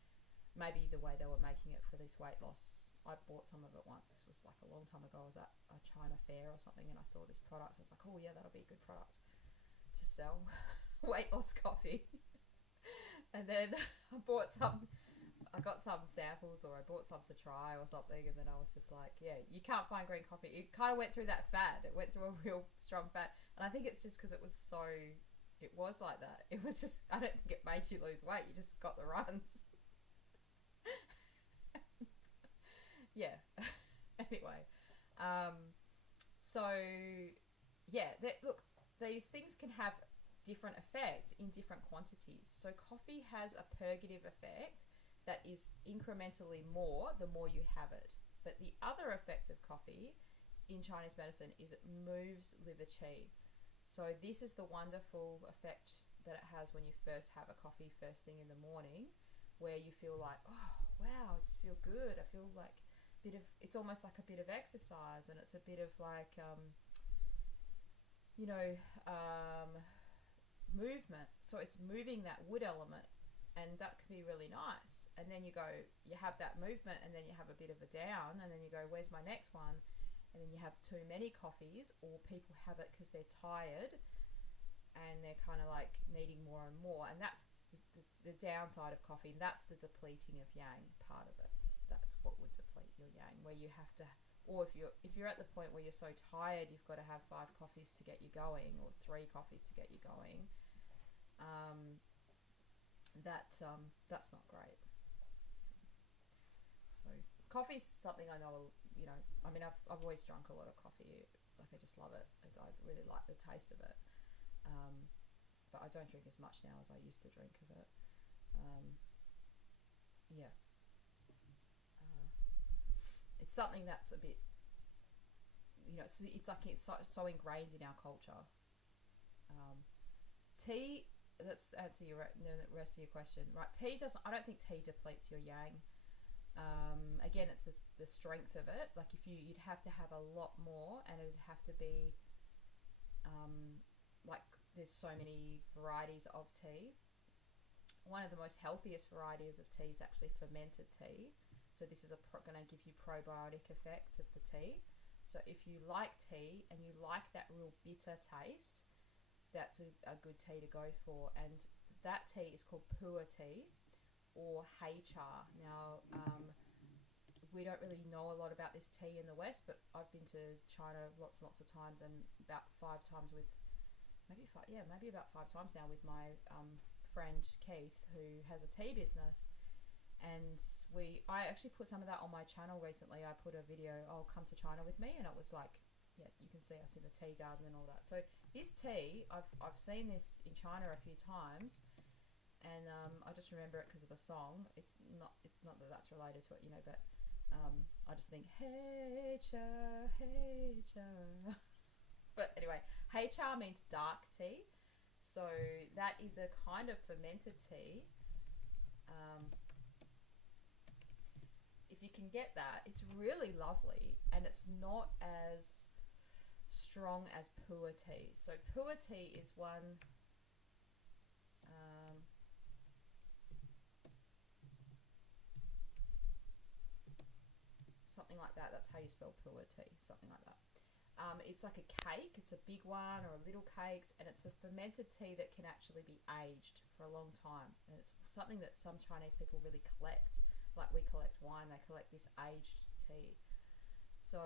Maybe the way they were making it for this weight loss. I bought some of it once. This was like a long time ago. I was at a China fair or something, and I saw this product. I was like, oh yeah, that'll be a good product to sell. Weight loss coffee. And then I got some samples, or I bought some to try or something, and then I was just like, yeah, you can't find green coffee. It kind of went through that fad. It went through a real strong fad, and I think it's just because it was like that. It was just, I don't think it made you lose weight. You just got the runs. Yeah. Anyway, so yeah, look, these things can have different effects in different quantities. So coffee has a purgative effect that is incrementally more the more you have it. But the other effect of coffee in Chinese medicine is it moves liver qi. So this is the wonderful effect that it has when you first have a coffee first thing in the morning, where you feel like, oh wow, I just feel good. I feel like it's almost like a bit of exercise, and it's a bit of like movement. So it's moving that wood element, and that can be really nice. And then you have that movement, and then you have a bit of a down, and then you go, where's my next one? And then you have too many coffees, or people have it because they're tired and they're kind of like needing more and more. And that's the downside of coffee, and that's the depleting of yang part of it. That's what would deplete your yang, where you have to, or if you're at the point where you're so tired you've got to have 5 coffees to get you going, or 3 coffees to get you going. That's not great. So coffee's something I know, you know, I mean, I've always drunk a lot of coffee. Like, I just love it. I really like the taste of it. But I don't drink as much now as I used to drink of it. Yeah. It's something that's a bit, you know, it's like it's so ingrained in our culture. Tea, let's answer the rest of your question. Right, tea doesn't, I don't think tea depletes your yang. Again, it's the strength of it. Like, you'd have to have a lot more, and it'd have to be, like, there's so many varieties of tea. One of the most healthiest varieties of tea is actually fermented tea. So this is going to give you probiotic effects of the tea. So if you like tea and you like that real bitter taste, that's a good tea to go for. And that tea is called pu'er tea or hei cha. Now, we don't really know a lot about this tea in the West, but I've been to China lots and lots of times, and about 5 times with, maybe about 5 times now with my friend Keith, who has a tea business. And I actually put some of that on my channel recently. I put a video, "Oh, come to China with me," and it was like, yeah, you can see us in the tea garden and all that. So this tea, I've seen this in China a few times, and I just remember it because of the song. It's not that that's related to it, you know, but I just think hei cha, hei cha. But anyway, hei cha means dark tea, so that is a kind of fermented tea. If you can get that, it's really lovely, and it's not as strong as pu'er tea. So pu'er tea is one, something like that. That's how you spell pu'er tea, something like that. It's like a cake. It's a big one or a little cakes, and it's a fermented tea that can actually be aged for a long time. And it's something that some Chinese people really collect. Like we collect wine, they collect this aged tea. So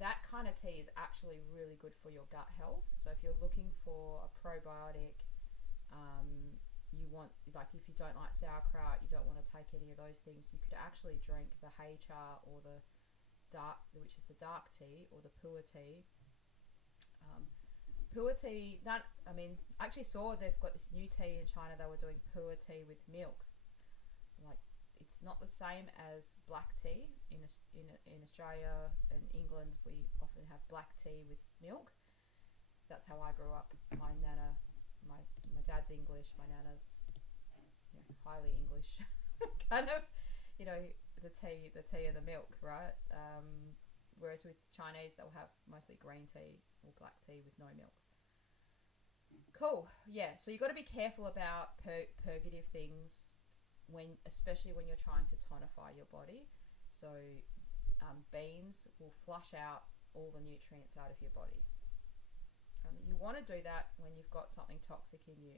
that kind of tea is actually really good for your gut health. So if you're looking for a probiotic, you want, like, if you don't like sauerkraut, you don't want to take any of those things, you could actually drink the hei cha or the dark, which is the dark tea, or the pu'er tea. Pu'er tea, that, I mean, I actually saw they've got this new tea in China. They were doing pu'er tea with milk. Like, it's not the same as black tea. In Australia and England, we often have black tea with milk. That's how I grew up. My nana, my dad's English, my nana's, you know, highly English. Kind of, you know, the tea and the milk, right? Whereas with Chinese, they'll have mostly green tea or black tea with no milk. Cool. Yeah, so you've got to be careful about purgative things, especially when you're trying to tonify your body. So beans will flush out all the nutrients out of your body. You want to do that when you've got something toxic in you.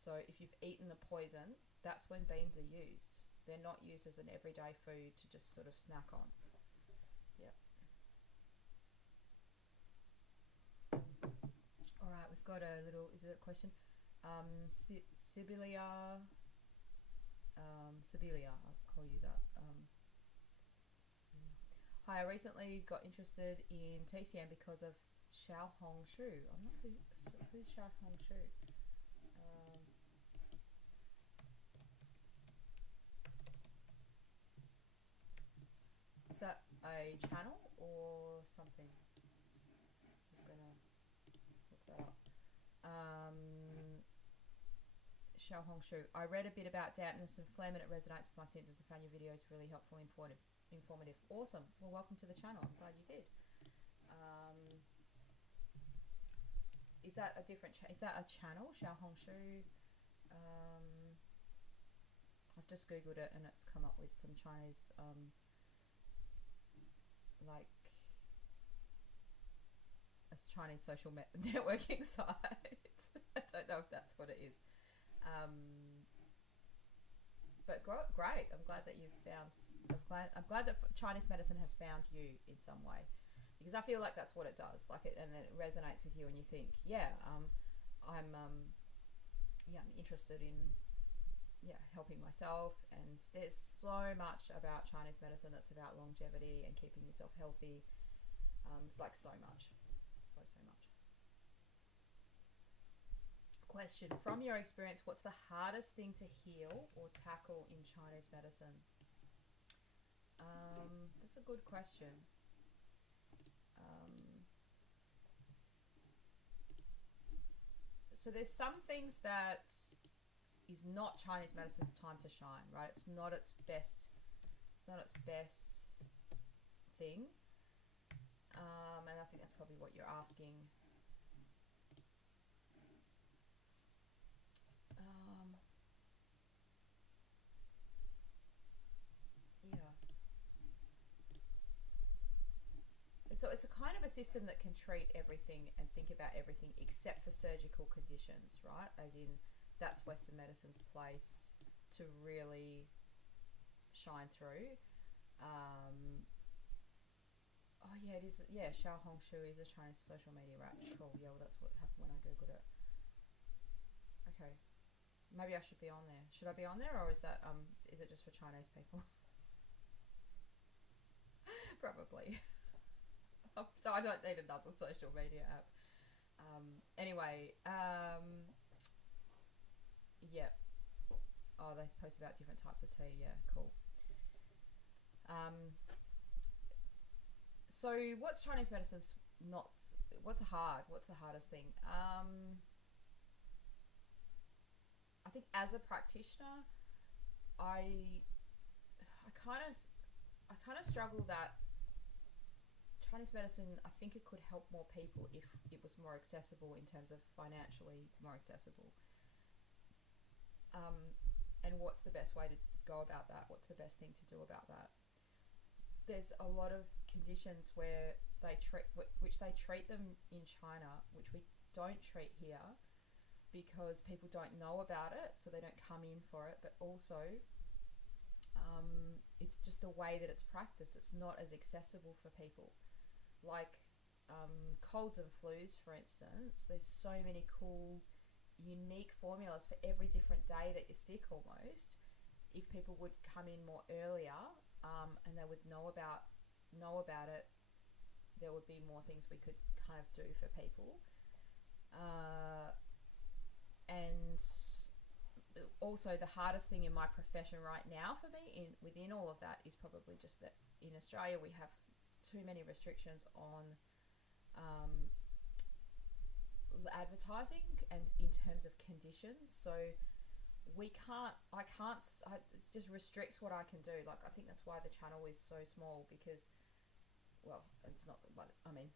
So if you've eaten the poison, that's when beans are used. They're not used as an everyday food to just sort of snack on. Yeah. All right, we've got a little, is it a question? Sibylia, I'll call you that. Hi, I recently got interested in TCM because of Xiao Hong Shu. I'm not who's Xiao Hong Shu. Is that a channel or something? Just gonna look that up. Xiao Hong Shu. I read a bit about dampness and phlegm, and it resonates with my symptoms. I found your videos really helpful and informative. Awesome. Well, welcome to the channel. I'm glad you did. Is that a different? Is that a channel? Xiao Hong Shu. I've just googled it, and it's come up with some Chinese, like a Chinese social networking site. I don't know if that's what it is. but great. I'm glad that you've found. I'm glad that Chinese medicine has found you in some way, because I feel like that's what it does. Like it, and it resonates with you, and you think, yeah, I'm interested in helping myself. And there's so much about Chinese medicine that's about longevity and keeping yourself healthy. It's like so much, so much. Question: from your experience, what's the hardest thing to heal or tackle in Chinese medicine? That's a good question. So there's some things that is not Chinese medicine's time to shine, right? It's not its best. It's not its best thing. And I think that's probably what you're asking. So it's a kind of a system that can treat everything and think about everything except for surgical conditions, right? As in, that's Western medicine's place to really shine through. It is. Yeah, Xiao Hongshu is a Chinese social media app. Cool. Yeah, well, that's what happened when I googled it. Okay, maybe I should be on there. Should I be on there, or is that is it just for Chinese people? Probably. I don't need another social media app. Anyway, yeah. Oh, they post about different types of tea. Yeah, cool. So what's Chinese medicine's not? What's the hardest thing? I think as a practitioner, I kind of struggle that Chinese medicine, I think it could help more people if it was more accessible in terms of financially more accessible. And what's the best way to go about that? What's the best thing to do about that? There's a lot of conditions where they treat them in China, which we don't treat here because people don't know about it, so they don't come in for it. But also, it's just the way that it's practiced. It's not as accessible for people. Like colds and flus, for instance, there's so many cool, unique formulas for every different day that you're sick almost. If people would come in more earlier and they would know about it, there would be more things we could kind of do for people. And also the hardest thing in my profession right now for me within all of that is probably just that in Australia we have too many restrictions on advertising and in terms of conditions. So it just restricts what I can do. Like, I think that's why the channel is so small, because, well, it's not, but I mean,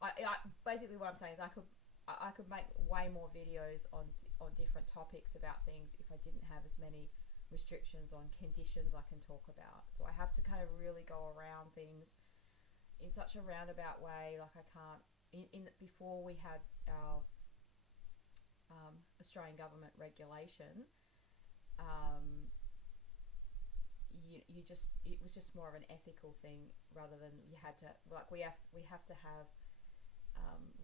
I basically what I'm saying is I could make way more videos on different topics about things if I didn't have as many restrictions on conditions I can talk about. So I have to kind of really go around things in such a roundabout way. Like, I can't before we had our Australian government regulation, it was just more of an ethical thing rather than you had to, like, we have to have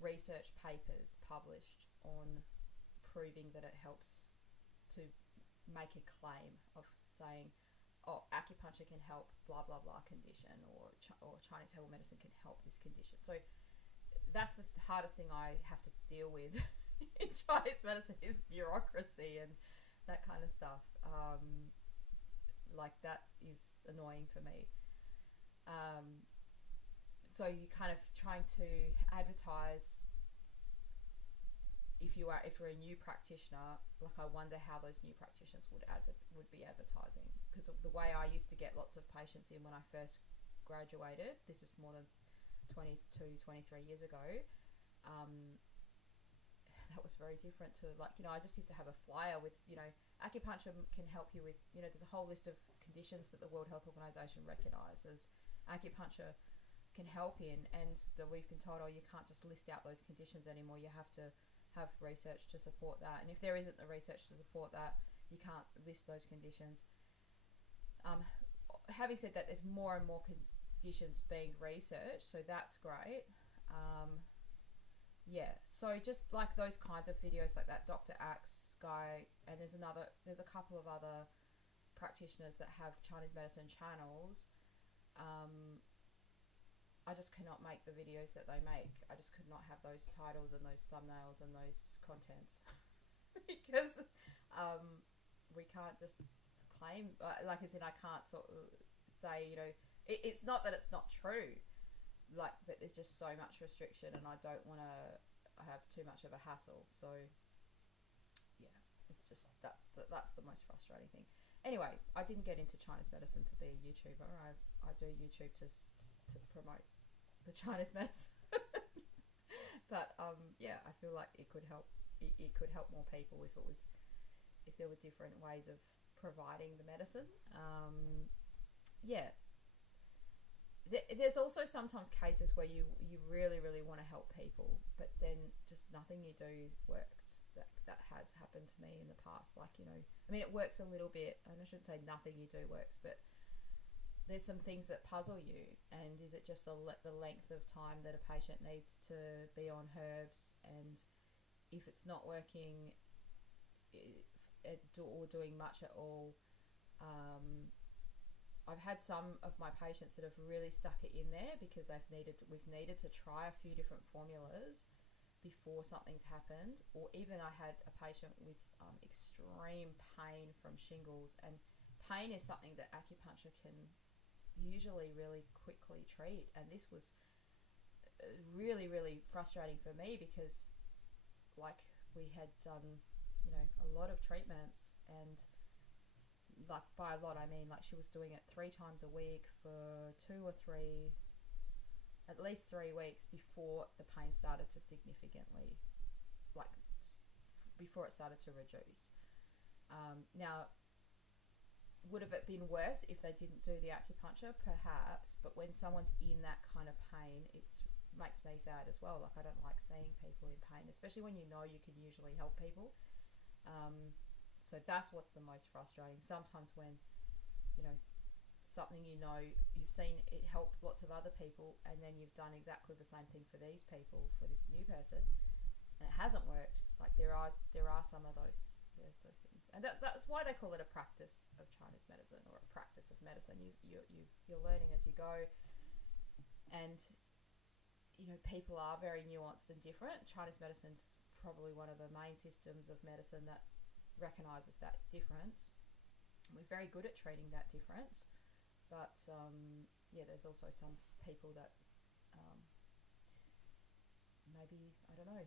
research papers published on proving that it helps to make a claim of saying, oh, acupuncture can help blah blah blah condition, or Chinese herbal medicine can help this condition. So that's the hardest thing I have to deal with in Chinese medicine, is bureaucracy and that kind of stuff. Like, that is annoying for me. So you kind of trying to advertise. If you're a new practitioner, like, I wonder how those new practitioners would be advertising, because the way I used to get lots of patients in when I first graduated, this is more than 22, 23 years ago, that was very different to, like, I just used to have a flyer with, acupuncture can help you with, there's a whole list of conditions that the World Health Organization recognizes acupuncture can help in, and that we've been told, oh, you can't just list out those conditions anymore, you have to have research to support that, and if there isn't the research to support that, you can't list those conditions. Having said that, there's more and more conditions being researched, so that's great. Yeah, so just like those kinds of videos, like that Dr. Axe guy, and there's a couple of other practitioners that have Chinese medicine channels. I just cannot make the videos that they make. I just could not have those titles and those thumbnails and those contents because we can't just claim, like as in I can't sort of say, you know, it's not that it's not true, like, but there's just so much restriction and I don't want to have too much of a hassle. So yeah, it's just that's the most frustrating thing. Anyway, I didn't get into Chinese medicine to be a YouTuber. I do YouTube to promote the Chinese medicine. But yeah, I feel like it could help. It could help more people if there were different ways of providing the medicine. Yeah. There's also sometimes cases where you really, really want to help people, but then just nothing you do works. That has happened to me in the past. Like, you know, I mean, it works a little bit, and I shouldn't say nothing you do works, but there's some things that puzzle you. And is it just the length of time that a patient needs to be on herbs? And if it's not working or doing much at all, I've had some of my patients that have really stuck it in there because we've needed to try a few different formulas before something's happened. Or even I had a patient with extreme pain from shingles, and pain is something that acupuncture can usually really quickly treat. And this was really, really frustrating for me because, like, we had done, you know, a lot of treatments, and like by a lot I mean like she was doing it 3 times a week for at least 3 weeks before the pain started to significantly, like, before it started to reduce. Now, would have it been worse if they didn't do the acupuncture? Perhaps, but when someone's in that kind of pain, it makes me sad as well. Like, I don't like seeing people in pain, especially when you know you can usually help people. So that's what's the most frustrating. Sometimes when, you know, something, you know, you've seen it help lots of other people, and then you've done exactly the same thing for these people, for this new person, and it hasn't worked. Like, there are some of those things, and that's why they call it a practice of Chinese medicine, or a practice of medicine. You're learning as you go, and you know, people are very nuanced and different. Chinese medicine's probably one of the main systems of medicine that recognises that difference. We're very good at treating that difference, but yeah, there's also some people that maybe, I don't know,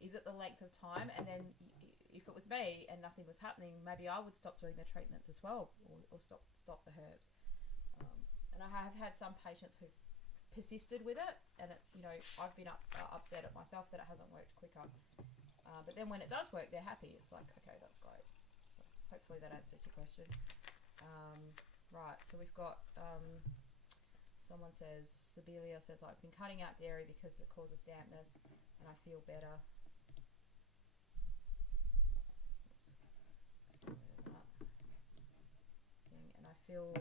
is it the length of time? And then if it was me and nothing was happening, maybe I would stop doing the treatments as well, or stop the herbs. And I have had some patients who've persisted with it, and it, you know, I've been upset at myself that it hasn't worked quicker. But then when it does work, they're happy. It's like, okay, that's great. So hopefully that answers your question. Right, so we've got, someone says, Sibelia says, I've been cutting out dairy because it causes dampness and I feel better. And I feel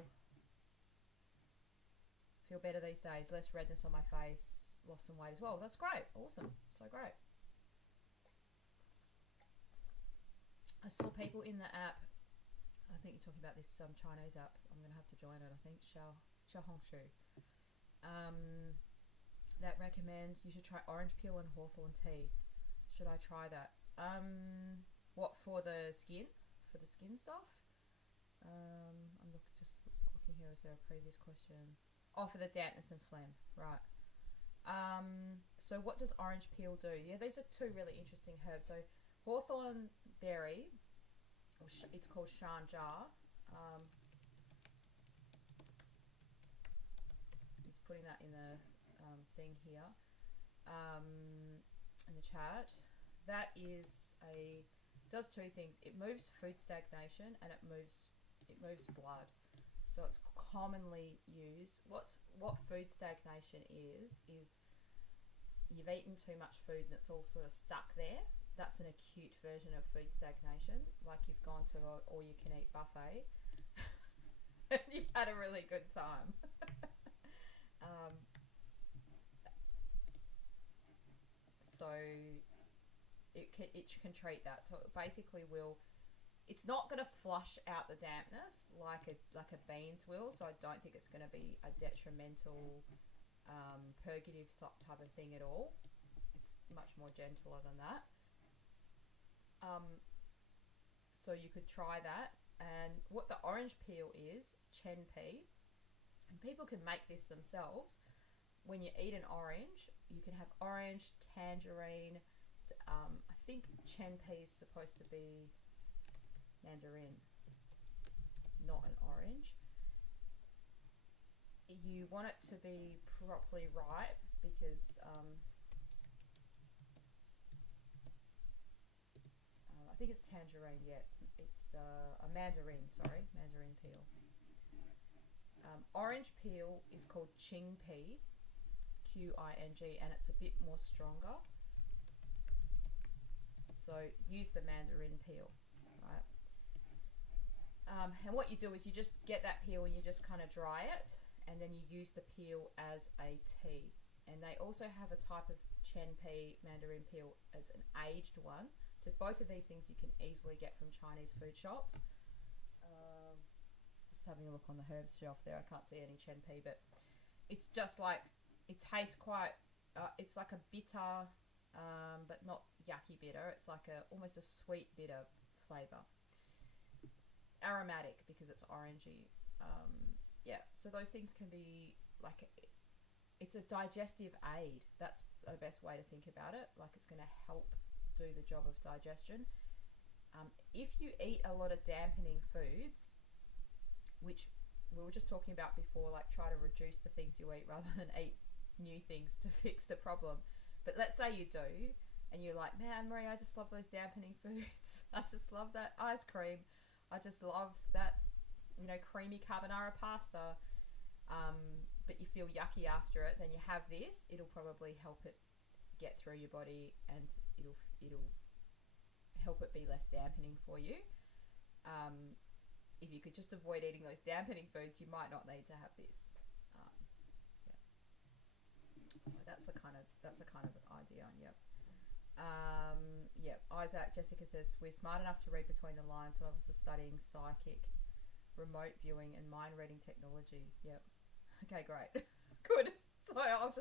better these days, less redness on my face, lost some weight as well. That's great, awesome, so great. I saw people in the app, I think you're talking about this Chinese app, I'm going to have to join it, I think, Xiaohongshu, that recommends you should try orange peel and hawthorn tea. Should I try that? What, for the skin? For the skin stuff? I'm just looking here, is there a previous question? Oh, for the dampness and phlegm, right. So what does orange peel do? Yeah, these are 2 really interesting herbs. So hawthorn berry, or it's called shanja. Just putting that in the thing here, in the chat. That does 2 things. It moves food stagnation, and it moves blood. So it's commonly used. What food stagnation is you've eaten too much food and it's all sort of stuck there. That's an acute version of food stagnation, like you've gone to an all-you-can-eat buffet You've had a really good time. um, so it can treat that. So it basically will. It's not going to flush out the dampness like a beans will. So I don't think it's going to be a detrimental purgative type of thing at all. It's much more gentler than that. So you could try that. And what the orange peel is, chen pea, and people can make this themselves. When you eat an orange, you can have orange, tangerine. I think chen pea is supposed to be mandarin, not an orange. You want it to be properly ripe because I think it's tangerine. Yeah, it's a mandarin. Sorry, mandarin peel. Orange peel is called qing pea, Qing, and it's a bit more stronger. So use the mandarin peel, right? And what you do is you just get that peel and you just kind of dry it, and then you use the peel as a tea. And they also have a type of chen pea mandarin peel as an aged one. So both of these things you can easily get from Chinese food shops. Just having a look on the herbs shelf there. I can't see any chen pea, but it's just like, it tastes quite, it's like a bitter, but not yucky bitter. It's like almost a sweet bitter flavour. Aromatic because it's orangey. Yeah, so those things can be like, it's a digestive aid. That's the best way to think about it. Like, it's going to help do the job of digestion. If you eat a lot of dampening foods, which we were just talking about before, like try to reduce the things you eat rather than eat new things to fix the problem. But let's say you do, and you're like, man, Marie, I just love those dampening foods. I just love that ice cream. I just love that, creamy carbonara pasta. But you feel yucky after it, then you have this. It'll probably help it get through your body, and it'll help it be less dampening for you. If you could just avoid eating those dampening foods, you might not need to have this. So that's the kind of idea. Yep. Yep. Isaac, Jessica says we're smart enough to read between the lines. Some of us are studying psychic, remote viewing, and mind reading technology. Yep. Okay, great. Good. So I'll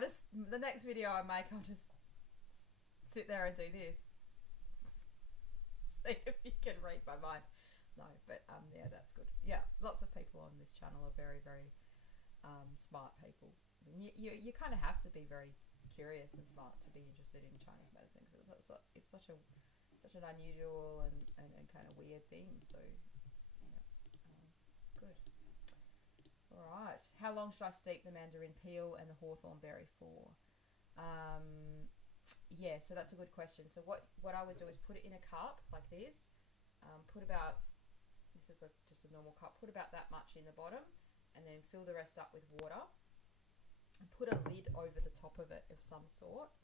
just the next video I make, I'll just sit there and do this. See if you can read my mind. No, but yeah, that's good. Yeah, lots of people on this channel are very, very smart people. I mean, you kind of have to be very curious and smart to be interested in Chinese medicine, because it's such an unusual and kind of weird thing. So yeah, good. All right. How long should I steep the mandarin peel and the hawthorn berry for? Yeah, so that's a good question. So what I would do is put it in a cup like this. Put about, this is just a normal cup, put about that much in the bottom, and then fill the rest up with water, and put a lid over the top of it of some sort.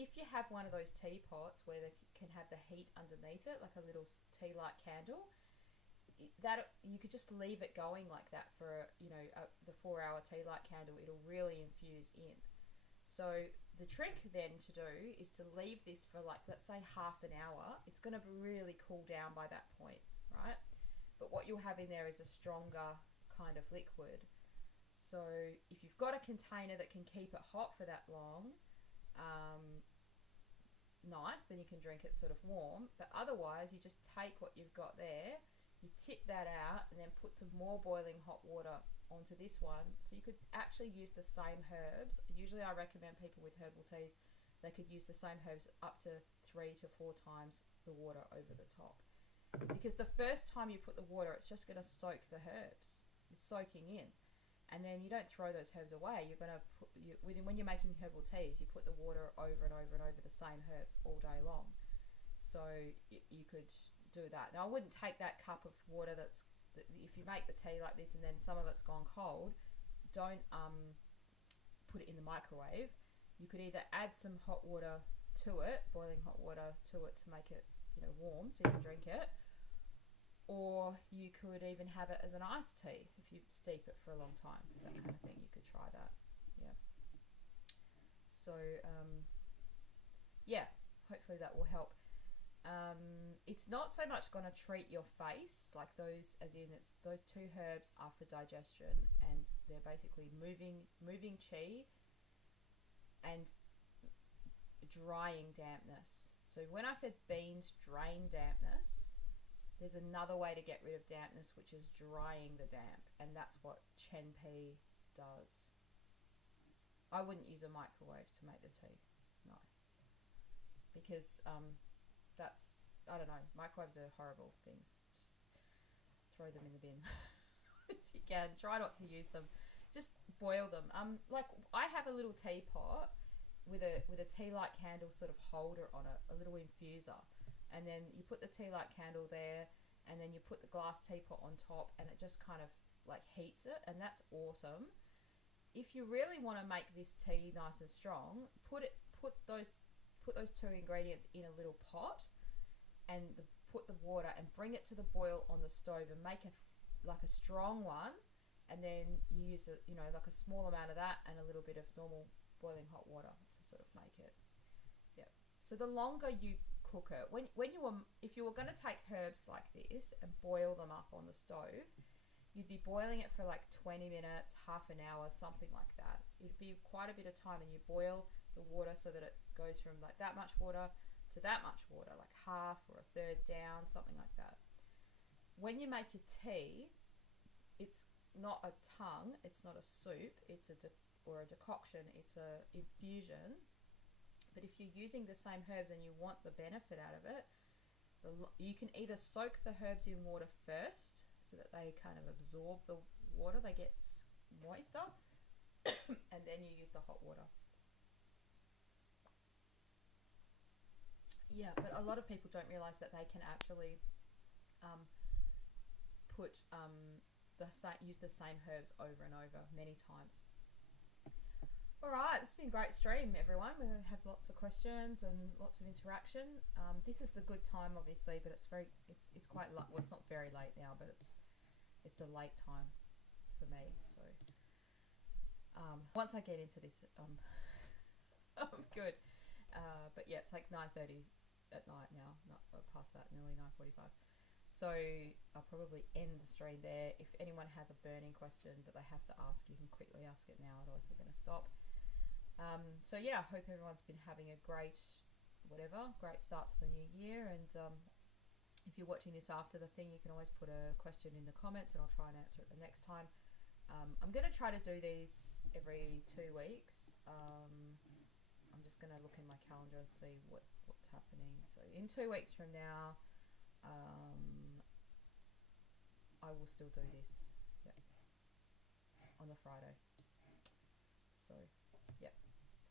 If you have one of those teapots where they can have the heat underneath it, like a little tea light candle, that you could just leave it going like that for the 4-hour tea light candle. It'll really infuse in. So the trick then to do is to leave this for, like, let's say half an hour. It's going to really cool down by that point, right? But what you'll have in there is a stronger kind of liquid. So if you've got a container that can keep it hot for that long, nice, then you can drink it sort of warm. But otherwise, you just take what you've got there, you tip that out, and then put some more boiling hot water onto this one. So you could actually use the same herbs. Usually I recommend people with herbal teas, they could use the same herbs up to 3 to 4 times the water over the top. Because the first time you put the water, it's just going to soak the herbs. It's soaking in. And then you don't throw those herbs away. You're going to put, when you're making herbal teas, you put the water over and over and over the same herbs all day long. So you could do that. Now I wouldn't take that cup of water if you make the tea like this and then some of it's gone cold, don't put it in the microwave. You could either add some hot water to it, boiling hot water to it, to make it warm so you can drink it, or you could even have it as an iced tea if you steep it for a long time, that kind of thing. You could try that. Yeah. So yeah, hopefully that will help. It's not so much going to treat your face, like those, as in it's those 2 herbs are for digestion, and they're basically moving qi and drying dampness. So when I said beans drain dampness, there's another way to get rid of dampness, which is drying the damp, and that's what chen pea does. I wouldn't use a microwave to make the tea, no, because that's, I don't know, microwaves are horrible things. Just throw them in the bin. If you can, try not to use them. Just boil them. Like I have a little teapot with a tea light candle sort of holder on it, a little infuser, and then you put the tea light candle there, and then you put the glass teapot on top, and it just kind of like heats it, and that's awesome. If you really want to make this tea nice and strong, put those 2 ingredients in a little pot, and put the water and bring it to the boil on the stove, and make like a strong one, and then you use like a small amount of that and a little bit of normal boiling hot water to sort of make it. Yeah. So the longer you cook it, if you were going to take herbs like this and boil them up on the stove, you'd be boiling it for like 20 minutes, half an hour, something like that. It'd be quite a bit of time, and you boil the water so that it goes from like that much water to that much water, like half or a third down, something like that. When you make your tea, it's not a tongue, it's not a soup, it's a decoction, it's a infusion. But if you're using the same herbs and you want the benefit out of it, you can either soak the herbs in water first so that they kind of absorb the water, they get moister, and then you use the hot water. Yeah, but a lot of people don't realise that they can actually use the same herbs over and over many times. Alright, this has been a great stream, everyone. We're going to have lots of questions and lots of interaction. This is the good time, obviously, but it's quite late. Well, it's not very late now, but it's the late time for me. So once I get into this, I'm good. But yeah, it's like 9:30 at night now, not past that, nearly 9:45. So I'll probably end the stream there. If anyone has a burning question that they have to ask, you can quickly ask it now, otherwise we're going to stop. So yeah, I hope everyone's been having a great start to the new year, and if you're watching this after the thing, you can always put a question in the comments and I'll try and answer it the next time. I'm going to try to do these every 2 weeks. I'm just going to look in my calendar and see what's happening. So in 2 weeks from now, I will still do this, yeah, on the Friday. So, yeah,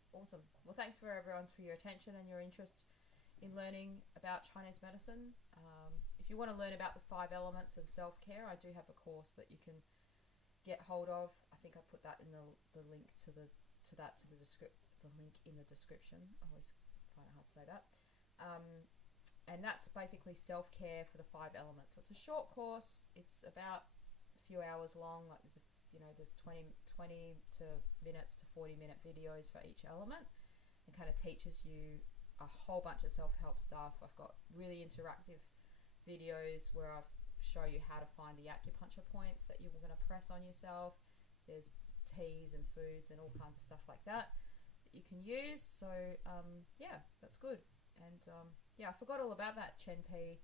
awesome. Well, thanks for your attention and your interest in learning about Chinese medicine. If you want to learn about the 5 elements and self-care, I do have a course that you can get hold of. I think I put that in the link the link in the description. I always find it hard to say that. And that's basically self-care for the 5 elements. So it's a short course. It's about a few hours long. Like there's 20 minutes to 40-minute videos for each element, and kind of teaches you a whole bunch of self-help stuff. I've got really interactive videos where I show you how to find the acupuncture points that you're going to press on yourself. There's teas and foods and all kinds of stuff like that you can use. So yeah, that's good. And yeah, I forgot all about that chen pea,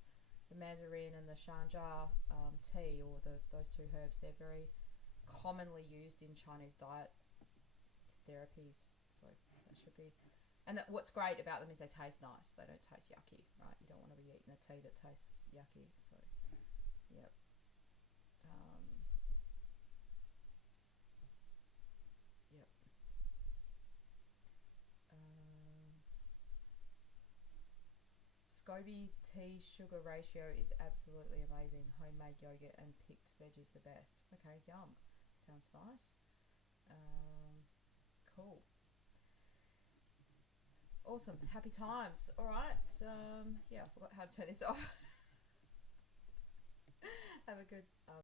the mandarin and the shanja tea, or those 2 herbs. They're very commonly used in Chinese diet therapies, so that should be. And what's great about them is they taste nice. They don't taste yucky, right? You don't want to be eating a tea that tastes yucky. So, yep. Yep. SCOBY tea sugar ratio is absolutely amazing. Homemade yogurt and picked veg is the best. Okay, yum. Sounds nice. Cool. Awesome. Happy times. All right. Yeah, I forgot how to turn this off. Have a good